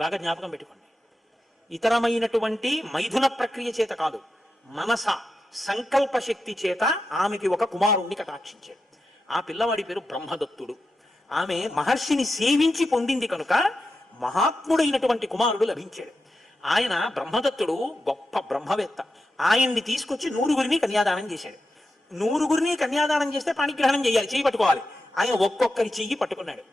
బాగా జ్ఞాపకం పెట్టుకోండి, ఇతరమైనటువంటి మైథున ప్రక్రియ చేత కాదు, మనస సంకల్ప శక్తి చేత ఆమెకి ఒక కుమారుణ్ణి కటాక్షించాడు. ఆ పిల్లవాడి పేరు బ్రహ్మదత్తుడు. ఆమె మహర్షిని సేవించి పొందింది కనుక మహాత్ముడైనటువంటి కుమారుడు లభించాడు. ఆయన బ్రహ్మదత్తుడు గొప్ప బ్రహ్మవేత్త. ఆయన్ని తీసుకొచ్చి 100 కన్యాదానం చేశాడు. 100 కన్యాదానం చేస్తే పాణిగ్రహణం చేయాలి, చెయ్యి పట్టుకోవాలి. ఆయన ఒక్కొక్కరి చెయ్యి పట్టుకున్నాడు.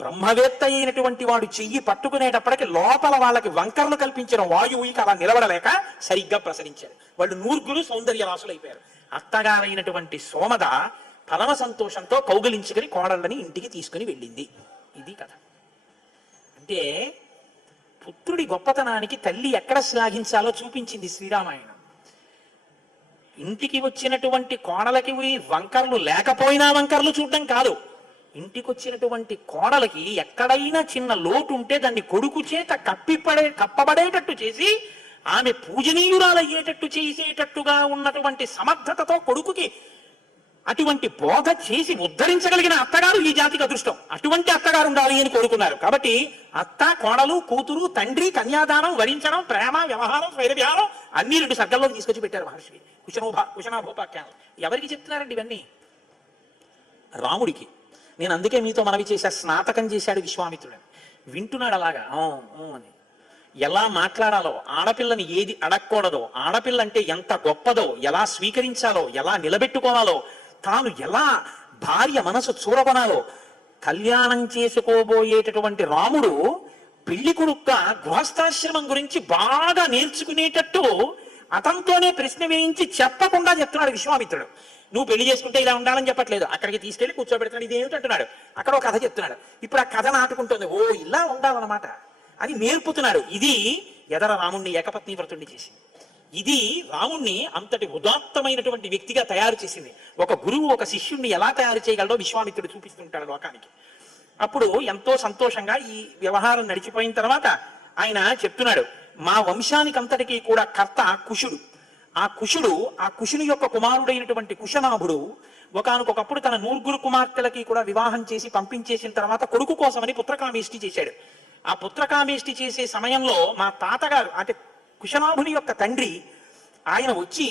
బ్రహ్మవేత్త అయినటువంటి వాడు చెయ్యి పట్టుకునేటప్పటికి లోపల వాళ్ళకి వంకరలు కల్పించిన వాయువుకి అలా నిలబడలేక సరిగ్గా ప్రసరించారు. వాళ్ళు 100 సౌందర్య రాసులు అయిపోయారు. అత్తగారైనటువంటి సోమద పరమ సంతోషంతో కౌగిలించుకుని కోడళ్ళని ఇంటికి తీసుకుని వెళ్ళింది. ఇది కథ. అంటే పుత్రుడి గొప్పతనానికి తల్లి ఎక్కడ శ్లాఘించాలో చూపించింది శ్రీరామాయణం. ఇంటికి వచ్చినటువంటి కోడలకి వంకర్లు లేకపోయినా వంకర్లు చూడడం కాదు, ఇంటికి వచ్చినటువంటి కోడలకి ఎక్కడైనా చిన్న లోటు ఉంటే దాన్ని కొడుకు చేత కప్పబడేటట్టు చేసి ఆమె పూజనీయురాలయ్యేటట్టు చేసేటట్టుగా ఉన్నటువంటి సమర్థతతో కొడుకుకి అటువంటి బోధ చేసి ఉద్ధరించగలిగిన అత్తగారు ఈ జాతికి అదృష్టం. అటువంటి అత్తగారు ఉండాలి అని కోరుకున్నారు. కాబట్టి అత్త, కోడలు, కూతురు, తండ్రి, కన్యాదానం, వరించడం, ప్రేమ, వ్యవహారం, స్వైరవ్యాహారం అన్ని 2 సర్గల్లోకి తీసుకొచ్చి పెట్టారు మహర్షి. కుశనాభోపాఖ్యానం. ఎవరికి చెప్తున్నారండి ఇవన్నీ? రాముడికి. నేను అందుకే మీతో మనవి చేశా, స్నాతకం చేశాడు విశ్వామిత్రుడు. వింటున్నాడు అలాగా అని. ఎలా మాట్లాడాలో, ఆడపిల్లని ఏది అడగకూడదో, ఆడపిల్ల అంటే ఎంత గొప్పదో, ఎలా స్వీకరించాలో, ఎలా నిలబెట్టుకోవాలో, తాను ఎలా భార్య మనసు చూరగొనాలో, కళ్యాణం చేసుకోబోయేటటువంటి రాముడు పెళ్లి కొడుక్క గృహస్థాశ్రమం గురించి బాగా నేర్చుకునేటట్టు అతనితోనే ప్రశ్న వేయించి చెప్పకుండా చెప్తున్నాడు విశ్వామిత్రుడు. నువ్వు పెళ్లి చేసుకుంటే ఇలా ఉండాలని చెప్పట్లేదు, అక్కడికి తీసుకెళ్లి కూర్చోబెడుతున్నాడు. ఇదేమిటి అంటున్నాడు. అక్కడ ఒక కథ చెప్తున్నాడు. ఇప్పుడు ఆ కథ నాటుకుంటుంది. ఓ ఇలా ఉండాలన్నమాట అని నేర్పుతున్నాడు. ఇది ఎదర రాముణ్ణి ఏకపత్ని వ్రతుణ్ణి చేసింది. ఇది రాముణ్ణి అంతటి ఉదాత్తమైనటువంటి వ్యక్తిగా తయారు చేసింది. ఒక గురువు ఒక శిష్యుణ్ణి ఎలా తయారు చేయగలడో విశ్వామిత్రుడు చూపిస్తుంటాడు లోకానికి. అప్పుడు ఎంతో సంతోషంగా ఈ వ్యవహారం నడిచిపోయిన తర్వాత ఆయన చెప్తున్నాడు, మా వంశానికి అంతటికీ కూడా కర్త కుశుడు. ఆ కుశుని యొక్క కుమారుడైనటువంటి కుశనాభుడు ఒకానొకప్పుడు తన 100 కుమార్తెలకి కూడా వివాహం చేసి పంపించేసిన తర్వాత కొడుకు కోసమని పుత్రకామేష్టి చేశాడు. ఆ పుత్రకామేష్టి చేసే సమయంలో మా తాతగారు అంటే కుశనాభుని యొక్క తండ్రి ఆయన వచ్చి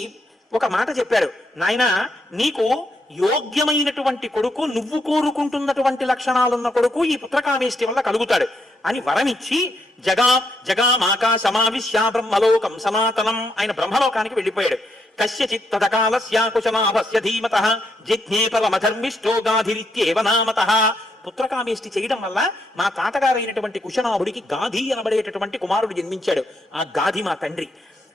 ఒక మాట చెప్పారు, నాయన నీకు యోగ్యమైనటువంటి కొడుకు, నువ్వు కోరుకుంటున్నటువంటి లక్షణాలున్న కొడుకు ఈ పుత్రకామేష్టి వల్ల కలుగుతాడు అని వరమిచ్చి జగామాకాశమావిశ్య బ్రహ్మలోకం సనాతనం ఆయన బ్రహ్మలోకానికి వెళ్ళిపోయాడు. కస్యచిత్ తదకాలస్య కుశనాభస్య ధీమతః జిజ్ఞే పరమధర్మిష్టో గాధిరిత్యేవ నామతః. పుత్రకామేష్టి చేయడం వల్ల మా తాతగారైనటువంటి కుశనాభుడికి గాధి అనబడేటటువంటి కుమారుడు జన్మించాడు. ఆ గాధి మా తండ్రి.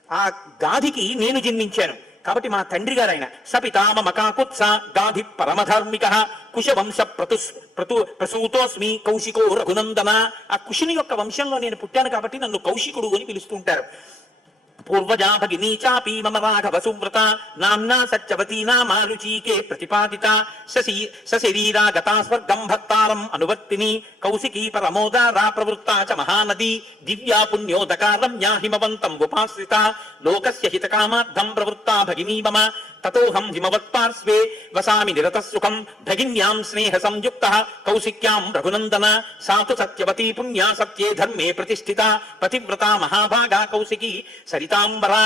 ఆ గాధికి నేను జన్మించాను. కాబట్టి మా తండ్రి గారు ఆయన సపితామకాకుత్స గాధి పరమధార్మిక కుశవంశ ప్రసూతోస్మి కౌశికో రఘునందన. ఆ కుశుని యొక్క వంశంలో నేను పుట్టాను కాబట్టి నన్ను కౌశికుడు అని పిలుస్తూ ఉంటారు. పూర్వజా భగినీ చాపి మమ రాఘవ సువ్రత నామ్నా సత్యవతీ నామారుచీకే ప్రతిపాదిత సశరీరా గతా స్వర్గం భక్తారం అనువర్తిని కౌశికీ పరమోదారా ప్రవృత్తా చ మహానదీ దివ్యా పుణ్యోదకారం యా హిమవంతం ఉపాశ్రిత లోకస్య హితకామార్థం ప్రవృత్తా భగినీ మమ తతోహం హిమవత్పార్శ్వే వసామి నిరతః సుఖం భగిన్యాం స్నేహ సంయుక్తః కౌశిక్యాం రఘునందన సాతు సత్యవతీ పుణ్యా సత్యే ధర్మే ప్రతిష్ఠిత పతివ్రతా మహాభాగా కౌశికీ సరితాంబరా.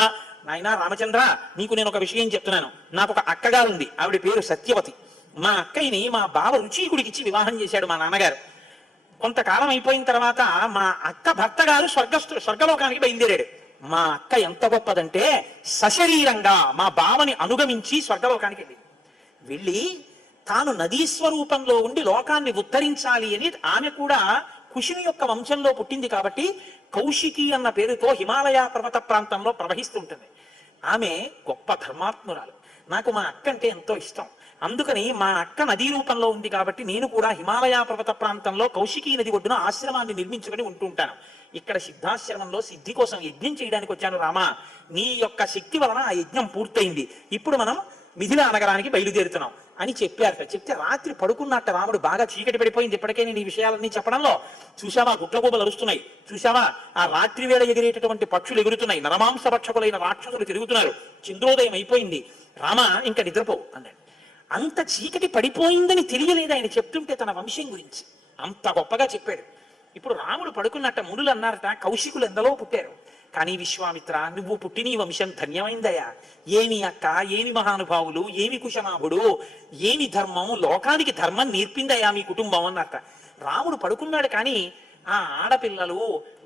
నాయన రామచంద్ర, నీకు నేను ఒక విషయం చెప్తున్నాను. నాకు ఒక అక్కగారుంది, ఆవిడ పేరు సత్యవతి. మా అక్కయ్యని మా బావ రుచీకుడికి ఇచ్చి వివాహం చేశాడు మా నాన్నగారు. కొంతకాలం అయిపోయిన తర్వాత మా అక్క భర్త గారు స్వర్గలోకానికి బయలుదేరాడు. మా అక్క ఎంత గొప్పదంటే సశరీరంగా మా బావని అనుగమించి స్వర్గలోకానికి వెళ్ళి తాను నదీ స్వరూపంలో ఉండి లోకాన్ని ఉద్ధరించాలి అని ఆమె కూడా కుశుని యొక్క వంశంలో పుట్టింది కాబట్టి కౌశికి అన్న పేరుతో హిమాలయ పర్వత ప్రాంతంలో ప్రవహిస్తుంటుంది. ఆమె గొప్ప ధర్మాత్మురాలు. నాకు మా అక్క అంటే ఎంతో ఇష్టం. అందుకని మా అక్క నదీ రూపంలో ఉంది కాబట్టి నేను కూడా హిమాలయ పర్వత ప్రాంతంలో కౌశికీ నది ఒడ్డున ఆశ్రమాన్ని నిర్మించుకొని ఉంటుంటాను. ఇక్కడ సిద్ధాశ్రమంలో సిద్ధి కోసం యజ్ఞం చేయడానికి వచ్చాను రామా. నీ యొక్క శక్తి వలన ఆ యజ్ఞం పూర్తయింది. ఇప్పుడు మనం మిథిలా నగరానికి బయలుదేరుతున్నాం అని చెప్పారట. చెప్తే రాత్రి పడుకున్నట్ట రాముడు. బాగా చీకటి పడిపోయింది ఇప్పటికే నేను ఈ విషయాలన్నీ చెప్పడంలో. చూసావా గుడ్లగూబలు అరుస్తున్నాయి, చూసావా ఆ రాత్రి వేళ ఎగిరేటటువంటి పక్షులు ఎగురుతున్నాయి, నరమాంస భక్షకులైన రాక్షసులు తిరుగుతున్నారు, చంద్రోదయం అయిపోయింది, రామా ఇంకా నిద్రపో అన్నాడు. అంత చీకటి పడిపోయిందని తెలియలేదు ఆయన చెప్తుంటే తన వంశం గురించి. అంత గొప్పగా చెప్పాడు. ఇప్పుడు రాముడు పడుకున్నట్ట మునులు అన్నారట, కౌశికులు ఎందలో పుట్టారు, కానీ విశ్వామిత్ర నువ్వు పుట్టి నీ వంశం ధన్యమైందయా. ఏమి అక్క, ఏమి మహానుభావులు, ఏమి కుశనాభుడు, ఏమి ధర్మం, లోకానికి ధర్మం నేర్పిందయా మీ కుటుంబం అన్నట్ట. రాముడు పడుకున్నాడు కానీ ఆ ఆడపిల్లలు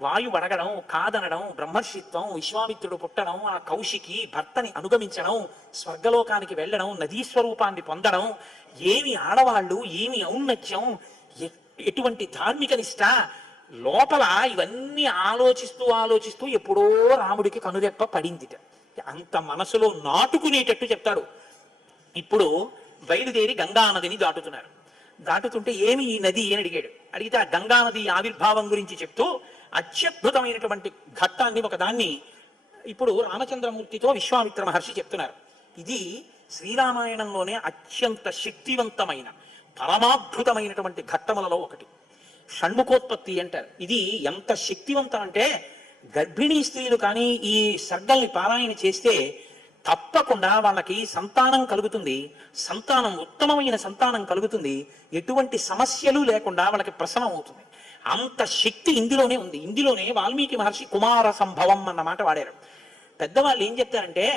వాయు అడగడం, కాదనడం, బ్రహ్మర్షిత్వం, విశ్వామిత్రుడు పుట్టడం, ఆ కౌశికి భర్తని అనుగమించడం, స్వర్గలోకానికి వెళ్ళడం, నదీ స్వరూపాన్ని పొందడం, ఏమి ఆడవాళ్ళు, ఏమి ఔన్నత్యం, ఎటువంటి ధార్మిక నిష్ట, లోపల ఇవన్నీ ఆలోచిస్తూ ఎప్పుడో రాముడికి కనురెప్ప పడిందిట. అంత మనసులో నాటుకునేటట్టు చెప్తాడు. ఇప్పుడు బయలుదేరి గంగానదిని దాటుతున్నారు. దాటుతుంటే ఏమి ఈ నది అని అడిగాడు. అడిగితే ఆ గంగానది ఆవిర్భావం గురించి చెప్తూ అత్యద్భుతమైనటువంటి ఘట్టాన్ని ఒకదాన్ని ఇప్పుడు రామచంద్రమూర్తితో విశ్వామిత్ర మహర్షి చెప్తున్నారు. ఇది శ్రీరామాయణంలోనే అత్యంత శక్తివంతమైన పరమాద్భుతమైనటువంటి ఘట్టములలో ఒకటి. షణ్ముఖోత్పత్తి అంటారు. ఇది ఎంత శక్తివంతం అంటే గర్భిణీ స్త్రీలు కానీ ఈ సర్గల్ని పారాయణ చేస్తే తప్పకుండా వాళ్ళకి సంతానం కలుగుతుంది, సంతానం ఉత్తమమైన సంతానం కలుగుతుంది, ఎటువంటి సమస్యలు లేకుండా వాళ్ళకి ప్రసవం అవుతుంది. అంత శక్తి ఇందులోనే ఉంది. ఇందులోనే వాల్మీకి మహర్షి కుమార సంభవం అన్న మాట వాడారు. పెద్దవాళ్ళు ఏం చెప్తారంటే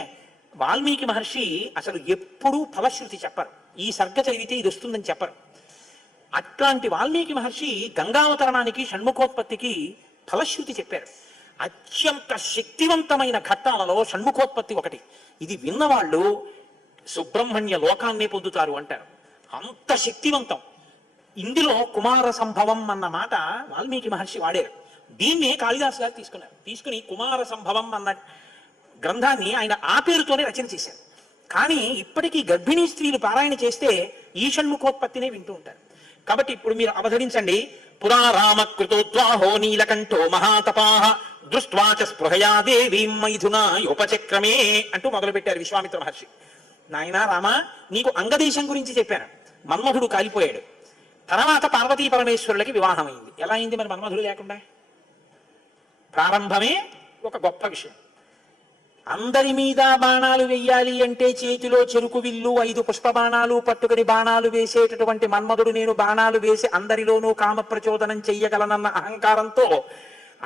వాల్మీకి మహర్షి అసలు ఎప్పుడూ ఫలశ్రుతి చెప్పరు, ఈ సర్గ చదివితే ఇది వస్తుందని చెప్పరు. అట్లాంటి వాల్మీకి మహర్షి గంగావతరణానికి షణ్ముఖోత్పత్తికి ఫలశ్రుతి చెప్పారు. అత్యంత శక్తివంతమైన ఘట్టాలలో షణ్ముఖోత్పత్తి ఒకటి. ఇది విన్నవాళ్ళు సుబ్రహ్మణ్య లోకాన్నే పొందుతారు అంటారు. అంత శక్తివంతం. ఇందులో కుమార సంభవం అన్న మాట వాల్మీకి మహర్షి వాడారు. దీన్నే కాళిదాసు గారు తీసుకున్నారు. తీసుకుని కుమార సంభవం అన్న గ్రంథాన్ని ఆయన ఆ పేరుతోనే రచన చేశారు. కానీ ఇప్పటికీ గర్భిణీ స్త్రీలు పారాయణ చేస్తే ఈ షణ్ముఖోత్పత్తినే వింటూ ఉంటారు. కాబట్టి ఇప్పుడు మీరు అవధరించండి. పురా రామకృతోద్వాహో నీలకంఠో మహాతపాః దృష్ట్వాచ స్పృహయా దేవీం మైథునా ఉపచక్రమే అంటూ మొదలుపెట్టారు విశ్వామిత్ర మహర్షి. నాయనా రామ, నీకు అంగదేశం గురించి చెప్పాను. మన్మధుడు కాలిపోయాడు. తర్వాత పార్వతీ పరమేశ్వరులకి వివాహమైంది. ఎలా అయింది మరి మన్మధుడు లేకుండా? ప్రారంభమే ఒక గొప్ప విషయం. అందరి మీద బాణాలు వెయ్యాలి అంటే చేతిలో చెరుకు విల్లు 5 పుష్ప బాణాలు పట్టుకుని బాణాలు వేసేటటువంటి మన్మధుడు నేను బాణాలు వేసి అందరిలోనూ కామ ప్రచోదనం చెయ్యగలనన్న అహంకారంతో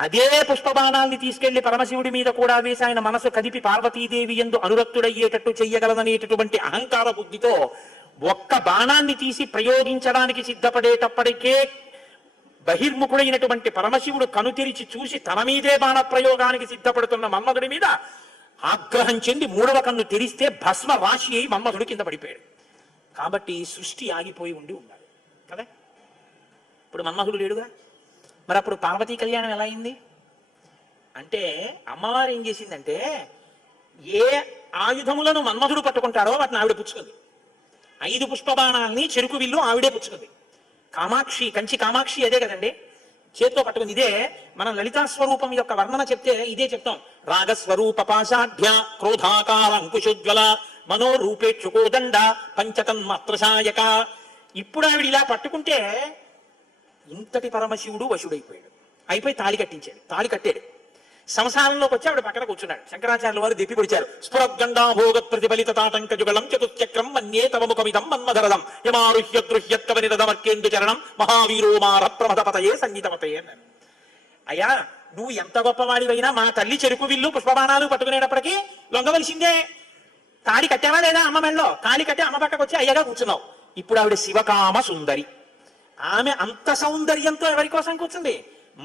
అదే పుష్ప బాణాల్ని తీసుకెళ్లి పరమశివుడి మీద కూడా వేసి ఆయన మనసు కదిపి పార్వతీదేవి యందు అనురక్తుడయ్యేటట్టు చెయ్యగలదనేటటువంటి అహంకార బుద్ధితో ఒక్క బాణాన్ని తీసి ప్రయోగించడానికి సిద్ధపడేటప్పటికే బహిర్ముఖుడైనటువంటి పరమశివుడు కనుతెరిచి చూసి తన మీదే బాణ ప్రయోగానికి సిద్ధపడుతున్న మన్మధుడి మీద ఆగ్రహం చెంది 3వ కన్ను తెరిస్తే భస్మ రాశి అయి మన్మధుడు కింద పడిపోయాడు. కాబట్టి సృష్టి ఆగిపోయి ఉండాలి కదా. ఇప్పుడు మన్మధుడు లేడుగా, మరి అప్పుడు పార్వతీ కళ్యాణం ఎలా అయింది అంటే అమ్మవారు ఏం చేసిందంటే ఏ ఆయుధములను మన్మధుడు పట్టుకుంటాడో వాటిని ఆవిడ పుచ్చుకుంది. 5 పుష్పబాణాలని చెరుకు విల్లు ఆవిడే పుచ్చుకుంది. కామాక్షి, కంచి కామాక్షి అదే కదండి, చేతితో పట్టుకుంది. ఇదే మనం లలితా స్వరూపం యొక్క వర్ణన చెప్తే ఇదే చెప్తాం. రాగస్వరూప పాశాఢ్య క్రోధాకార అంకుశోజ్వల మనోరూపేక్షుకోదండ పంచతన్మాత్రశాయక. ఇప్పుడు ఆవిడ ఇలా పట్టుకుంటే ఇంతటి పరమశివుడు వశుడైపోయాడు. అయిపోయి తాళి కట్టించాడు. తాళి కట్టాడు. సంసారంలోకి వచ్చి ఆవిడ పక్కన కూర్చున్నాడు. శంకరాచార్యుల వారు దిప్పి పొడిచారు. స్ఫురద్గండాభోగ ప్రతిఫలిత తాటంక జుగళం చతుశ్చక్రం మన్యే తవ ముఖమిదం మన్మధరదం యమారుహ్య దృహ్యత్వ నిరదమర్కేందు చరణం మహావీరో మార ప్రమదపతయే సంగీతపతయే అన్నారు. అయ్యా, నువ్వు ఎంత గొప్పవాడివైనా మా తల్లి చెరుకు విల్లు పుష్పబాణాలు పట్టుకునేటప్పటికీ లొంగవలసిందే. తాళి కట్టావా లేదా అమ్మ మెళ్ళలో? తాళి కట్టి అమ్మ పక్కకు వచ్చి అయ్యగా కూర్చున్నావు. ఇప్పుడు ఆవిడ శివకామ సుందరి. ఆమె అంత సౌందర్యంతో ఎవరి కోసం కూర్చుంది?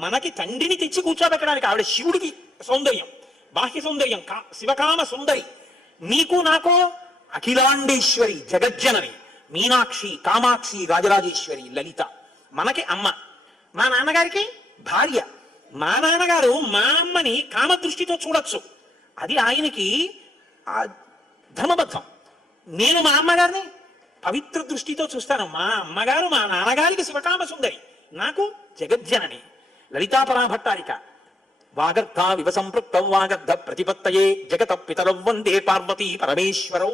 మనకి తండ్రిని తెచ్చి కూర్చోబెట్టడానికి. ఆవిడ శివుడికి సౌందర్యం, బాహ్య సౌందర్యం, శివకామ సుందరి. నీకు నాకు అఖిలాండేశ్వరి, జగజ్జనని, మీనాక్షి, కామాక్షి, రాజరాజేశ్వరి, లలిత. మనకి అమ్మ. మా నాన్నగారికి భార్య. మా నాన్నగారు మా అమ్మని కామదృష్టితో చూడొచ్చు, అది ఆయనకి ధర్మబద్ధం. నేను మా అమ్మగారిని పవిత్ర దృష్టితో చూస్తాను. మా అమ్మగారు మా నాన్నగారికి శివకామ సుందరి, నాకు జగజ్జనని లలితాపరా భట్టారిక. వాగర్ధ వివ సంపృక్తం వాగర్ధ ప్రతిపత్తయే జగత పితరౌ వందే పార్వతీ పరమేశ్వరౌ.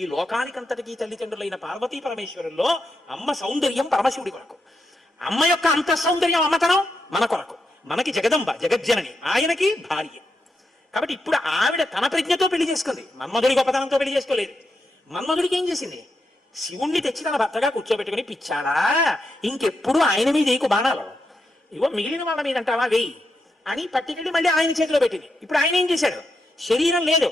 ఈ లోకానికంతటికీ తల్లిదండ్రులైన పార్వతీ పరమేశ్వరుల్లో అమ్మ సౌందర్యం పరమశివుడి కొరకు, అమ్మ యొక్క అంతఃసౌందర్యం అమ్మతనం మన కొరకు. మనకి జగదంబ జగజ్జనని, ఆయనకి భార్య. కాబట్టి ఇప్పుడు ఆవిడ తన ప్రజ్ఞతో పెళ్లి చేసుకుంది, మన్మధుడి గొప్పతనంతో పెళ్లి చేసుకోలేదు. మన్మధుడికి ఏం చేసింది? శివుణ్ణి తెచ్చి తన భర్తగా కూర్చోబెట్టుకుని, పిచ్చాడా ఇంకెప్పుడు ఆయన మీద ఏకు బాణాలు, ఇవో మిగిలిన వాళ్ళ మీద అంటావా వెయ్యి అని పట్టుకెళ్ళి మళ్ళీ ఆయన చేతిలో పెట్టింది. ఇప్పుడు ఆయన ఏం చేశాడు? శరీరం లేదు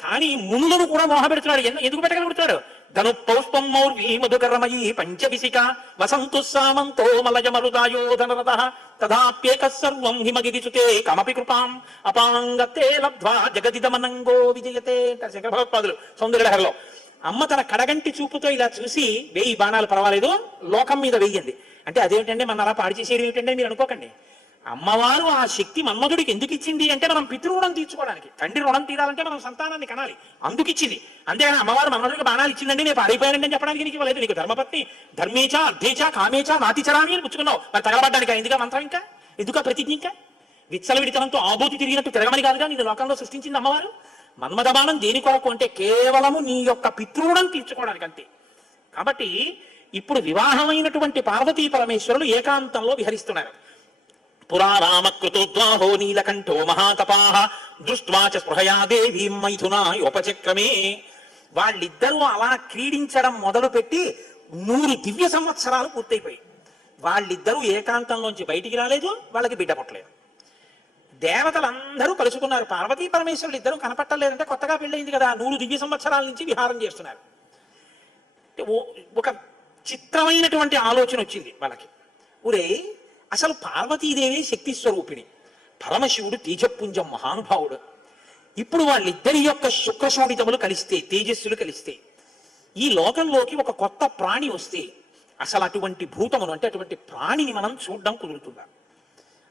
కానీ మునులను కూడా మోహపెడుతున్నాడు. ఎందుకు పెట్టగలుగుతాడు? ధను పౌష్పం మౌర్వీ మధుకరమయీ పంచవిశిక వసంతు సామంతో మలయ మరుదాయోధనరథ తథాప్యేక సర్వం హిమగిరిచుతే కమపి కృపాం అపాంగతే లబ్ధ్వా జగదిదమనంగో విజయతే అంటారు శంకర భగవత్పాదులు సౌందర్యలహరిలో. అమ్మ తన కడగంటి చూపుతో ఇలా చూసి 1000 బాణాలు పర్వాలేదు, లోకం మీద వెయ్యండి అంటే అదేమిటంటే మన అలా పాడు చేసేది ఏమిటంటే మీరు అనుకోకండి. అమ్మవారు ఆ శక్తి మన్మధుడికి ఎందుకు ఇచ్చింది అంటే మనం పితృరుణం తీర్చుకోవడానికి. తండ్రి రుణం తీరాలంటే మనం సంతానాన్ని కనాలి, అందుకు ఇచ్చింది. అంతేగాని అమ్మవారు మన్మధుడికి బాణాలు ఇచ్చిందండి నేను పారిపోయానండి అని చెప్పడానికి నీకు ఇవ్వలేదు. నీకు ధర్మపత్ని ధర్మేచ అర్ధేచ కామేచ నాతిచరామి అని పుచ్చుకున్నావు, మరి తగలబడ్డానికి ఎందుకు మంత్రం, ఇంకా ఎందుకు ప్రతిజ్ఞ, ఇంకా విచ్చలవిడితనంతో ఆబోతి తిరిగినట్టు తిరగమని కాదుగా నేను లోకంలో సృష్టించింది అమ్మవారు. మన్మథ బాణం దేని కొరకు అంటే కేవలము నీ యొక్క పితృరుణం తీర్చుకోవడానికి అంతే. కాబట్టి ఇప్పుడు వివాహమైనటువంటి పార్వతీ పరమేశ్వరులు ఏకాంతంలో విహరిస్తున్నారు. పురా రామకృతోద్వాహో నీలకంఠో మహాతపాః దృష్ట్వా చ స్పృహయా దేవీం మైథునాయోపచక్రమే. వాళ్ళిద్దరూ అలా క్రీడించడం మొదలుపెట్టి 100 దివ్య సంవత్సరాలు పూర్తయిపోయి వాళ్ళిద్దరూ ఏకాంతంలోంచి బయటికి రాలేదు, వాళ్ళకి బిడ్డ పుట్టలేదు. దేవతలందరూ కలుసుకున్నారు, పార్వతీ పరమేశ్వరులు ఇద్దరు కనపట్టలేదంటే కొత్తగా పెళ్ళయింది కదా, 100 దివ్య సంవత్సరాల నుంచి విహారం చేస్తున్నారు. ఒక చిత్రమైనటువంటి ఆలోచన వచ్చింది వాళ్ళకి. ఊరే అసలు పార్వతీదేవి శక్తి స్వరూపిణి, పరమశివుడు తేజపుంజం మహానుభావుడు. ఇప్పుడు వాళ్ళిద్దరి యొక్క శుక్రశోణితములు కలిస్తే, తేజస్సులు కలిస్తే ఈ లోకంలోకి ఒక కొత్త ప్రాణి వస్తే అసలు అటువంటి భూతమును అంటే అటువంటి ప్రాణిని మనం చూడడం కుదురుతుందా?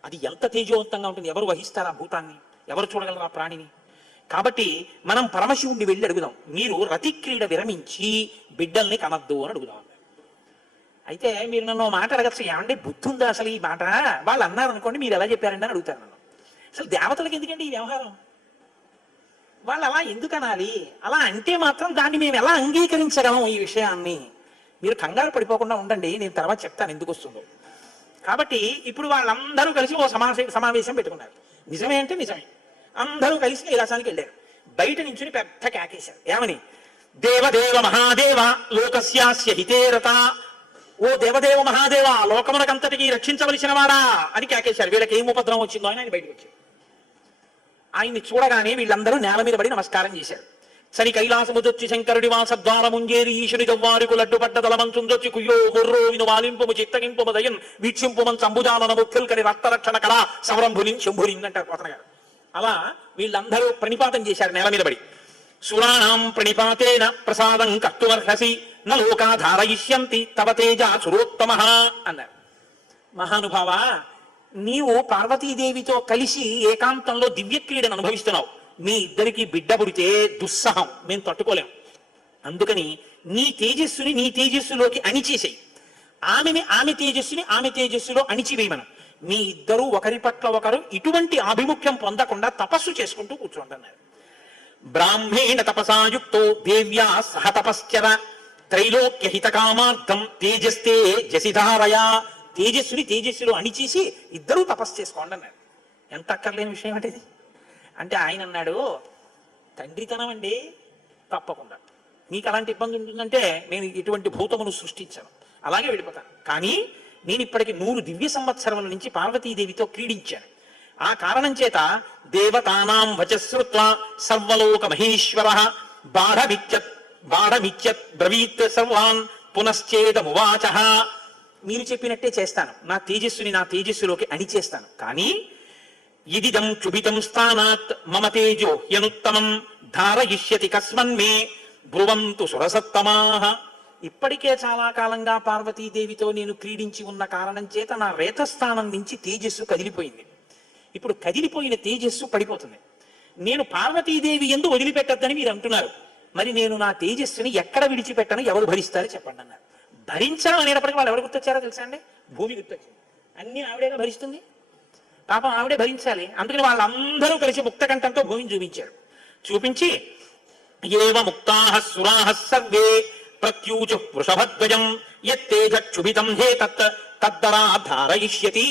అది ఎంత తేజవంతంగా ఉంటుంది, ఎవరు వహిస్తారు ఆ భూతాన్ని, ఎవరు చూడగలరు ఆ ప్రాణిని? కాబట్టి మనం పరమశివుణ్ణి వెళ్ళి అడుగుదాం, మీరు రతిక్రీడ విరమించి బిడ్డల్ని కనద్దు అని అడుగుదాం. అయితే మీరు నన్ను మాట అడగచ్చు, ఏమంటే బుద్ధి ఉందా అసలు ఈ మాట? వాళ్ళు అన్నారు అనుకోండి, మీరు ఎలా చెప్పారండి అని అడుగుతారు నన్ను. అసలు దేవతలకు ఎందుకండి ఈ వ్యవహారం? వాళ్ళు అలా ఎందుకు అనాలి? అలా అంటే మాత్రం దాన్ని మేము ఎలా అంగీకరించగలం ఈ విషయాన్ని? మీరు కంగారు పడిపోకుండా ఉండండి, నేను తర్వాత చెప్తాను ఎందుకు వస్తుందో. కాబట్టి ఇప్పుడు వాళ్ళందరూ కలిసి ఓ సమావేశం పెట్టుకున్నారు. నిజమే అంటే నిజమే, అందరూ కలిసి కైలాసానికి వెళ్ళారు. బయట నుంచి పెద్ద కేకేశారు, ఏమని? దేవదేవ మహాదేవ లోకస్యాస్య హితేరత. ఓ దేవదేవ మహాదేవ, లోకమునకంతటికి రక్షించవలసిన వాడా అని కేకేశారు. వీళ్ళకి ఏం ఉపద్రవం వచ్చిందో అని ఆయన బయటకు వచ్చారు. ఆయన్ని చూడగానే వీళ్ళందరూ నేల మీద పడి నమస్కారం చేశారు. సరి కైలాసముదొచ్చి శంకరుడి వాసద్వారముంజేరి ఈశుని దవ్వారికు లడ్డుపడ్డ తలమంచుందొచ్చి కుయ్యో మొర్రో విను వాలింపుము చిత్తగింపుము దయన్ వీక్షింపుమన్ సంభుజాలన ముఖ్యుల్కని రక్తరక్షణ కళ సమరంభులిన్ శంభులిన్ అంటారు పోతన గారు. అలా వీళ్ళందరూ ప్రణిపాతం చేశారు నేల మీద పడి. సురాణం ప్రణిపాతేన ప్రసాదం కర్తుమర్హసి న లోకా ధారయిష్యంతి తవ తేజ సురోత్తమ అన్నారు. మహానుభావ, నీవు పార్వతీదేవితో కలిసి ఏకాంతంలో దివ్య క్రీడను అనుభవిస్తున్నావు. మీ ఇద్దరికి బిడ్డ పుడితే దుస్సహం మేము తట్టుకోలేం. అందుకని నీ తేజస్సుని నీ తేజస్సులోకి అణిచేసేయి, ఆమె తేజస్సుని ఆమె తేజస్సులో అణిచివేయమను. మీ ఇద్దరూ ఒకరి పట్ల ఒకరు ఇటువంటి ఆభిముఖ్యం పొందకుండా తపస్సు చేసుకుంటూ కూర్చోండి అన్నారు. బ్రాహ్మేణ తపసాయుక్తో దేవ్యా సహ తపశ్చర త్రైలోక్య హిత కామార్థం తేజస్తే జసిధారయా. తేజస్సుని తేజస్సులో అణిచేసి ఇద్దరూ తపస్సు చేసుకోండి అన్నారు. ఎంత అక్కర్లేని విషయం అంటే ఇది. అంటే ఆయన అన్నాడు, తండ్రితనం అండి, తప్పకుండా మీకు అలాంటి ఇబ్బంది ఉంటుందంటే నేను ఇటువంటి భూతమును సృష్టించాను, అలాగే వెళ్ళిపోతాను. కానీ నేను ఇప్పటికి 100 దివ్య సంవత్సరముల నుంచి పార్వతీదేవితో క్రీడించాను. ఆ కారణం చేత దేవతానాం వచశ్రుత్వ సర్వలోక మహేశ్వర బాఢమిత్యత్ బ్రవీత్ సర్వాన్ పునశ్చేదమువాచ. మీరు చెప్పినట్టే చేస్తాను, నా తేజస్సులోకి అణిచేస్తాను. కానీ ఇదిదం క్షుభితం స్థానాత్ మమ తేజో యనుత్తమం ధారయిష్యతి కస్మన్మే బ్రువంతు సురసత్తమాః. ఇప్పటికే చాలా కాలంగా పార్వతీదేవితో నేను క్రీడించి ఉన్న కారణం చేత నా రేతస్థానం నుంచి తేజస్సు కదిలిపోయింది. ఇప్పుడు కదిలిపోయిన తేజస్సు పడిపోతుంది. నేను పార్వతీదేవి యందు వదిలిపెట్టద్దని మీరు అంటున్నారు, మరి నేను నా తేజస్సుని ఎక్కడ విడిచిపెట్టను, ఎవరు భరిస్తారో చెప్పండి అన్నారు. భరించడం అనేటప్పటికీ వాళ్ళు ఎవరు గుర్తొచ్చారో తెలుసా అండి? భూమి గుర్తొచ్చింది. అన్ని ఆవిడేగా భరిస్తుంది, పాపం ఆవిడే భరించాలి. అందుకని వాళ్ళందరూ కలిసి ముక్తకంఠంతో భూమిని చూపించారు. చూపించి ఏవ ముక్తాః సురాః సర్వే ప్రత్యూచు వృషభధ్వజం యత్తేజక్షుభితం హే తత్ తద్దరా ధారయిష్యతి.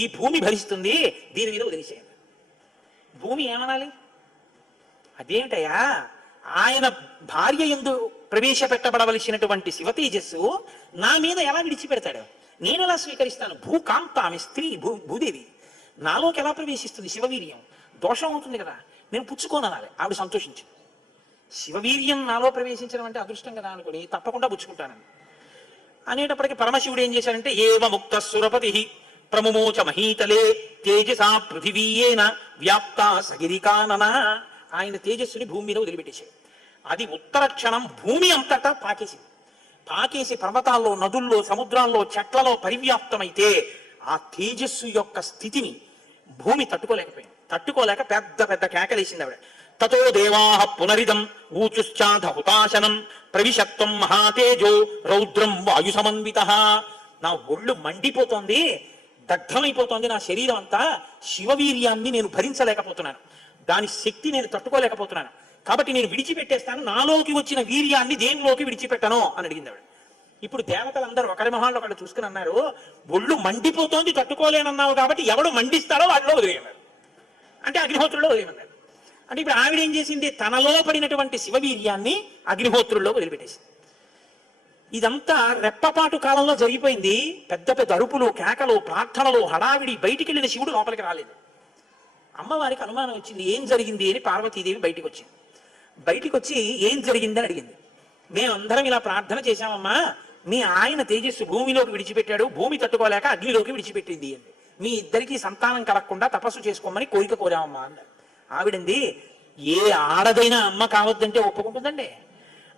ఈ భూమి భరిస్తుంది, దీని మీద వదిలేసేయండి. భూమి ఏమనాలి? అదేంటయ్యా, ఆయన భార్య యందు ప్రవేశపెట్టబడవలసినటువంటి శివ తేజస్సు నా మీద ఎలా విడిచిపెడతాడు? నేను ఎలా స్వీకరిస్తాను? భూకాంత, ఆమె స్త్రీ, భూదేవి నాలోకి ఎలా ప్రవేశిస్తుంది? శివవీర్యం దోషం అవుతుంది కదా, నేను పుచ్చుకోననాలి. ఆవిడ సంతోషించింది. శివవీర్యం నాలో ప్రవేశించడం అంటే అదృష్టం కదా అనుకుని తప్పకుండా పుచ్చుకుంటానని అనేటప్పటికీ పరమశివుడు ఏం చేశాడంటే ఏవ ముక్త సురపతి ప్రముమోచ మహీతలే తేజసా పృథివీయేన వ్యాప్త సగిరికానన. ఆయన తేజస్సుని భూమి మీద వదిలిపెట్టేశాడు. అది ఉత్తర క్షణం భూమి అంతటా పాకేసి పర్వతాల్లో, నదుల్లో, సముద్రాల్లో, చెట్లలో పరివ్యాప్తమైతే ఆ తేజస్సు యొక్క స్థితిని భూమి తట్టుకోలేక పెద్ద పెద్ద కేకలేసింది ఆవిడ. తతో దేవాః పునరిదం ఊచుశ్చాధ హుతాశనం ప్రవిశత్వం మహాతేజో రౌద్రం వాయు సమన్వితః. నా ఒళ్ళు మండిపోతోంది, దగ్ధమైపోతోంది నా శరీరం అంతా. శివవీర్యాన్ని నేను భరించలేకపోతున్నాను, దాని శక్తి నేను తట్టుకోలేకపోతున్నాను. కాబట్టి నేను విడిచిపెట్టేస్తాను, నాలోకి వచ్చిన వీర్యాన్ని దేనిలోకి విడిచిపెట్టను అని అడిగింది ఆవిడ. ఇప్పుడు దేవతలందరూ ఒకరి మొహాల్లో ఒకళ్ళు చూసుకుని అన్నారు, ఒళ్ళు మండిపోతోంది తట్టుకోలేనన్నావు కాబట్టి ఎవడు మండిస్తాడో వాటిలో వదిలేయన్నారు. అంటే అగ్నిహోత్రుల్లో వదిలేయమన్నారు. అంటే ఇప్పుడు ఆవిడ ఏం చేసింది? తనలో పడినటువంటి శివవీర్యాన్ని అగ్నిహోత్రుల్లో వదిలిపెట్టేసింది. ఇదంతా రెప్పపాటు కాలంలో జరిగిపోయింది. పెద్ద పెద్ద అరుపులు, కేకలు, ప్రార్థనలు, హడావిడి. బయటికి వెళ్ళిన శివుడు లోపలికి రాలేదు. అమ్మవారికి అనుమానం వచ్చింది, ఏం జరిగింది అని. పార్వతీదేవి బయటికి వచ్చింది. బయటికి వచ్చి ఏం జరిగిందని అడిగింది. మేమందరం ఇలా ప్రార్థన చేశామమ్మా, మీ ఆయన తేజస్సు భూమిలోకి విడిచిపెట్టాడు, భూమి తట్టుకోలేక అగ్నిలోకి విడిచిపెట్టింది అండి. మీ ఇద్దరికి సంతానం కలగకుండా తపస్సు చేసుకోమని కోరిక కోరామమ్మా అన్నారు. ఆవిడంది, ఏ ఆడదైనా అమ్మ కావద్దంటే ఒప్పుకుంటుందండి.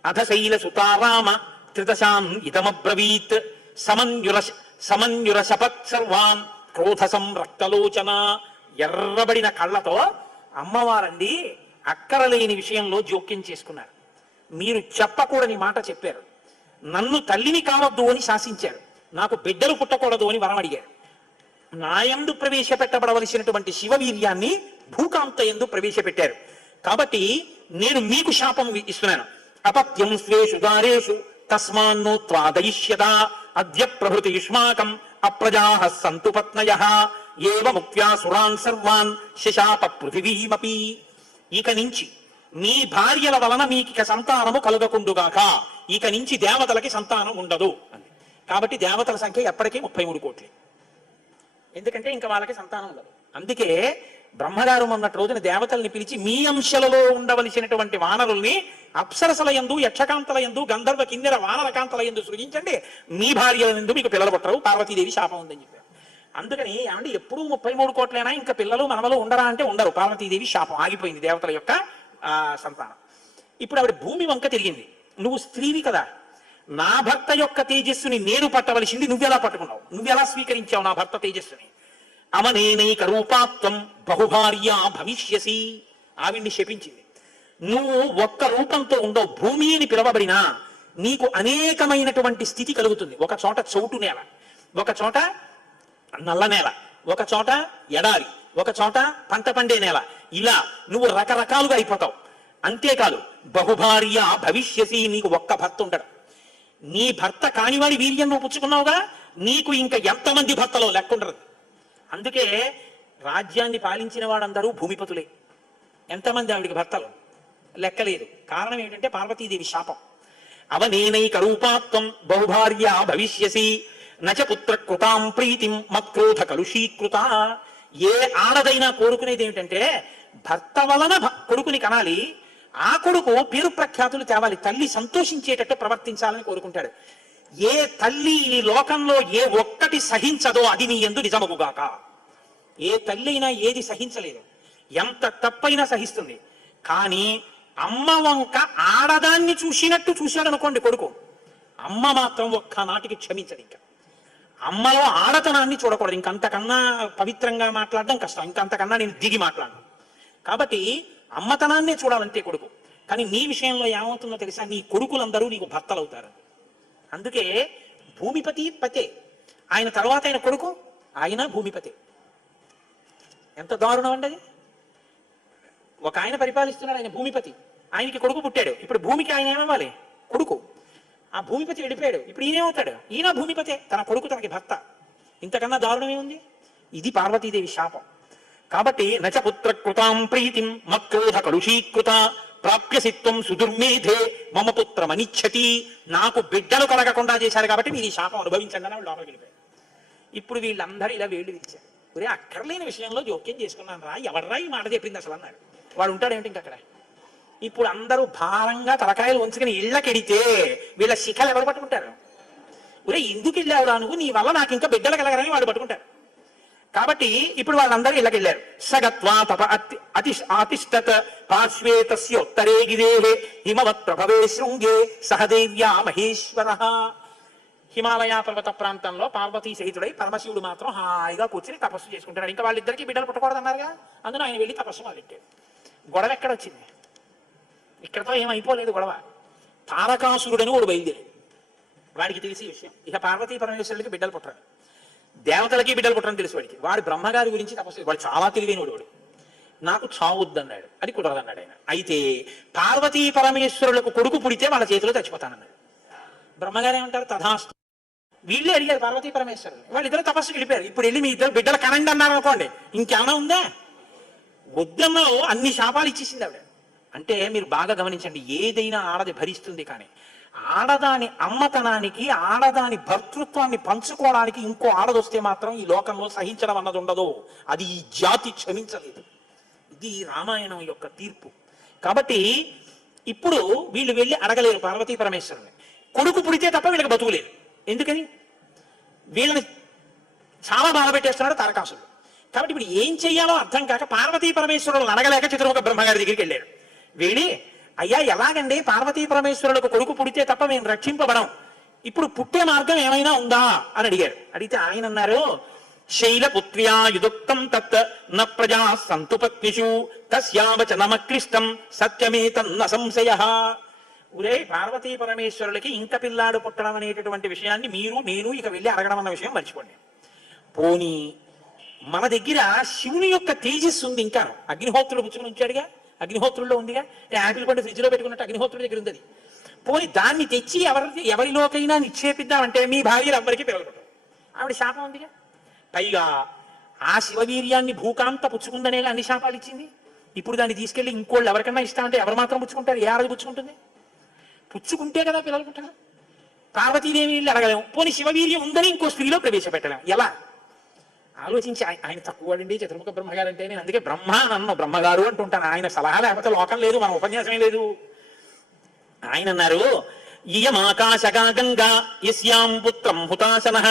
అధశైల సుతారామ త్రిదశాం ఇదమబ్రవీత్ సమన్యుర శపత్ సర్వాన్ క్రోధ సంరక్తలోచన. ఎర్రబడిన కళ్ళతో అమ్మవారండి అక్కరలేని విషయంలో జోక్యం చేసుకున్నారు. మీరు చెప్పకూడని మాట చెప్పారు, నన్ను తల్లిని కావద్దు అని శాసించారు, నాకు బిడ్డలు పుట్టకూడదు అని వరం అడిగారు. నాయందు ప్రవేశపెట్టబడవలసినటువంటి శివవీర్యాన్ని భూకాంత యందు ప్రవేశపెట్టారు. కాబట్టి నేను మీకు శాపం ఇస్తున్నాను. అపత్యం స్వేషు దారేషు తస్మాన్నో త్వాదయిష్యత అద్య ప్రభృతి యుష్మాకం అప్రజాః సంతు పత్నయః ఏవ ముక్త్యా సురాన్ సర్వాన్ శశాప పృథివీమపి. ఇక నుంచి మీ భార్యల వలన మీకు సంతానము కలుగకుండుగాక. ఇక నుంచి దేవతలకి సంతానం ఉండదు అని. కాబట్టి దేవతల సంఖ్య ఎప్పటికీ 33 కోట్లు. ఎందుకంటే ఇంకా వాళ్ళకి సంతానం ఉండదు. అందుకే బ్రహ్మగారు మొన్నటి రోజున దేవతల్ని పిలిచి మీ అంశలలో ఉండవలసినటువంటి వానరుల్ని అప్సరసల యందు, యక్షకాంతల యందు, గంధర్వ కిన్నెర వానర కాంతల యందు సృజించండి, మీ భార్యల యందు మీకు పిల్లలు పుట్టరు, పార్వతీదేవి శాపం ఉందని చెప్పారు. అందుకని ఏమంటే ఎప్పుడూ 33 కోట్లైనా ఇంకా పిల్లలు మనవలు ఉండరా అంటే ఉండరు. పార్వతీదేవి శాపం ఆగిపోయింది, దేవతల యొక్క సంతానం. ఇప్పుడు ఆవిడ భూమి వంక తిరిగింది. నువ్వు స్త్రీవి కదా, నా భర్త యొక్క తేజస్సుని నేను పట్టవలసింది నువ్వెలా పట్టుకున్నావు, నువ్వెలా స్వీకరించావు నా భర్త తేజస్సుని? అమనేనైక రూపాత్వం బహుభార్య భవిష్యసి. ఆవిడ్ని శపించింది. నువ్వు ఒక్క రూపంతో ఉండవు, భూమి అని పిలవబడినా నీకు అనేకమైనటువంటి స్థితి కలుగుతుంది. ఒక చోట చౌటు నేల, ఒక చోట నల్ల నేల, ఒక చోట ఎడారి, ఒక చోట పంట పండే నేల. ఇలా నువ్వు రకరకాలుగా అయిపోతావు. అంతేకాదు బహుభార్య భవిష్యసి, నీకు ఒక్క భర్త ఉంటాడు. నీ భర్త కానివాడి వీర్యం నువ్వు పుచ్చుకున్నావుగా, నీకు ఇంకా ఎంతమంది భర్తలో లెక్కుండరు. అందుకే రాజ్యాన్ని పాలించిన వాడందరూ భూమిపతులే. ఎంతమంది ఆవిడికి భర్తలు లెక్కలేదు. కారణం ఏంటంటే పార్వతీదేవి శాపం. అవనేనైక రూపాత్వం బహుభార్య భవిష్యసి నచ పుత్ర కృతాం ప్రీతిం మత్క్రోధ కలుషీకృత. ఏ ఆడదైనా కోరుకునేది ఏమిటంటే భర్త వలన కొడుకుని కనాలి, ఆ కొడుకు పేరు ప్రఖ్యాతులు తేవాలి, తల్లి సంతోషించేటట్టు ప్రవర్తించాలని కోరుకుంటాడు. ఏ తల్లి ఈ లోకంలో ఏ ఒక్కటి సహించదో అది నీ యందు నిజమగుగాక. ఏ తల్లి అయినా ఏది సహించలేదు, ఎంత తప్పైనా సహిస్తుంది. కానీ అమ్మ వంక ఆడదాన్ని చూసినట్టు చూశాడు అనుకోండి కొడుకు, అమ్మ మాత్రం ఒక్కనాటికి క్షమించదు. ఇంకా అమ్మలో ఆడతనాన్ని చూడకూడదు. ఇంకంతకన్నా పవిత్రంగా మాట్లాడడం కష్టం, ఇంకంతకన్నా నేను దిగి మాట్లాడను. కాబట్టి అమ్మతనాన్నే చూడాలంతే కొడుకు. కానీ నీ విషయంలో ఏమవుతుందో తెలుసా, నీ కొడుకులందరూ నీకు భర్తలు అవుతారు. అందుకే భూమిపతి పతే, ఆయన తర్వాత ఆయన కొడుకు, ఆయన భూమిపతి. ఎంత దారుణం అండి అది. ఒక ఆయన పరిపాలిస్తున్నాడు, ఆయన భూమిపతి, ఆయనకి కొడుకు పుట్టాడు, ఇప్పుడు భూమికి ఆయన ఏమవ్వాలి, కొడుకు. ఆ భూమిపతి వెళ్ళిపోయాడు, ఇప్పుడు ఈయనేమవుతాడు, ఈయన భూమిపతే, తన కొడుకు తనకి భర్త. ఇంతకన్నా దారుణమే ఉంది. ఇది పార్వతీదేవి శాపం. కాబట్టి నచ పుత్ర కృతాం ప్రీతిం మక్రోధ కలుషీకృత ప్రాప్యసిత్వం సుదుర్మేధే మమ పుత్రమనిచ్చతి. నాకు బిడ్డలు కలగకుండా చేశారు కాబట్టి మీరు ఈ శాపం అనుభవించండి అని వాళ్ళు లోపలికి వెళ్ళిపోయారు. ఇప్పుడు వీళ్ళందరూ ఇలా వేళ్ళు విరిచారు. ఒరే అక్కర్లేని విషయంలో జోక్యం చేసుకున్నాను రా, ఎవర్రా ఈ మాట చెప్పింది అసలు అన్నాడు. వాడు ఉంటాడేమిటి ఇంకక్కడ. ఇప్పుడు అందరూ భారంగా తలకాయలు ఉంచుకుని ఇళ్ళకెడితే వీళ్ళ శిఖలు ఎవరు పట్టుకుంటారు. ఒరే ఎందుకు వెళ్ళావురా నువ్వు, నీ వల్ల నాకు ఇంకా బిడ్డలు కలగరని వాడు పట్టుకుంటారు. కాబట్టి ఇప్పుడు వాళ్ళందరూ ఇళ్ళకెళ్ళారు. సగత్వా తప ఆతిష్టత్ పార్శ్వే తస్యోత్తరే గిరేహే హిమవత్ ప్రభవే శృంగే సహదేవ్యా మహేశ్వర. హిమాలయ పర్వత ప్రాంతంలో పార్వతీ సహితుడై పరమశివుడు మాత్రం హాయిగా కూర్చుని తపస్సు చేసుకుంటాడు. ఇంకా వాళ్ళిద్దరికీ బిడ్డలు పుట్టకూడదు అన్నారుగా, అందులో ఆయన వెళ్ళి తపస్సు మొదలెట్టాడు. గొడవ ఎక్కడొచ్చింది, ఇక్కడతో ఏమైపోలేదు గొడవ. తారకాసురుడని వాడు బయలుదేరి, వాడికి తెలిసి విషయం ఇక పార్వతీ పరమేశ్వరుడికి బిడ్డలు పుట్టరు, దేవతలకి బిడ్డలు పుట్టరని తెలుసు వాడికి. వాడు బ్రహ్మగారి గురించి తపస్సు, వాడు చాలా తెలివైన వాడు. నాకు చావొద్దన్నాడు, అది కుదరదన్నాడు ఆయన. అయితే పార్వతీ పరమేశ్వరులకు కొడుకు పుడితే వాళ్ళ చేతిలో చచ్చిపోతానన్నాడు. బ్రహ్మగారు ఏమంటారు, తథాస్తు. వీళ్ళే అడిగారు పార్వతీ పరమేశ్వరులు, వాళ్ళిద్దరు తపస్సుకి వెళ్ళిపోయారు. ఇప్పుడు వెళ్ళి మీ ఇద్దరు బిడ్డలు కనండి అన్నారు అనుకోండి, ఇంకేమైనా ఉందా. వద్దన్నో అన్ని శాపాలు ఇచ్చేసింది ఆవిడ. అంటే మీరు బాగా గమనించండి, ఏదైనా ఆడది భరిస్తుంది, కానీ ఆడదాని అమ్మతనానికి, ఆడదాని భర్తృత్వాన్ని పంచుకోవడానికి ఇంకో ఆడదొస్తే మాత్రం ఈ లోకంలో సహించడం అన్నది ఉండదు. అది ఈ జాతి క్షమించలేదు. ఇది రామాయణం యొక్క తీర్పు. కాబట్టి ఇప్పుడు వీళ్ళు వెళ్ళి అడగలేరు పార్వతీ పరమేశ్వరుని. కొడుకు పుడితే తప్ప వీళ్ళకి బతుకులేదు. ఎందుకని, వీళ్ళని చాలా బాధ పెట్టేస్తున్నాడు తారకాసురుడు. కాబట్టి ఇప్పుడు ఏం చెయ్యాలో అర్థం కాక పార్వతీ పరమేశ్వరులను అడగలేక చతుర్ముఖ బ్రహ్మగారి దగ్గరికి వెళ్ళారు. వెళ్ళి, అయ్యా ఎలాగండి పార్వతీ పరమేశ్వరులకు కొడుకు పుడితే తప్ప మేము రక్షింపబడం, ఇప్పుడు పుట్టే మార్గం ఏమైనా ఉందా అని అడిగారు. అడిగితే ఆయన అన్నారు, శైలపుత్ర్యా యుదుక్తం తత్ న ప్రజా సంతు పత్నిషు తస్యావచనమక్లిష్టం సత్యమేతన్న సంశయః. ఒరే పార్వతీ పరమేశ్వరులకి ఇంక పిల్లాడు పుట్టడం అనేటటువంటి విషయాన్ని మీరు నేను ఇక వెళ్ళి అడగడం అన్న విషయం మర్చిపోండి. పోనీ మన దగ్గర శివుని యొక్క తేజస్సు ఉంది, ఇంకా అగ్నిహోత్రుడు పుచ్చుకుని ఉంచాడుగా, అగ్నిహోత్రుల్లో ఉందిగా, యాపిల్ పండు ఫ్రిడ్జ్ లో పెట్టుకున్నట్టు అగ్నిహోత్రుడి దగ్గర ఉంది. పోనీ దాన్ని తెచ్చి ఎవరిలోకైనా నిక్షేపిద్దామంటే మీ భార్యలు ఎవ్వరికీ పిలవకూడదు, ఆవిడ శాపం ఉందిగా. పైగా ఆ శివవీర్యాన్ని భూకాంత పుచ్చుకుందనే అన్ని శాపాలు ఇచ్చింది. ఇప్పుడు దాన్ని తీసుకెళ్లి ఇంకోళ్ళు ఎవరికన్నా ఇష్టం అంటే ఎవరు మాత్రం పుచ్చుకుంటారు, ఏ ఆడది పుచ్చుకుంటుంది, పుచ్చుకుంటే కదా పిల్లలు పుట్టారు. పార్వతీదేవి అడగలేము, పోనీ శివవీర్యం ఉందని ఇంకో స్త్రీలో ప్రవేశపెట్టలేము, ఎలా ఆలోచించి. ఆయన తక్కువడండి చతుర్ముఖ బ్రహ్మగారు అంటే, నేను అందుకే బ్రహ్మ నన్ను బ్రహ్మగారు అంటుంటాను. ఆయన సలహా లేకపోతే లోకం లేదు, మన ఉపన్యాసమే లేదు. ఆయన అన్నారు, ఇయమాకాశగా గంగా యస్యాం పుత్రం హుతాశనః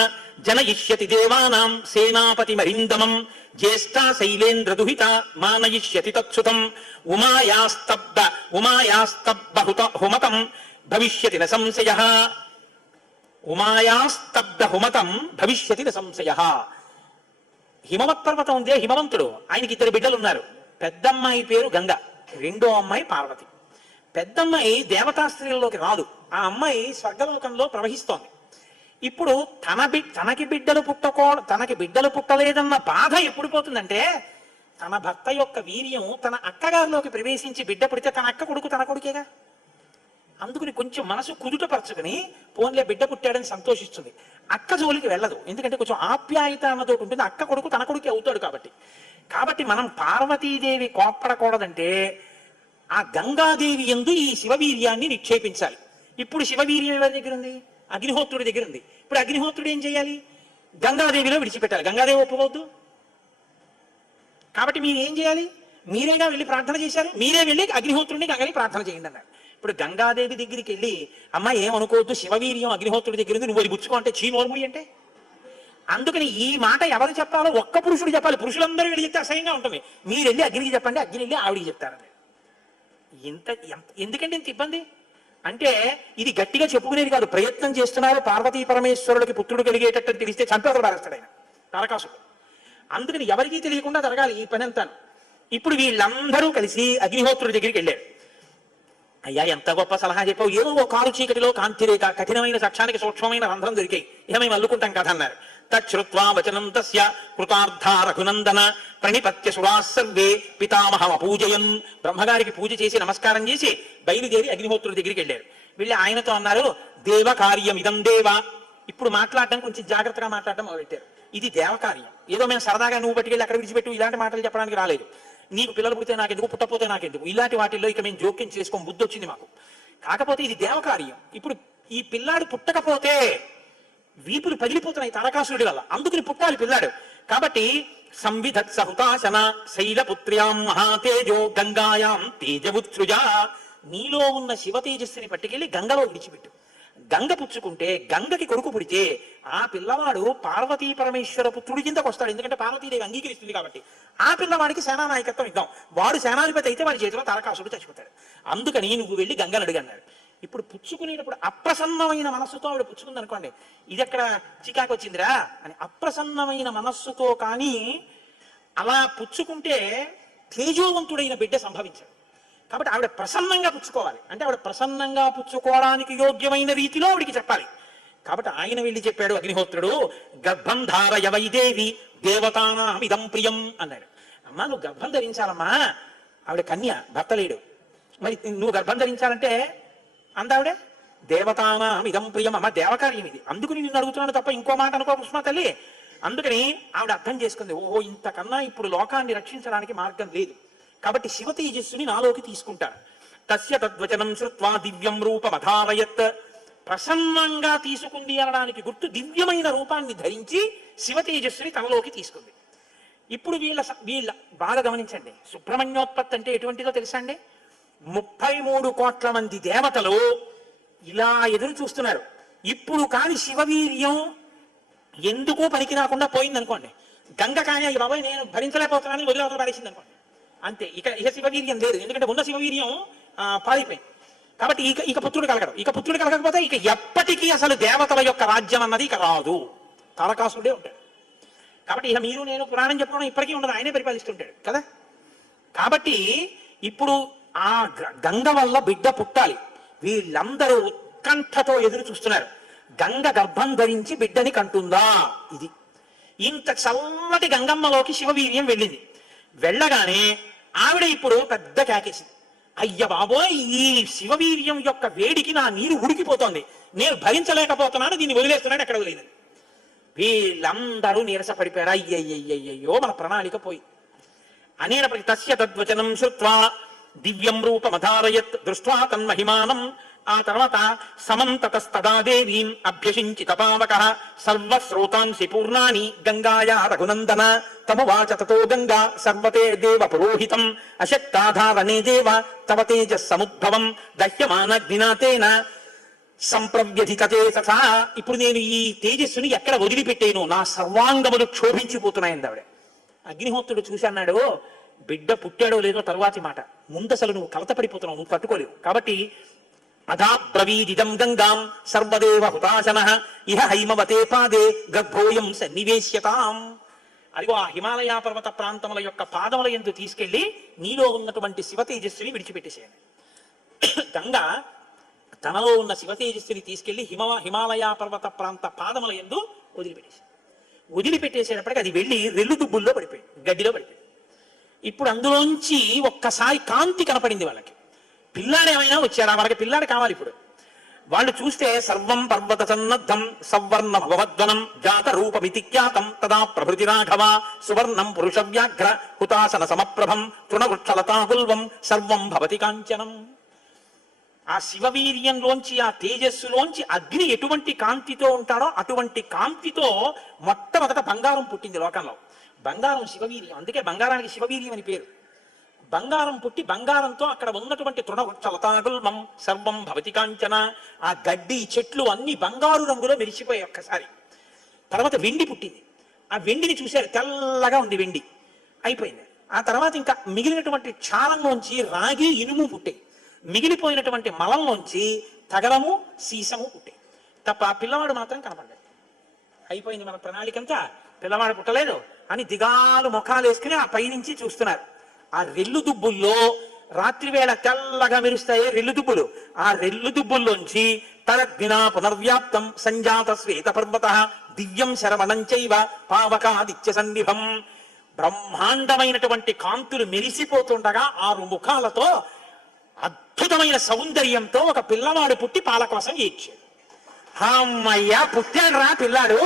జనయిష్యతి దేవానాం సేనాపతి మరిందమం జ్యేష్ఠా శైలేంద్ర దుహిత మానయిష్యతి తత్సుతం ఉమాయాస్తబ్బ హుమతం భవిష్యతి న సంశయః. ఉమాయాస్తబ్ద హుమతం భవిష్యతి న సంశయః. హిమవత్ పర్వతం ఉందే, హిమవంతుడు, ఆయనకి ఇద్దరు బిడ్డలు ఉన్నారు. పెద్దమ్మాయి పేరు గంగ, రెండో అమ్మాయి పార్వతి. పెద్దమ్మాయి దేవతా స్త్రీలలోకి రాదు, ఆ అమ్మాయి స్వర్గలోకంలో ప్రవహిస్తోంది. ఇప్పుడు తనకి బిడ్డలు పుట్టలేదన్న బాధ ఎప్పుడు పోతుందంటే, తన భర్త యొక్క వీర్యం తన అక్కగారిలోకి ప్రవేశించి బిడ్డ పుడితే తన అక్క కొడుకు తన కొడుకేగా. అందుకని కొంచెం మనసు కుదుటపరచుకుని పోన్లే బిడ్డ పుట్టాడని సంతోషిస్తుంది. అక్క జోలికి వెళ్ళదు, ఎందుకంటే కొంచెం ఆప్యాయత అన్నతోటి ఉంటుంది. అక్క కొడుకు తన కొడుకే అవుతాడు కాబట్టి. కాబట్టి మనం పార్వతీదేవి కోప్పడకూడదంటే ఆ గంగాదేవి యందు ఈ శివవీర్యాన్ని నిక్షేపించాలి. ఇప్పుడు శివవీర్యం ఎవరి దగ్గర ఉంది, అగ్నిహోత్రుడి దగ్గర ఉంది. ఇప్పుడు అగ్నిహోత్రుడు ఏం చేయాలి, గంగాదేవిలో విడిచిపెట్టాలి. గంగాదేవి ఒప్పుకోవద్దు. కాబట్టి మీరు ఏం చేయాలి, మీరేగా వెళ్ళి ప్రార్థన చేశారు, మీరే వెళ్ళి అగ్నిహోత్రుడిని గంగని ప్రార్థన చేయండి అన్నారు. ఇప్పుడు గంగాదేవి దగ్గరికి వెళ్ళి, అమ్మ ఏమనుకోవద్దు, శివవీర్యం అగ్నిహోత్రుడి దగ్గర ఉంది, నువ్వు అది పుచ్చుకో అంటే చీమోర్ముయి అంటే. అందుకని ఈ మాట ఎవరు చెప్పాలో ఒక్క పురుషుడు చెప్పాలి. పురుషులందరూ వెళ్ళి చెప్తే అసహ్యంగా ఉంటుంది. మీరు వెళ్ళి అగ్నికి చెప్పండి, అగ్ని వెళ్ళి ఆవిడికి చెప్తారని. ఎందుకంటే ఇంత ఇబ్బంది అంటే, ఇది గట్టిగా చెప్పుకునేది కాదు, ప్రయత్నం చేస్తున్నారు. పార్వతీ పరమేశ్వరులకి పుత్రుడు కలిగేటట్టు తెలిస్తే చంపేతలు పారేస్తాడు ఆయన తారకాసుడు. అందుకని ఎవరికీ తెలియకుండా జరగాలి ఈ పని అంతా. ఇప్పుడు వీళ్ళందరూ కలిసి అగ్నిహోత్రుడి దగ్గరికి వెళ్ళారు. అయ్యా ఎంత గొప్ప సలహా చెప్పావు, ఏదో ఓ కారు చీకటిలో కాంతిరేఖ కఠినమైన సక్షానికి సూక్ష్మమైన రంధ్రం దొరికాయి, ఇక మేము అల్లుకుంటాం కథ అన్నారు. తచ్చుత్వా వచనం తస్య కృతార్థ రఘునందన ప్రణిపత్య సురాసర్వే పితామహం అపూజయన్. బ్రహ్మగారికి పూజ చేసి నమస్కారం చేసి బయలుదేరి అగ్నిహోత్రుడి దగ్గరికి వెళ్ళారు. వెళ్ళి ఆయనతో అన్నారు, దేవ కార్యం ఇదం దేవ. ఇప్పుడు మాట్లాడడం కొంచెం జాగ్రత్తగా మాట్లాడడం మొదలెట్టారు. ఇది దేవకార్యం, ఏదో మేము సరదాగా నువ్వు పట్టుకెళ్ళి అక్కడ విడిచిపెట్టు ఇలాంటి మాటలు చెప్పడానికి రాలేదు. నీకు పిల్లలు పుడితే నాకెందుకు, పుట్టపోతే నాకెందుకు, ఇలాంటి వాటిల్లో ఇక మేము జోక్యం చేసుకోం, బుద్ధి వచ్చింది మాకు. కాకపోతే ఇది దేవకార్యం. ఇప్పుడు ఈ పిల్లాడు పుట్టకపోతే వీపులు పగిలిపోతున్నాయి తారకాసురుడి వల్ల, అందుకని పుట్టాలి పిల్లాడు. కాబట్టి సంవిధత్ సహుతాశన శైలపుత్ర్యాం మహాతేజో గంగాయాం తేజవుత్సృజ. నీలో ఉన్న శివ తేజస్సుని పట్టుకెళ్ళి గంగలో విడిచిపెట్టు. గంగ పుచ్చుకుంటే, గంగకి కొడుకు పుడితే ఆ పిల్లవాడు పార్వతీ పరమేశ్వర పుత్రుడి కిందకు వస్తాడు. ఎందుకంటే పార్వతీదేవి అంగీకరిస్తుంది కాబట్టి. ఆ పిల్లవాడికి సేనానాయకత్వం ఇద్దాం. వాడు సేనాధిపతి అయితే వాడి చేతిలో తారకాసురుడు చచ్చిపోతాడు. అందుకని నువ్వు వెళ్ళి గంగను అడుగన్నాడు. ఇప్పుడు పుచ్చుకునేటప్పుడు అప్రసన్నమైన మనస్సుతో ఆవిడ పుచ్చుకుంది అనుకోండి, ఇది ఎక్కడ చికాకు వచ్చిందిరా అని. అప్రసన్నమైన మనస్సుతో కానీ అలా పుచ్చుకుంటే తేజోవంతుడైన బిడ్డ సంభవించాడు. కాబట్టి ఆవిడ ప్రసన్నంగా పుచ్చుకోవాలి. అంటే ఆవిడ ప్రసన్నంగా పుచ్చుకోవడానికి యోగ్యమైన రీతిలో ఆవిడికి చెప్పాలి. కాబట్టి ఆయన వెళ్ళి చెప్పాడు అగ్నిహోత్రుడు, గర్భం ధారయ వైదేవి దేవతానాం ఇదం ప్రియం అన్నాడు. అమ్మా నువ్వు గర్భం ధరించాలమ్మా, ఆవిడ కన్య, భర్త లేడు, మరి నువ్వు గర్భం ధరించాలంటే అందావిడే దేవతానాం ఇదం ప్రియం. అమ్మ దేవకార్యం ఇది, అందుకని నిన్ను అడుగుతున్నాను తప్ప ఇంకో మాట అనుకో పుష్మా తల్లి. అందుకని ఆవిడ అర్థం చేసుకుంది, ఓహో ఇంతకన్నా ఇప్పుడు లోకాన్ని రక్షించడానికి మార్గం లేదు, కాబట్టి శివ తేజస్సుని నాలోకి తీసుకుంటాను. తస్య తద్వచనం శ్రుత్వా దివ్యం రూపమధారయత్. ప్రసన్నంగా తీసుకుంది అనడానికి గుర్తు దివ్యమైన రూపాన్ని ధరించి శివ తేజస్సుని తనలోకి తీసుకుంది. ఇప్పుడు వీళ్ళ బాగా గమనించండి, సుబ్రహ్మణ్యోత్పత్తి అంటే ఎటువంటిదో తెలుసా అండి? 33 కోట్ల మంది దేవతలు ఇలా ఎదురు చూస్తున్నారు. ఇప్పుడు కాని శివవీర్యం ఎందుకో పనికి రాకుండా పోయిందనుకోండి, గంగ కానీ బాబాయ్ నేను భరించలేకపోతున్నానని వదిలేవతలు పారేసింది అనుకోండి, అంతే. ఇక శివవీర్యం లేదు, ఎందుకంటే ఉన్న శివవీర్యం పారిపోయింది. కాబట్టి ఇక పుత్రుడు కలగడు. ఇక పుత్రుడు కలగకపోతే ఇక ఎప్పటికీ అసలు దేవతల యొక్క రాజ్యం అన్నది ఇక రాదు, తారకాసురుడే ఉంటాడు. కాబట్టి ఇక మీరు నేను పురాణం చెప్పుకోవడం ఇప్పటికీ ఉండదు, ఆయనే పరిపాలిస్తుంటాడు కదా. కాబట్టి ఇప్పుడు ఆ గంగ వల్ల బిడ్డ పుట్టాలి. వీళ్ళందరూ ఉత్కంఠతో ఎదురు చూస్తున్నారు, గంగ గర్భం ధరించి బిడ్డని కంటుందా. ఇది ఇంత చల్లటి గంగమ్మలోకి శివవీర్యం వెళ్ళింది. వెళ్ళగానే ఆవిడ ఇప్పుడు పెద్ద కేకేసింది, అయ్య బాబోయ్ ఈ శివవీర్యం యొక్క వేడికి నా నీరు ఉడికిపోతోంది, నేను భరించలేకపోతున్నాను, దీన్ని వదిలేస్తున్నాడు, ఎక్కడ వదిలేదు. వీళ్ళందరూ నీరసపడిపోయారు, అయ్యయ్యయ్యయ్యో మన ప్రణాళిక పోయి. అనేనప్పటికీ తస్య తద్వచనం శ్రుత్వా దివ్యం రూపమధారయత్ దృష్ట్వా తన్మహిమానం. ఆ తర్వాత సమంతతస్తదా దేవీం అభ్యసించి తపావకః సర్వశ్రోతాంసి పూర్ణాని గంగాయా రఘునందన తమువాచ తతో గంగా సర్వతే దేవ పురోహితం అశక్తాధారణే దేవ తవ తేజస్సముద్భవం దహ్యమానగ్నినాతేన సంప్రవ్యధితతే తథా. ఇప్పుడు నేను ఈ తేజస్సుని ఎక్కడ వదిలిపెట్టేను, నా సర్వాంగములు క్షోభించిపోతున్నాయంది ఆవిడ. అగ్నిహోత్రుడు చూసి అన్నాడు, బిడ్డ పుట్టాడో లేదో తరువాతి మాట, ముందసలు నువ్వు కలతపడిపోతున్నావు, నువ్వు తట్టుకోలేవు. కాబట్టి అధా బ్రవీదిదం గంగాం సర్వదేవ హుతాశనః ఇహ హైమవతే పాదే గర్భోయం సన్నివేశ్యతాం. అదిగో ఆ హిమాలయ పర్వత ప్రాంతముల యొక్క పాదముల యందు తీసుకెళ్లి నీలో ఉన్నటువంటి శివ తేజస్సుని విడిచిపెట్టేసేయండి. గంగ తనలో ఉన్న శివ తేజస్సుని తీసుకెళ్లి హిమాలయ పర్వత ప్రాంత పాదముల యందు వదిలిపెట్టేసేటప్పటికి అది వెళ్ళి రెల్లు దుబ్బుల్లో పడిపోయింది, గడ్డిలో పడిపోయింది. ఇప్పుడు అందులోంచి ఒక్కసారి కాంతి కనపడింది వాళ్ళకి. పిల్లాడు ఏమైనా వచ్చారా, వాళ్ళకి పిల్లాడు కావాలి. ఇప్పుడు వాళ్ళు చూస్తే సర్వం పర్వత సన్నద్ధం సవర్ణ భగవద్వనం జాత రూపమితి ఖ్యాతం తదా ప్రభృతి రాఘవ సువర్ణం పురుష వ్యాఘ్ర హుతాసన సమప్రభం తృణవృక్షలతాగుల్వం సర్వం భవతి కాంచనం. ఆ శివవీర్యంలోంచి, ఆ తేజస్సులోంచి అగ్ని ఎటువంటి కాంతితో ఉంటాడో అటువంటి కాంతితో మొట్టమొదట బంగారం పుట్టింది లోకంలో. బంగారం శివవీర్యం, అందుకే బంగారానికి శివవీర్యం అని పేరు. బంగారం పుట్టి బంగారంతో అక్కడ ఉన్నటువంటి తృణవృక్షలతాగుల్మం సర్వం భవతి కాంచన, ఆ గడ్డి చెట్లు అన్ని బంగారు రంగులో మెరిసిపోయాయి ఒక్కసారి. తర్వాత వెండి పుట్టింది. ఆ వెండిని చూశారు, తెల్లగా ఉంది వెండి, అయిపోయింది. ఆ తర్వాత ఇంకా మిగిలినటువంటి క్షారంలోంచి రాగి ఇనుము పుట్టాయి, మిగిలిపోయినటువంటి మలంలోంచి తగరము సీసము పుట్టాయి. తప్ప ఆ పిల్లవాడు మాత్రం కనపడలేదు. అయిపోయింది మన ప్రణాళికంతా, పిల్లవాడు పుట్టలేదు అని దిగాలు ముఖాలు వేసుకుని ఆ పైనుంచి చూస్తున్నారు. ఆ రెల్లు దుబ్బుల్లో రాత్రి వేళ తెల్లగా మెరుస్తాయి రెల్లు దుబ్బులు. ఆ రెల్లు దుబ్బుల్లోంచి తరగ్నా పునర్వ్యాప్తం సంజాత శ్వేత పర్వత దివ్యం శరవణం చైవ పావకాదిత్య సన్నిభం. బ్రహ్మాండమైనటువంటి కాంతులు మెరిసిపోతుండగా 6 ముఖాలతో అద్భుతమైన సౌందర్యంతో ఒక పిల్లవాడు పుట్టి పాల కోసం ఏడ్చాడు. అమ్మయ్యా, పుట్టాడు రా పిల్లాడు,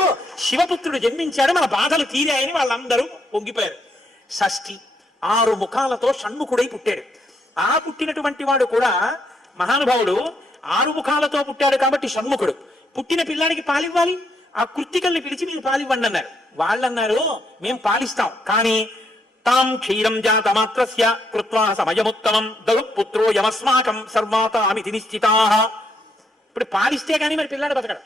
శివపుత్రుడు జన్మించాడు, మన బాధలు తీరాయని వాళ్ళందరూ పొంగిపోయారు. షష్ఠి 6 ముఖాలతో షణ్ముఖుడై పుట్టాడు. ఆ పుట్టినటువంటి వాడు కూడా మహానుభావుడు 6 ముఖాలతో పుట్టాడు కాబట్టి షణ్ముఖుడు. పుట్టిన పిల్లాడికి పాలివ్వాలి, ఆ కృత్తికల్ని పిలిచి మీరు పాలివ్వండి అన్నారు. వాళ్ళన్నారు మేము పాలిస్తాం, కానీ తాం క్షీరం జాతమాత్రస్య కృత్వా సమయముత్తమం దగు పుత్రో యమస్మాకం సర్వాతామితి నిశ్చితాః. ఇప్పుడు పాలిస్తే కానీ మరి పిల్లాడు బతకడు.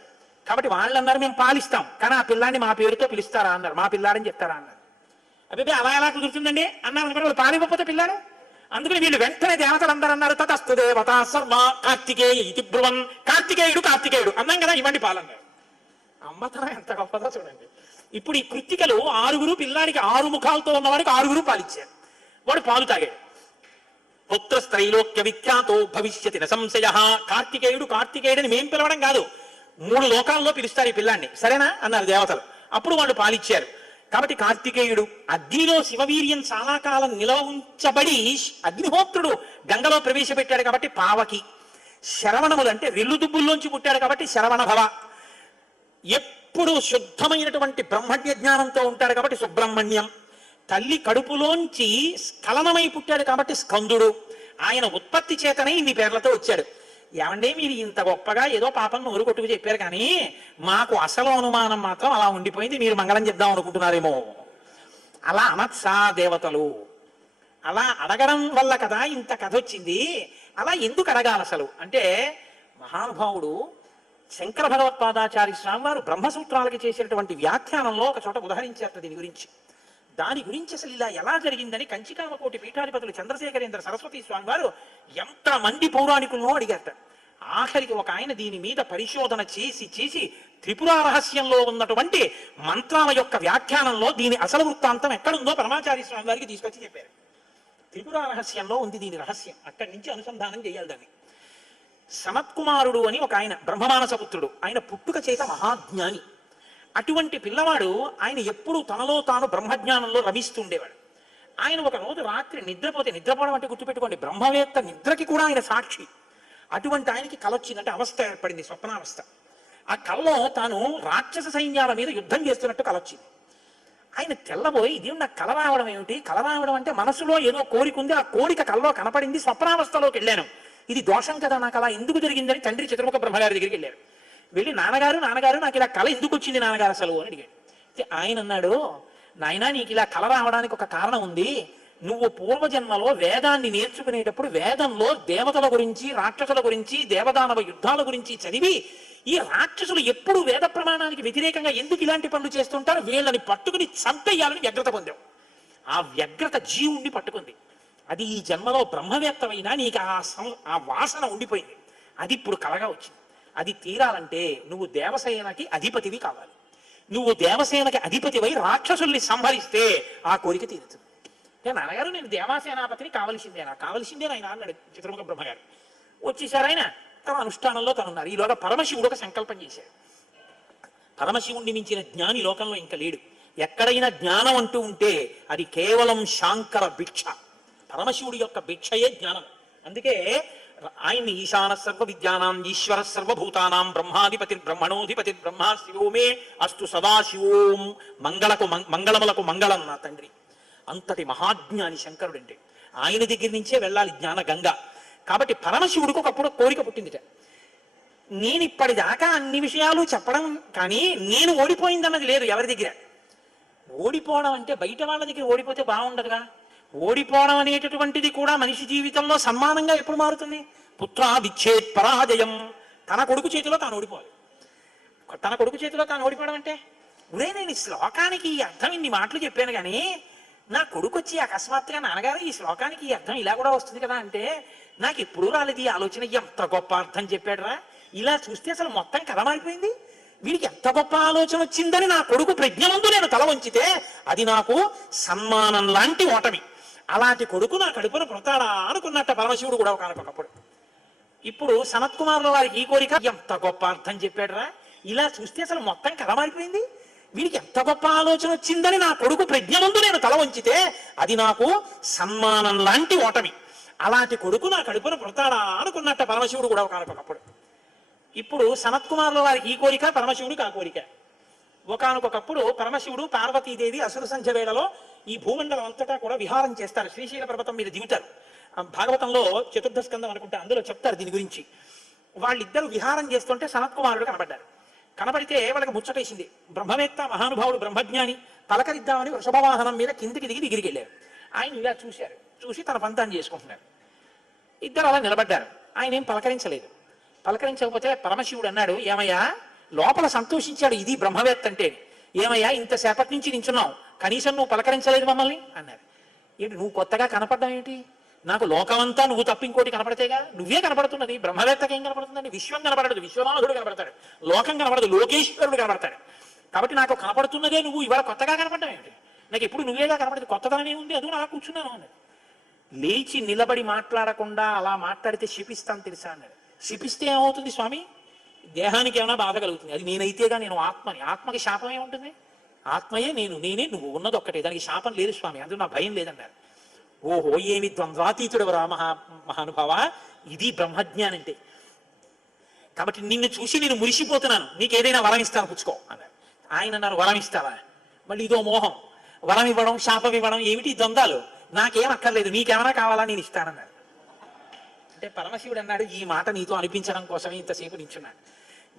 కాబట్టి వాళ్ళన్నారు మేము పాలిస్తాం, కానీ ఆ పిల్లాడిని మా పేరుతో పిలుస్తారా అన్నారు. మా పిల్లాడని చెప్తారా అన్నారు. అదే అలా ఎలా కుదురుతుందండి అన్నారు. వాళ్ళు పాలివ్వకపోతే పిల్లాడు. అందుకని వీళ్ళు వెంటనే దేవతలు అందరూ అన్నారు తతస్తు దేవత సర్వ కార్తికేయ ఇది బ్రువన్. కార్తికేయుడు కార్తికేయుడు అన్నాం కదా, ఇవ్వండి పాలన్నారు. అమ్మతనం ఎంత గొప్పదో చూడండి. ఇప్పుడు ఈ కృత్తికలు 6 పిల్లాడికి 6 ముఖాలతో ఉన్నవాడికి 6 పాలిచ్చారు. వాడు పాలు తాగాడు. పుత్రస్త్రైలోక్య విఖ్యాతో భవిష్యతి న సంశయ. కార్తికేయుడు కార్తికేయుడని మేం పిలవడం కాదు, 3 లోకాల్లో పిలుస్తారు ఈ పిల్లాన్ని, సరేనా అన్నారు దేవతలు. అప్పుడు వాళ్ళు పాలిచ్చారు. కాబట్టి కార్తికేయుడు అగ్నిలో శివవీర్యం చాలా కాలం నిలవ ఉంచబడి అగ్నిహోత్రుడు గంగలో ప్రవేశపెట్టాడు కాబట్టి పావకి. శరవణములు అంటే రెల్లు దుబ్బుల్లోంచి పుట్టాడు కాబట్టి శరవణ భవ. ఎప్పుడు శుద్ధమైనటువంటి బ్రహ్మజ్ఞ జ్ఞానంతో ఉంటాడు కాబట్టి సుబ్రహ్మణ్యం. తల్లి కడుపులోంచి స్ఖలనమై పుట్టాడు కాబట్టి స్కందుడు. ఆయన ఉత్పత్తి చేతనే ఇన్ని పేర్లతో వచ్చాడు. ఏమంటే మీరు ఇంత గొప్పగా ఏదో పాపం నోరు కొట్టుకు చెప్పారు, కానీ మాకు అసలు అనుమానం మాత్రం అలా ఉండిపోయింది, మీరు మంగళం చెప్దాం అనుకుంటున్నారేమో. అలా అనత్సా దేవతలు, అలా అడగడం వల్ల కదా ఇంత కథ వచ్చింది. అలా ఎందుకు అడగాలి అసలు అంటే, మహానుభావుడు శంకర భగవత్పాదాచార్య స్వామి వారు బ్రహ్మసూత్రాలకి చేసినటువంటి వ్యాఖ్యానంలో ఒక చోట ఉదహరించారు దీని గురించి. దాని గురించి అసలు ఇలా ఎలా జరిగిందని కంచికామకోటి పీఠాధిపతులు చంద్రశేఖరేంద్ర సరస్వతి స్వామి వారు ఎంతమంది పౌరాణికులను అడిగారట. ఆఖరికి ఒక ఆయన దీని మీద పరిశోధన చేసి త్రిపుర రహస్యంలో ఉన్నటువంటి మంత్రాల యొక్క వ్యాఖ్యానంలో దీని అసలు వృత్తాంతం ఎక్కడుందో పరమాచార్య స్వామి వారికి తీసుకొచ్చి చెప్పారు. త్రిపుర రహస్యంలో ఉంది దీని రహస్యం, అక్కడి నుంచి అనుసంధానం చేయాలి దాన్ని. సనత్కుమారుడు అని ఒక ఆయన బ్రహ్మమానసపుత్రుడు, ఆయన పుట్టుక చేత మహాజ్ఞాని. అటువంటి పిల్లవాడు ఆయన ఎప్పుడూ తనలో తాను బ్రహ్మజ్ఞానంలో రమిస్తుండేవాడు. ఆయన ఒక రోజు రాత్రి నిద్రపోతే, నిద్రపోవడం అంటే గుర్తుపెట్టుకోండి బ్రహ్మవేత్త నిద్రకి కూడా ఆయన సాక్షి. అటువంటి ఆయనకి కల వచ్చిందంటే అవస్థ ఏర్పడింది, స్వప్నావస్థ. ఆ కల్లో తాను రాక్షస సైన్యాల మీద యుద్ధం చేస్తున్నట్టు కల వచ్చింది. ఆయన తెల్లబోయి ఇదేం నాకు కల రావడం ఏమిటి, కల రావడం అంటే మనసులో ఏదో కోరిక ఉంది, ఆ కోరిక కల్లో కనపడింది, స్వప్నావస్థలోకి వెళ్ళాను, ఇది దోషం కదా, నాకు అలా ఎందుకు జరిగిందని తండ్రి చతుర్ముఖ బ్రహ్మగారి దగ్గరికి వెళ్ళారు. వెళ్ళి నాన్నగారు నాకు ఇలా కళ ఎందుకు వచ్చింది నాన్నగారు అసలు అని అడిగాడు. ఆయన అన్నాడు, నాయనా నీకు ఇలా కళ రావడానికి ఒక కారణం ఉంది. నువ్వు పూర్వజన్మలో వేదాన్ని నేర్చుకునేటప్పుడు వేదంలో దేవతల గురించి రాక్షసుల గురించి దేవదానవ యుద్ధాల గురించి చదివి ఈ రాక్షసులు ఎప్పుడు వేద ప్రమాణానికి వ్యతిరేకంగా ఎందుకు ఇలాంటి పనులు చేస్తుంటారు, వీళ్ళని పట్టుకుని చంపేయాలని వ్యగ్రత పొందావు. ఆ వ్యగ్రత జీవుణ్ణి పట్టుకుంది. అది ఈ జన్మలో బ్రహ్మవేత్తమైనా నీకు ఆ వాసన ఉండిపోయింది. అది ఇప్పుడు కలగా వచ్చింది. అది తీరాలంటే నువ్వు దేవసేనకి అధిపతివి కావాలి. నువ్వు దేవసేనకి అధిపతివై రాక్షసుల్ని సంహరిస్తే ఆ కోరిక తీరుతుంది. నాన్నగారు నేను దేవాసేనాపతిని కావలసిందే ఆయన అన్నాడు చతుర్ముఖ బ్రహ్మగారు. వచ్చేసారు ఆయన. తన అనుష్ఠానంలో తనున్నారు. ఈలోగా పరమశివుడు ఒక సంకల్పం చేశాడు. పరమశివుణ్ణి మించిన జ్ఞాని లోకంలో ఇంకా లేడు. ఎక్కడైనా జ్ఞానం అంటూ ఉంటే అది కేవలం శాంకర భిక్ష. పరమశివుడి యొక్క భిక్షయే జ్ఞానం. అందుకే ఆయన్ని ఈశాన సర్వ విద్యానాం ఈశ్వర సర్వభూతానాం బ్రహ్మాధిపతి బ్రహ్మణోధిపతి బ్రహ్మా శివోమే అస్తు సదాశివోం మంగళములకు మంగళం నా తండ్రి. అంతటి మహాజ్ఞాని శంకరుడంటే ఆయన దగ్గర నుంచే వెళ్ళాలి జ్ఞాన గంగ. కాబట్టి పరమశివుడికి ఒకప్పుడు కోరిక పుట్టిందిట. నేను ఇప్పటిదాకా అన్ని విషయాలు చెప్పడం కానీ నేను ఓడిపోయిందన్నది లేదు ఎవరి దగ్గర. ఓడిపోవడం అంటే బయట వాళ్ళ దగ్గర ఓడిపోతే బాగుండదుగా. ఓడిపోవడం అనేటటువంటిది కూడా మనిషి జీవితంలో సన్మానంగా ఎప్పుడు మారుతుంది? పుత్రా విచ్ఛేత్ పరాజయం. తన కొడుకు చేతిలో తాను ఓడిపోవాలి. తన కొడుకు చేతిలో తాను ఓడిపోవడం అంటే ఒరే నేను ఈ శ్లోకానికి ఈ అర్థం ఇన్ని మాటలు చెప్పాను కానీ నా కొడుకు వచ్చి అకస్మాత్తుగా నాన్నగారు ఈ శ్లోకానికి ఈ అర్థం ఇలా కూడా వస్తుంది కదా అంటే నాకు ఎప్పుడూ రాలేదు ఈ ఆలోచన. ఎంత గొప్ప అర్థం చెప్పాడురా, ఇలా చూస్తే అసలు మొత్తం కథ మారిపోయింది. వీడికి ఎంత గొప్ప ఆలోచన వచ్చిందని నా కొడుకు ప్రజ్ఞ ముందు నేను తల వంచితే అది నాకు సన్మానం లాంటి ఓటమి. అలాంటి కొడుకు నా కడుపున పుడతాడా అనుకున్నట్ట పరమశివుడు కూడా ఒకనకొకప్పుడు. ఇప్పుడు సనత్కుమారుల వారికి ఈ కోరిక. ఎంత గొప్ప అర్థం చెప్పాడురా, ఇలా చూస్తే అసలు మొత్తం కథ మారిపోయింది. వీడికి ఎంత గొప్ప ఆలోచన వచ్చిందని నా కొడుకు ప్రజ్ఞ ముందు నేను తల వంచితే అది నాకు సన్మానం లాంటి ఓటమి. అలాంటి కొడుకు నా కడుపున పుడతాడా అనుకున్నట్ట పరమశివుడు కూడా ఒకనకొకప్పుడు. ఇప్పుడు సనత్కుమారుల వారికి ఈ కోరిక, పరమశివుడికి ఆ కోరిక. ఒకనకొకప్పుడు పరమశివుడు పార్వతీదేవి అసుర సంధ్య వేళలో ఈ భూమండలం అంతటా కూడా విహారం చేస్తారు. శ్రీశైల పర్వతం మీద దిగుతారు. భాగవతంలో చతుర్థ స్కందం అనుకుంటే అందులో చెప్తారు దీని గురించి. వాళ్ళిద్దరూ విహారం చేస్తుంటే సనత్కుమారుడు కనబడ్డారు. కనబడితే వాళ్ళకి ముచ్చటేసింది. బ్రహ్మవేత్త మహానుభావుడు బ్రహ్మజ్ఞాని, పలకరిద్దామని వృషభవాహనం మీద కిందికి దిగి దిగిరికి వెళ్ళారు. ఆయన ఇలా చూశారు. చూసి తన పంతాన్ని చేసుకుంటున్నారు. ఇద్దరు అలా నిలబడ్డారు. ఆయన ఏం పలకరించలేదు. పలకరించకపోతే పరమశివుడు అన్నాడు, ఏమయ్యా లోపల సంతోషించాడు, ఇది బ్రహ్మవేత్త అంటే. ఏమయ్యా ఇంతసేపటి నుంచి నించున్నావు, కనీసం నువ్వు పలకరించలేదు మమ్మల్ని అన్నారు. ఏంటి నువ్వు కొత్తగా కనపడ్డావు ఏంటి? నాకు లోకమంతా నువ్వు తప్ప ఇంకోటి కనపడితేగా, నువ్వే కనపడుతున్నది. బ్రహ్మవేత్తకి ఏం కనపడుతుందండి? విశ్వం కనపడదు, విశ్వనాథుడు కనపడతాడు. లోకం కనపడదు, లోకేశ్వరుడు కనపడతాడు. కాబట్టి నాకు కనపడుతున్నదే నువ్వు ఇవాళ కొత్తగా కనపడ్డావు ఏంటి? నాకు ఎప్పుడు నువ్వేగా కనపడదు, కొత్తదనం ఏముంది? అది అలా కూర్చున్నాను అన్నాడు. లేచి నిలబడి మాట్లాడకుండా అలా మాట్లాడితే శపిస్తాను తెలుసా అన్నాడు. శపిస్తే ఏమవుతుంది స్వామి? దేహానికి ఏమైనా బాధ కలుగుతుంది. అది నేనైతేగా, నేను ఆత్మని. ఆత్మకి శాపం ఏముంటుంది? ఆత్మయే నేను, నేనే నువ్వు, ఉన్నది ఒక్కటే, దానికి శాపం లేదు స్వామి, అందులో నా భయం లేదన్నారు. ఓహో ఏమి ద్వంద్వాతీతుడు రా మహానుభావ, ఇది బ్రహ్మజ్ఞానం అంటే. కాబట్టి నిన్ను చూసి నేను మురిసిపోతున్నాను, నీకేదైనా వరం ఇస్తాను పుచ్చుకో అన్నారు. ఆయన అన్నారు, వరం ఇస్తావా? మళ్ళీ ఇదో మోహం, వరం ఇవ్వడం శాపం ఇవ్వడం ఏమిటి ద్వంద్వాలు? నాకేం అక్కర్లేదు, నీకేమైనా కావాలా నేను ఇస్తానన్నారు. అంటే పరమశివుడు అన్నాడు, ఈ మాట నీతో అనిపించడం కోసమే ఇంతసేపు నించున్నాడు.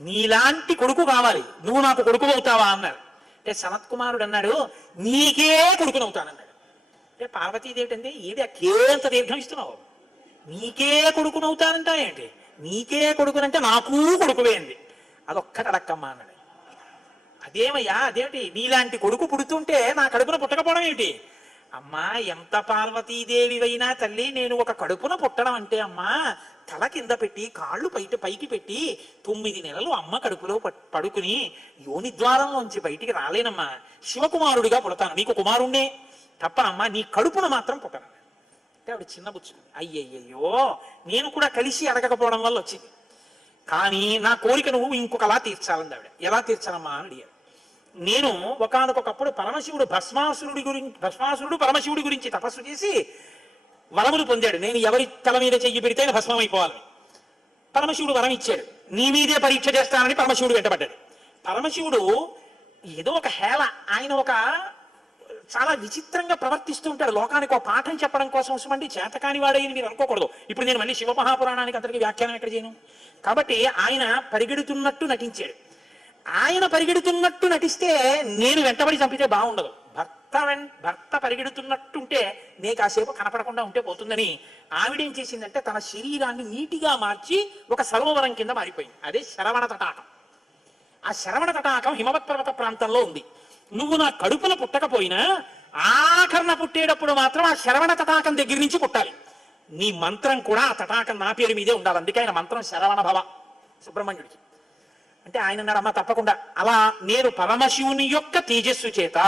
నీలాంటి కొడుకు కావాలి, నువ్వు నాకు కొడుకు అవుతావా అన్నాడు. అంటే సనత్కుమారుడు అన్నాడు, నీకే కొడుకునవుతానన్నాడు. అంటే పార్వతీదేవి అంటే ఏది కేంత దీర్ఘం ఇస్తున్నావు, నీకే కొడుకునవుతానంటా ఏంటి? నీకే కొడుకునంటే నాకు కొడుకువే అంది. అదొక్కటి అడక్కమ్మా అన్నాడు. అదేమయ్యా అదేమిటి, నీలాంటి కొడుకు పుడుతుంటే నా కడుపున పుట్టకపోవడం ఏమిటి? అమ్మా ఎంత పార్వతీదేవివైనా తల్లి, నేను ఒక కడుపున పుట్టడం అంటే అమ్మా తల కింద పెట్టి కాళ్ళు పైకి పెట్టి 9 నెలలు అమ్మ కడుపులో పడుకుని యోని ద్వారంలోంచి బయటికి రాలేనమ్మా. శివకుమారుడిగా పుడతాను, నీకు కుమారుణ్ణే తప్ప అమ్మా నీ కడుపున మాత్రం పుట్టను అంటే ఆవిడ చిన్న బుచ్చుకుంది. అయ్యయ్యో నేను కూడా కలిసి అడగకపోవడం వల్ల వచ్చింది, కానీ నా కోరిక నువ్వు ఇంకొకలా తీర్చాలంది ఆవిడ. ఎలా తీర్చాలమ్మా అని అడిగారు. నేను ఒకానొకప్పుడు భస్మాసురుడు పరమశివుడి గురించి తపస్సు చేసి వరములు పొందాడు. నేను ఎవరి తల మీద చెయ్యి పెడితే భస్మం అయిపోవాలని పరమశివుడు వరం ఇచ్చాడు. నీ మీదే పరీక్ష చేస్తానని పరమశివుడు వెంటబడ్డాడు. పరమశివుడు ఏదో ఒక హేళ, ఆయన ఒక చాలా విచిత్రంగా ప్రవర్తిస్తూ ఉంటాడు. లోకానికి ఒక పాఠం చెప్పడం కోసం వస్తామండి, చేతకాని వాడేని మీరు అనుకోకూడదు. ఇప్పుడు నేను మళ్ళీ శివమహాపురాణానికి అంతటికి వ్యాఖ్యానం ఎక్కడ చేయను. కాబట్టి ఆయన పరిగెడుతున్నట్టు నటించాడు. ఆయన పరిగెడుతున్నట్టు నటిస్తే నేను వెంటబడి చంపితే బాగుండదు. భర్త పరిగెడుతున్నట్టుంటే నే కాసేపు కనపడకుండా ఉంటే పోతుందని ఆవిడేం చేసిందంటే తన శరీరాన్ని నీటిగా మార్చి ఒక సరోవరం కింద మారిపోయింది. అదే శరవణ తటాకం. ఆ శరవణ తటాకం హిమవత్ పర్వత ప్రాంతంలో ఉంది. నువ్వు నా కడుపున పుట్టకపోయినా ఆఖరణ పుట్టేటప్పుడు మాత్రం ఆ శరవణ తటాకం దగ్గర నుంచి పుట్టాలి. నీ మంత్రం కూడా ఆ తటాకం నా పేరు మీదే ఉండాలి. అందుకే ఆయన మంత్రం శరవణ భవ సుబ్రహ్మణ్యుడికి. అంటే ఆయన అన్నాడు, అమ్మ తప్పకుండా, అలా నేను పరమశివుని యొక్క తేజస్సు చేత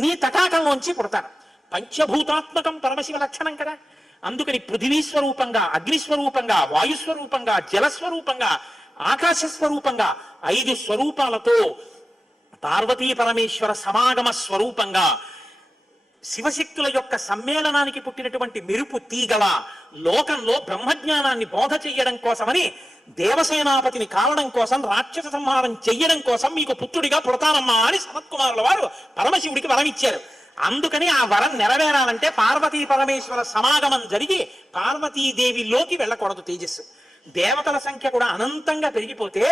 నీ తటాకంలోంచి పుడతాను. పంచభూతాత్మకం పరమశివ లక్షణం కదా. అందుకని పృథివీ స్వరూపంగా, అగ్నిస్వరూపంగా, వాయుస్వరూపంగా, జలస్వరూపంగా, ఆకాశ స్వరూపంగా 5 స్వరూపాలతో పార్వతీ పరమేశ్వర సమాగమ స్వరూపంగా శివశక్తుల యొక్క సమ్మేళనానికి పుట్టినటువంటి మెరుపు తీగల లోకంలో బ్రహ్మజ్ఞానాన్ని బోధ చెయ్యడం కోసమని దేవసేనాపతిని కావడం కోసం, రాక్షస సంహారం చెయ్యడం కోసం మీకు పుత్రుడిగా పుడతానమ్మా అని సనత్కుమారుల వారు పరమశివుడికి వరం ఇచ్చారు. అందుకని ఆ వరం నెరవేరాలంటే పార్వతీ పరమేశ్వర సమాగమం జరిగి పార్వతీదేవిలోకి వెళ్ళకూడదు తేజస్సు. దేవతల సంఖ్య కూడా అనంతంగా పెరిగిపోతే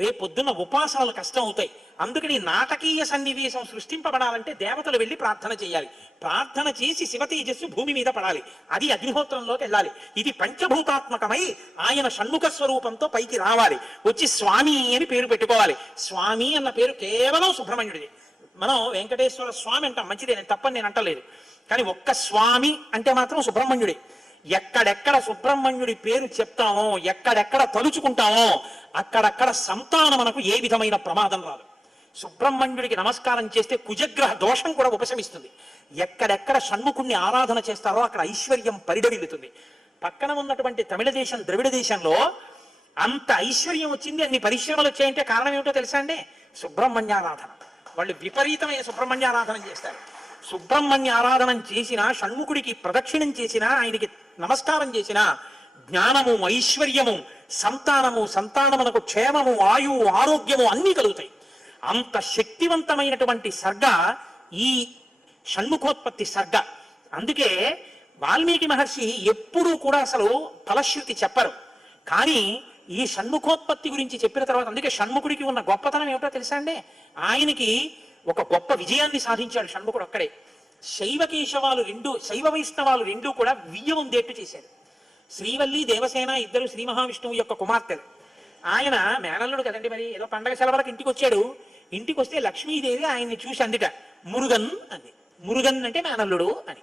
రేపొద్దున్న ఉపాసనలు కష్టం అవుతాయి. అందుకని నాటకీయ సన్నివేశం సృష్టింపబడాలంటే దేవతలు వెళ్ళి ప్రార్థన చేయాలి. ప్రార్థన చేసి శివ తేజస్సు భూమి మీద పడాలి. అది అగ్నిహోత్రంలోకి వెళ్ళాలి. ఇది పంచభూతాత్మకమై ఆయన షణ్ముఖ స్వరూపంతో పైకి రావాలి. వచ్చి స్వామి అని పేరు పెట్టుకోవాలి. స్వామి అన్న పేరు కేవలం సుబ్రహ్మణ్యుడిది. మనం వెంకటేశ్వర స్వామి అంటాం, మంచిదే, నేను తప్పని నేను అంటలేదు. కానీ ఒక్క స్వామి అంటే మాత్రం సుబ్రహ్మణ్యుడే. ఎక్కడెక్కడ సుబ్రహ్మణ్యుడి పేరు చెప్తామో, ఎక్కడెక్కడ తలుచుకుంటామో అక్కడక్కడ సంతానమునకు ఏ విధమైన ప్రమాదం రాదు. సుబ్రహ్మణ్యుడికి నమస్కారం చేస్తే కుజగ్రహ దోషం కూడా ఉపశమిస్తుంది. ఎక్కడెక్కడ షణ్ముఖుణ్ణి ఆరాధన చేస్తారో అక్కడ ఐశ్వర్యం పరిడవిల్లుతుంది. పక్కన ఉన్నటువంటి తమిళ దేశం, ద్రవిడ దేశంలో అంత ఐశ్వర్యం వచ్చింది, అన్ని పరిశ్రమలు వచ్చాయంటే కారణం ఏమిటో తెలుసా అండి? సుబ్రహ్మణ్యారాధన. వాళ్ళు విపరీతమైన సుబ్రహ్మణ్యారాధన చేస్తారు. సుబ్రహ్మణ్య ఆరాధన చేసినా, షణ్ముఖుడికి ప్రదక్షిణం చేసినా, ఆయనకి నమస్కారం చేసినా జ్ఞానము, ఐశ్వర్యము, సంతానమునకు క్షేమము, ఆయువు, ఆరోగ్యము అన్నీ కలుగుతాయి. అంత శక్తివంతమైనటువంటి సర్గ ఈ షణ్ముఖోత్పత్తి సర్గ. అందుకే వాల్మీకి మహర్షి ఎప్పుడూ కూడా అసలు ఫలశ్రుతి చెప్పరు. కానీ ఈ షణ్ముఖోత్పత్తి గురించి చెప్పిన తర్వాత, అందుకే షణ్ముఖుడికి ఉన్న గొప్పతనం ఏమిటో తెలుసా అండి? ఆయనకి ఒక గొప్ప విజయాన్ని సాధించాడు షణ్ముఖుడు అక్కడే. శైవ వైష్ణవాలు రెండు కూడా వియ్యం ఉందేట్టు చేశాడు. శ్రీవల్లి, దేవసేన ఇద్దరు శ్రీ మహావిష్ణువు యొక్క కుమార్తెలు. ఆయన మేనల్లుడు కదండి, మరి ఏదో పండగ సెలవులకు ఇంటికి వచ్చాడు. ఇంటికి వస్తే లక్ష్మీదేవి ఆయన్ని చూసి అందిట, మురుగన్ అంది. మురుగన్ అంటే మేనల్లుడు అని,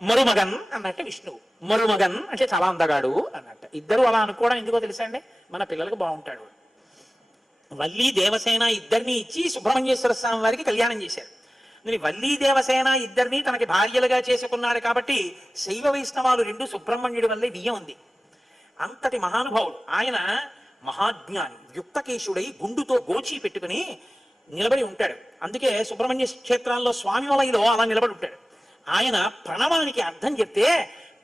మరుమగన్ అన్నట్టు విష్ణువు. మరుమగన్ అంటే చాలా అందగాడు అన్నట్టు. ఇద్దరు అలా అనుకోవడం ఎందుకో తెలుసా అండి? మన పిల్లలకు బాగుంటాడు. వల్లి, దేవసేన ఇద్దరిని ఇచ్చి సుబ్రహ్మణ్యేశ్వర స్వామి వారికి కళ్యాణం చేశారు. వల్లి, దేవసేన ఇద్దరిని తనకి భార్యలుగా చేసుకున్నాడు కాబట్టి శైవ వైష్ణవాలు రెండు సుబ్రహ్మణ్యుడి వల్లే బియ్యం ఉంది. అంతటి మహానుభావుడు ఆయన. మహాజ్ఞాని, యుక్తకేశుడై గుండుతో గోచి పెట్టుకుని నిలబడి ఉంటాడు. అందుకే సుబ్రహ్మణ్య క్షేత్రాల్లో స్వామి వలయలో అలా నిలబడి ఉంటాడు. ఆయన ప్రణవానికి అర్థం చెప్తే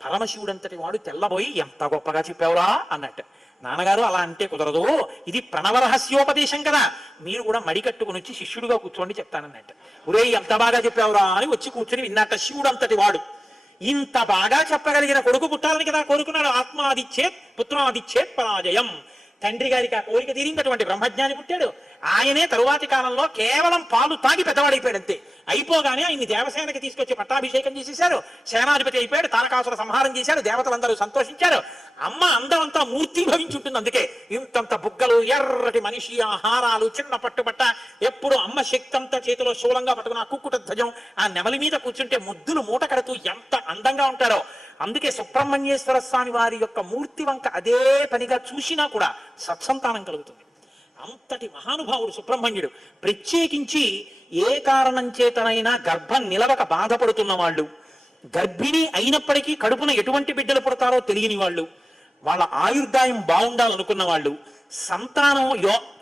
పరమశివుడంతటి వాడు తెల్లబోయి, ఎంత గొప్పగా చెప్పావురా అన్నట్టు. నాన్నగారు అలా అంటే కుదరదు, ఇది ప్రణవ రహస్యోపదేశం కదా, మీరు కూడా మడి కట్టుకుని వచ్చి శిష్యుడుగా కూర్చోండి చెప్తానన్నట్టు. ఒరే ఎంత బాగా చెప్పావురా అని వచ్చి కూర్చొని విన్నట్ట. శివుడు అంతటి వాడు ఇంత బాగా చెప్పగలిగిన కొడుకు పుట్టాలని కదా కోరుకున్నాడు. ఆత్మాదిచ్చేత్ పుత్రాదిచ్చేత్ పరాజయం. తండ్రి గారికి ఆ కోరిక తీరినటువంటి బ్రహ్మజ్ఞాని పుట్టాడు. ఆయనే తరువాతి కాలంలో కేవలం పాలు తాగి పెద్దవాడైపోయాడు అంతే. అయిపోగానే ఆయన్ని దేవసేనకి తీసుకొచ్చి పట్టాభిషేకం చేసేశారు. సేనాధిపతి అయిపోయాడు. తారకాసుర సంహారం చేశారు. దేవతలందరూ సంతోషించారు. అమ్మ అందమంతా మూర్తి భవించి ఉంటుంది. అందుకే ఇంతంత బుగ్గలు, ఎర్రటి మనిషి, ఆహారాలు, చిన్న పట్టుబట్ట, ఎప్పుడు అమ్మ శక్తి అంతా చేతిలో శూలంగా పట్టుకుని ఆ కుక్కుట ధ్వజం, ఆ నెమలి మీద కూర్చుంటే ముద్దులు మూట కడుతూ ఎంత అందంగా ఉంటారో. అందుకే సుబ్రహ్మణ్యేశ్వర స్వామి వారి యొక్క మూర్తి వంక అదే పనిగా చూసినా కూడా సత్సంతానం కలుగుతుంది. అంతటి మహానుభావుడు సుబ్రహ్మణ్యుడు. ప్రత్యేకించి ఏ కారణం చేతనైనా గర్భం నిలవక బాధపడుతున్న వాళ్ళు, గర్భిణి అయినప్పటికీ కడుపున ఎటువంటి బిడ్డలు పుడతారో తెలియని వాళ్ళు, వాళ్ళ ఆయుర్దాయం బాగుండాలనుకున్న వాళ్ళు, సంతానం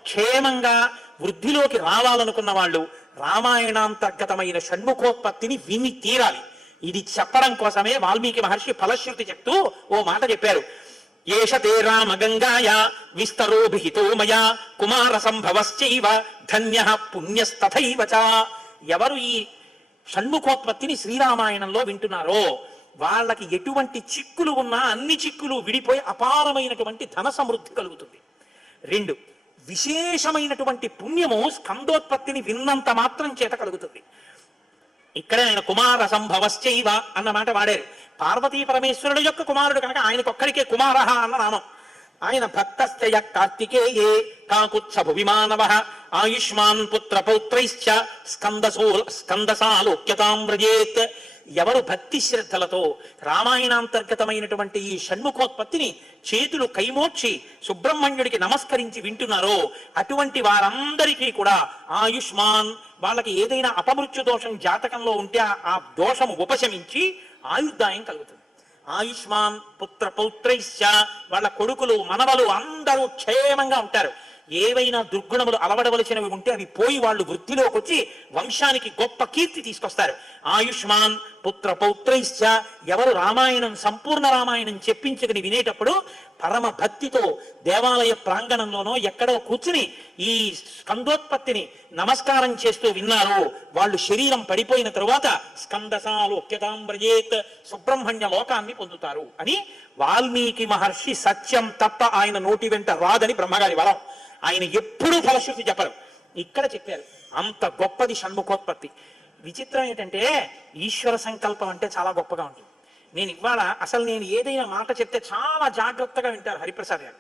క్షేమంగా వృద్ధిలోకి రావాలనుకున్న వాళ్ళు రామాయణాంతర్గతమైన షణ్ముఖోత్పత్తిని విని తీరాలి. ఇది చెప్పడం కోసమే వాల్మీకి మహర్షి ఫలశ్రుతి చెప్తూ ఓ మాట చెప్పారు. ఏషతే రామ గంగాయ విస్తరో విహితో మయా కుమార సంభవశ్చైవ ధన్యః పుణ్యస్తథైవ చ. ఎవరు ఈ షణ్ముఖోత్పత్తిని శ్రీరామాయణంలో వింటున్నారో వాళ్ళకి ఎటువంటి చిక్కులు ఉన్నా అన్ని చిక్కులు విడిపోయి అపారమైనటువంటి ధన సమృద్ధి కలుగుతుంది. 2, విశేషమైనటువంటి పుణ్యము స్కందోత్పత్తిని విన్నంత మాత్రం చేత కలుగుతుంది. ఇక్కడ ఆయన కుమార సంభవశ్చైవ అన్న మాట వాడారు. పార్వతీ పరమేశ్వరుడు యొక్క కుమారుడు కనుక ఆయనకొక్కడికే కుమార అన్న నామం. ఆయన భక్తస్థయ కార్తికేయే కాకుత్సభు విమానవ ఆయుష్మాన్ పుత్ర పౌత్రైశ్చ స్కందసాలోక్యతాం వ్రజేత్. ఎవరు భక్తి శ్రద్ధలతో రామాయణాంతర్గతమైనటువంటి ఈ షణ్ముఖోత్పత్తిని చేతులు కైమోర్చి సుబ్రహ్మణ్యుడికి నమస్కరించి వింటున్నారో అటువంటి వారందరికీ కూడా ఆయుష్మాన్, వాళ్ళకి ఏదైనా అపమృత్యు దోషం జాతకంలో ఉంటే ఆ దోషము ఉపశమించి ఆయుర్దాయం కలుగుతుంది. ఆయుష్మాన్ పుత్ర పౌత్రైశ్చ, వాళ్ళ కొడుకులు మనవలు అందరూ క్షేమంగా ఉంటారు. ఏవైనా దుర్గుణములు అలవడవలసినవి ఉంటే అవి పోయి వాళ్ళు వృద్ధిలోకి వచ్చి వంశానికి గొప్ప కీర్తి తీసుకొస్తారు. ఆయుష్మాన్ పుత్ర పౌత్రైశ్చ, ఎవరు రామాయణం సంపూర్ణ రామాయణం చెప్పించుకుని వినేటప్పుడు పరమ భక్తితో దేవాలయ ప్రాంగణంలోనో ఎక్కడో కూర్చుని ఈ స్కందోత్పత్తిని నమస్కారం చేస్తూ విన్నారో వాళ్ళు శరీరం పడిపోయిన తరువాత స్కందసాలోక్యతాం వ్రజేత్, సుబ్రహ్మణ్య లోకాన్ని పొందుతారు అని వాల్మీకి మహర్షి సత్యం తప్ప ఆయన నోటి వెంట రాదని బ్రహ్మగారి వరం. ఆయన ఎప్పుడూ ఫలశ్రుతి చెప్పరు. ఇక్కడ చెప్పారు. అంత గొప్పది షణ్ముఖోత్పత్తి. విచిత్రం ఏంటంటే ఈశ్వర సంకల్పం అంటే చాలా గొప్పగా ఉంటుంది. నేను ఇవాళ నేను ఏదైనా మాట చెప్తే చాలా జాగ్రత్తగా వింటారు హరిప్రసాద్ గారు.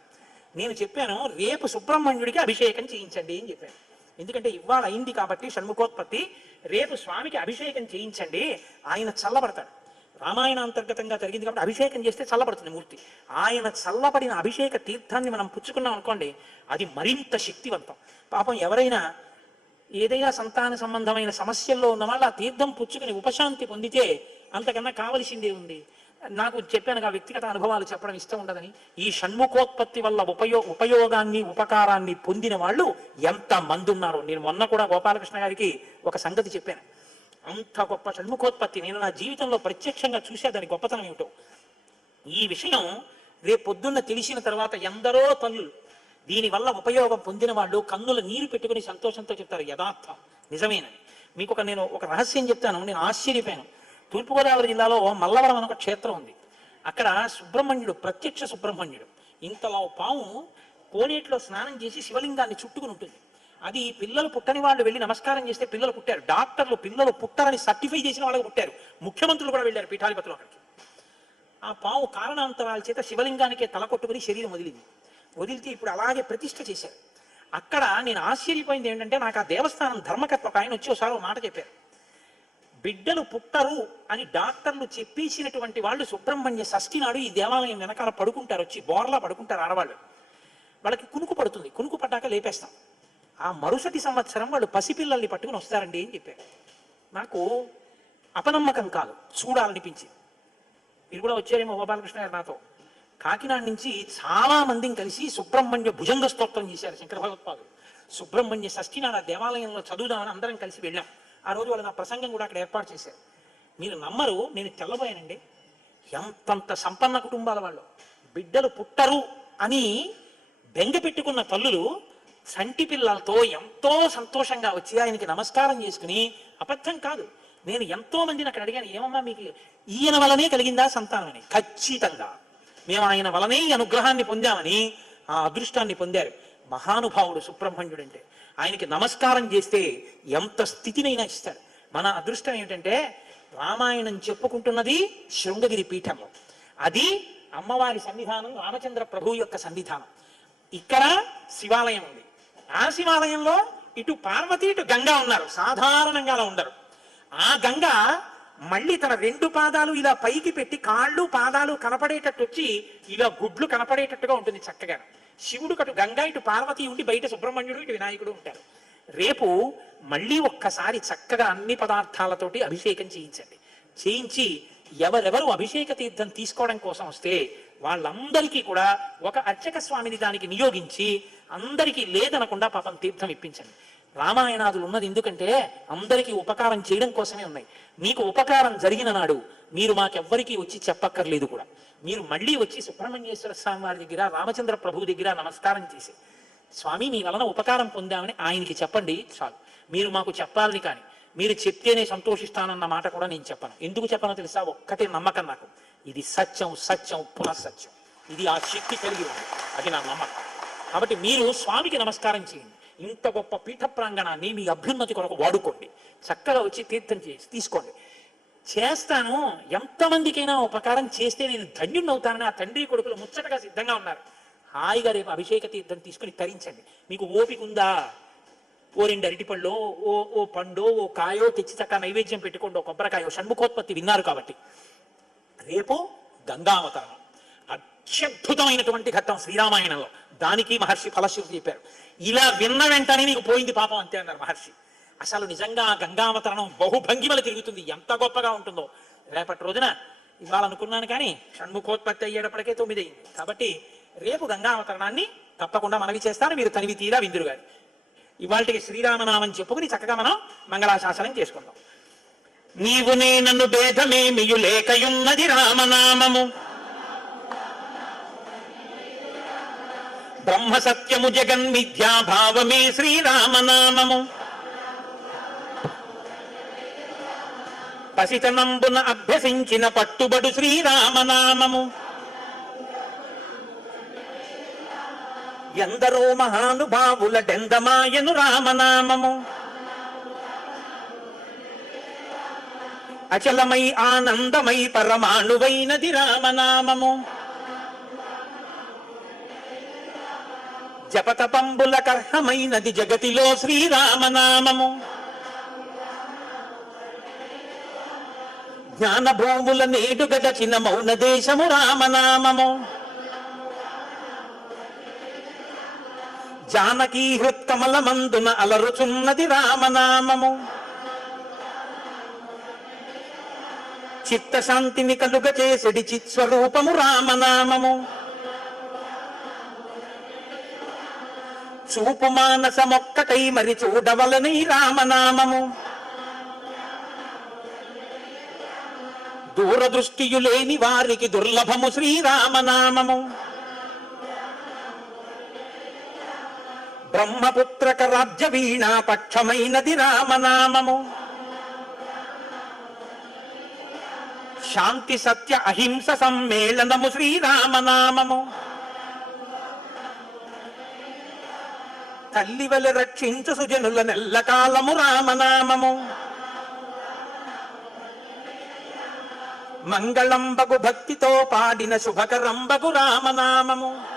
నేను చెప్పాను రేపు సుబ్రహ్మణ్యుడికి అభిషేకం చేయించండి అని చెప్పాను. ఎందుకంటే ఇవాళ అయింది కాబట్టి షణ్ముఖోత్పత్తి, రేపు స్వామికి అభిషేకం చేయించండి, ఆయన చల్లబడతాడు. రామాయణ అంతర్గతంగా జరిగింది కాబట్టి అభిషేకం చేస్తే చల్లబడుతుంది మూర్తి. ఆయన చల్లబడిన అభిషేక తీర్థాన్ని మనం పుచ్చుకున్నాం అనుకోండి, అది మరింత శక్తివంతం. పాపం ఎవరైనా ఏదైనా సంతాన సంబంధమైన సమస్యల్లో ఉన్న వాళ్ళు ఆ తీర్థం పుచ్చుకుని ఉపశాంతి పొందితే అంతకన్నా కావలసిందే ఉంది. నాకు చెప్పాను, ఆ వ్యక్తిగత అనుభవాలు చెప్పడం ఇష్టం ఉండదని. ఈ షణ్ముఖోత్పత్తి వల్ల ఉపయోగాన్ని ఉపకారాన్ని పొందిన వాళ్ళు ఎంత మంది ఉన్నారు. నేను మొన్న కూడా గోపాలకృష్ణ గారికి ఒక సంగతి చెప్పాను. అంత గొప్ప షణ్ముఖోత్పత్తి నేను నా జీవితంలో ప్రత్యక్షంగా చూసే దాని గొప్పతనం ఏమిటో. ఈ విషయం రేపు పొద్దున్న తెలిసిన తర్వాత ఎందరో తల్లులు దీనివల్ల ఉపయోగం పొందిన వాళ్ళు కన్నుల నీరు పెట్టుకుని సంతోషంతో చెప్తారు యథార్థం నిజమేనని. మీకు నేను ఒక రహస్యం చెప్తాను. నేను ఆశ్చర్యపోయాను. తూర్పుగోదావరి జిల్లాలో మల్లవరం అని ఒక క్షేత్రం ఉంది. అక్కడ సుబ్రహ్మణ్యుడు, ప్రత్యక్ష సుబ్రహ్మణ్యుడు, ఇంతలో పాము కోనేటిలో స్నానం చేసి శివలింగాన్ని చుట్టుకుని ఉంటుంది. అది పిల్లలు పుట్టని వాళ్ళు వెళ్ళి నమస్కారం చేస్తే పిల్లలు పుట్టారు. డాక్టర్లు పిల్లలు పుట్టారని సర్టిఫై చేసిన వాళ్ళకి పుట్టారు. ముఖ్యమంత్రులు కూడా వెళ్ళారు పీఠాధిపతులు అక్కడికి. ఆ పాము కారణాంతరాల చేత శివలింగానికే తల కొట్టుకుని శరీరం వదిలితే ఇప్పుడు అలాగే ప్రతిష్ఠ చేశారు. అక్కడ నేను ఆశ్చర్యపోయింది ఏంటంటే, నాకు ఆ దేవస్థానం ధర్మకర్త ఒక ఆయన వచ్చి ఒకసారి ఒక మాట చెప్పారు. బిడ్డలు పుట్టరు అని డాక్టర్లు చెప్పేసినటువంటి వాళ్ళు సుబ్రహ్మణ్య షష్ఠి నాడు ఈ దేవాలయం వెనకాల పడుకుంటారు, వచ్చి బోర్లా పడుకుంటారు ఆడవాళ్ళు. వాళ్ళకి కునుకు పడుతుంది, కునుకు పడ్డాక లేపేస్తాం. ఆ మరుసటి సంవత్సరం వాళ్ళు పసిపిల్లల్ని పట్టుకుని వస్తారండి అని చెప్పారు. నాకు అపనమ్మకం కాదు, చూడాలనిపించింది. మీరు కూడా వచ్చారేమో గోపాలకృష్ణ గారు నాతో. కాకినాడ నుంచి చాలా మందిని కలిసి సుబ్రహ్మణ్య భుజంగ స్తోత్రం చేశారు శంకర భగవత్పాదులు. సుబ్రహ్మణ్య షష్ఠి నాడు ఆ దేవాలయంలో చదువుదామని అందరం కలిసి వెళ్ళాం. ఆ రోజు వాళ్ళు నా ప్రసంగం కూడా అక్కడ ఏర్పాటు చేశారు. మీరు నమ్మరు, నేను తెల్లబోయానండి. ఎంతంత సంపన్న కుటుంబాల వాళ్ళు బిడ్డలు పుట్టరు అని బెంగ పెట్టుకున్న తల్లులు సంటి పిల్లలతో ఎంతో సంతోషంగా వచ్చి ఆయనకి నమస్కారం చేసుకుని, అబద్ధం కాదు, నేను ఎంతో మందిని అక్కడ అడిగాను, ఏమమ్మా మీకు ఈయన వలనే కలిగిందా సంతానం అని. ఖచ్చితంగా మేము ఆయన వలనే ఈ అనుగ్రహాన్ని పొందామని ఆ అదృష్టాన్ని పొందారు. మహానుభావుడు సుబ్రహ్మణ్యుడు అంటే. ఆయనకి నమస్కారం చేస్తే ఎంత స్థితినైనా ఇస్తాడు. మన అదృష్టం ఏమిటంటే రామాయణం చెప్పుకుంటున్నది శృంగగిరి పీఠంలో, అది అమ్మవారి సన్నిధానం, రామచంద్ర ప్రభు యొక్క సన్నిధానం. ఇక్కడ శివాలయం ఉంది. ఆ శివాలయంలో ఇటు పార్వతి ఇటు గంగా ఉన్నారు. సాధారణంగా అలా ఉండరు. ఆ గంగ మళ్ళీ తన రెండు పాదాలు ఇలా పైకి పెట్టి కాళ్ళు పాదాలు కనపడేటట్టు వచ్చి ఇలా గుడ్లు కనపడేటట్టుగా ఉంటుంది చక్కగా. శివుడు కటు గంగా, ఇటు పార్వతి ఉండి బయట సుబ్రహ్మణ్యుడు ఇటు వినాయకుడు ఉంటారు. రేపు మళ్ళీ ఒక్కసారి చక్కగా అన్ని పదార్థాలతోటి అభిషేకం చేయించండి. చేయించి ఎవరెవరు అభిషేక తీర్థం తీసుకోవడం కోసం వస్తే వాళ్ళందరికీ కూడా ఒక అర్చక స్వామిని దానికి నియోగించి అందరికీ లేదనకుండా పాపం తీర్థం ఇప్పించండి. రామాయణాదులు ఉన్నది ఎందుకంటే అందరికీ ఉపకారం చేయడం కోసమే ఉన్నాయి. మీకు ఉపకారం జరిగిన నాడు మీరు మాకెవ్వరికీ వచ్చి చెప్పక్కర్లేదు కూడా. మీరు మళ్ళీ వచ్చి సుబ్రహ్మణ్యేశ్వర స్వామి వారి దగ్గర, రామచంద్ర ప్రభువు దగ్గర నమస్కారం చేసి, స్వామి మీ వలన ఉపకారం పొందామని ఆయనకి చెప్పండి చాలు. మీరు మాకు చెప్పాలని కానీ, మీరు చెప్తేనే సంతోషిస్తానన్న మాట కూడా నేను చెప్పను. ఎందుకు చెప్పనో తెలుసా? ఒక్కటే నమ్మకం నాకు, ఇది సత్యం, సత్యం పునఃసత్యం, ఇది ఆ శక్తి కలిగి ఉంది, అది నా నమ్మకం. కాబట్టి మీరు స్వామికి నమస్కారం చేయండి. ఇంత గొప్ప పీఠ ప్రాంగణాన్ని మీ అభ్యున్నతి కొరకు వాడుకోండి. చక్కగా వచ్చి తీర్థం తీసుకోండి. చేస్తాను, ఎంతమందికైనా ఉపకారం చేస్తే నేను ధన్యుడిని అవుతానని ఆ తండ్రి కొడుకులు ముచ్చటగా సిద్ధంగా ఉన్నారు. హాయిగా రేపు అభిషేక తీర్థం తీసుకుని తరించండి. మీకు ఓపిక ఉందా? ఓ 2 అరటిపళ్ళు, ఓ పండు, ఓ కాయో తెచ్చి చక్కగా నైవేద్యం పెట్టుకోండి, ఓ కొబ్బరికాయో. షణ్ముఖోత్పత్తి విన్నారు కాబట్టి. రేపు గంగావతరణం అత్యద్భుతమైనటువంటి ఘట్టం శ్రీరామాయణంలో. దానికి మహర్షి ఫలశ్రుతి చెప్పారు. ఇలా విన్న వెంటనే నీకు పోయింది పాపం అంతే అన్నారు మహర్షి. అసలు నిజంగా గంగావతరణం బహుభంగిమలు తిరుగుతుంది, ఎంత గొప్పగా ఉంటుందో. రేపటి రోజున ఇవ్వాలనుకున్నాను కానీ షణ్ముఖోత్పత్తి అయ్యేటప్పటికే 9 అయింది. కాబట్టి రేపు గంగావతరణాన్ని తప్పకుండా మనవి చేస్తాను. మీరు తనివి తీరా విందురు గారు. ఇవాళకి శ్రీరామనామం చెప్పుకుని చక్కగా మనం మంగళాశాసనం చేసుకుందాం. నీవు నన్ను భేదమేమియు లేకయున్నది రామనామము, బ్రహ్మ సత్యము జగన్ మిథ్యాభావమే శ్రీరామనామము, పసితనంబున అభ్యసించిన పట్టుబడు శ్రీరామనామము, ఎందరో మహానుభావుల డెందమాయను రామనామము, అచలమై ఆనందమై పరమాణువైనది రామనామము, జపతపంబుల కర్హమైనది జగతిలో శ్రీరామనామము, జ్ఞానభూముల నేడు గడచిన మౌన దేశము రామనామము, జానకీ హృత్కమలమందున అలరుచున్నది రామనామము. చిత్తశాంతిని కలుగ చేసెడి చిత్స్వరూపము రామనామము. చూపు మానసమొక్కటై మరి చూడవలని రామనామము. దూరదృష్టియు లేని వారికి దుర్లభము శ్రీరామనామము. బ్రహ్మపుత్రక రాజ్య వీణా పక్షమైనది రామనామము. శాంతి సత్య అహింస సమ్మేళనము శ్రీరామనామము. తల్లివలె రక్షించు సుజనుల నెల్లకాలము రామనామము. మంగళంబగు భక్తితో పాడిన శుభకరంబగు రామనామము.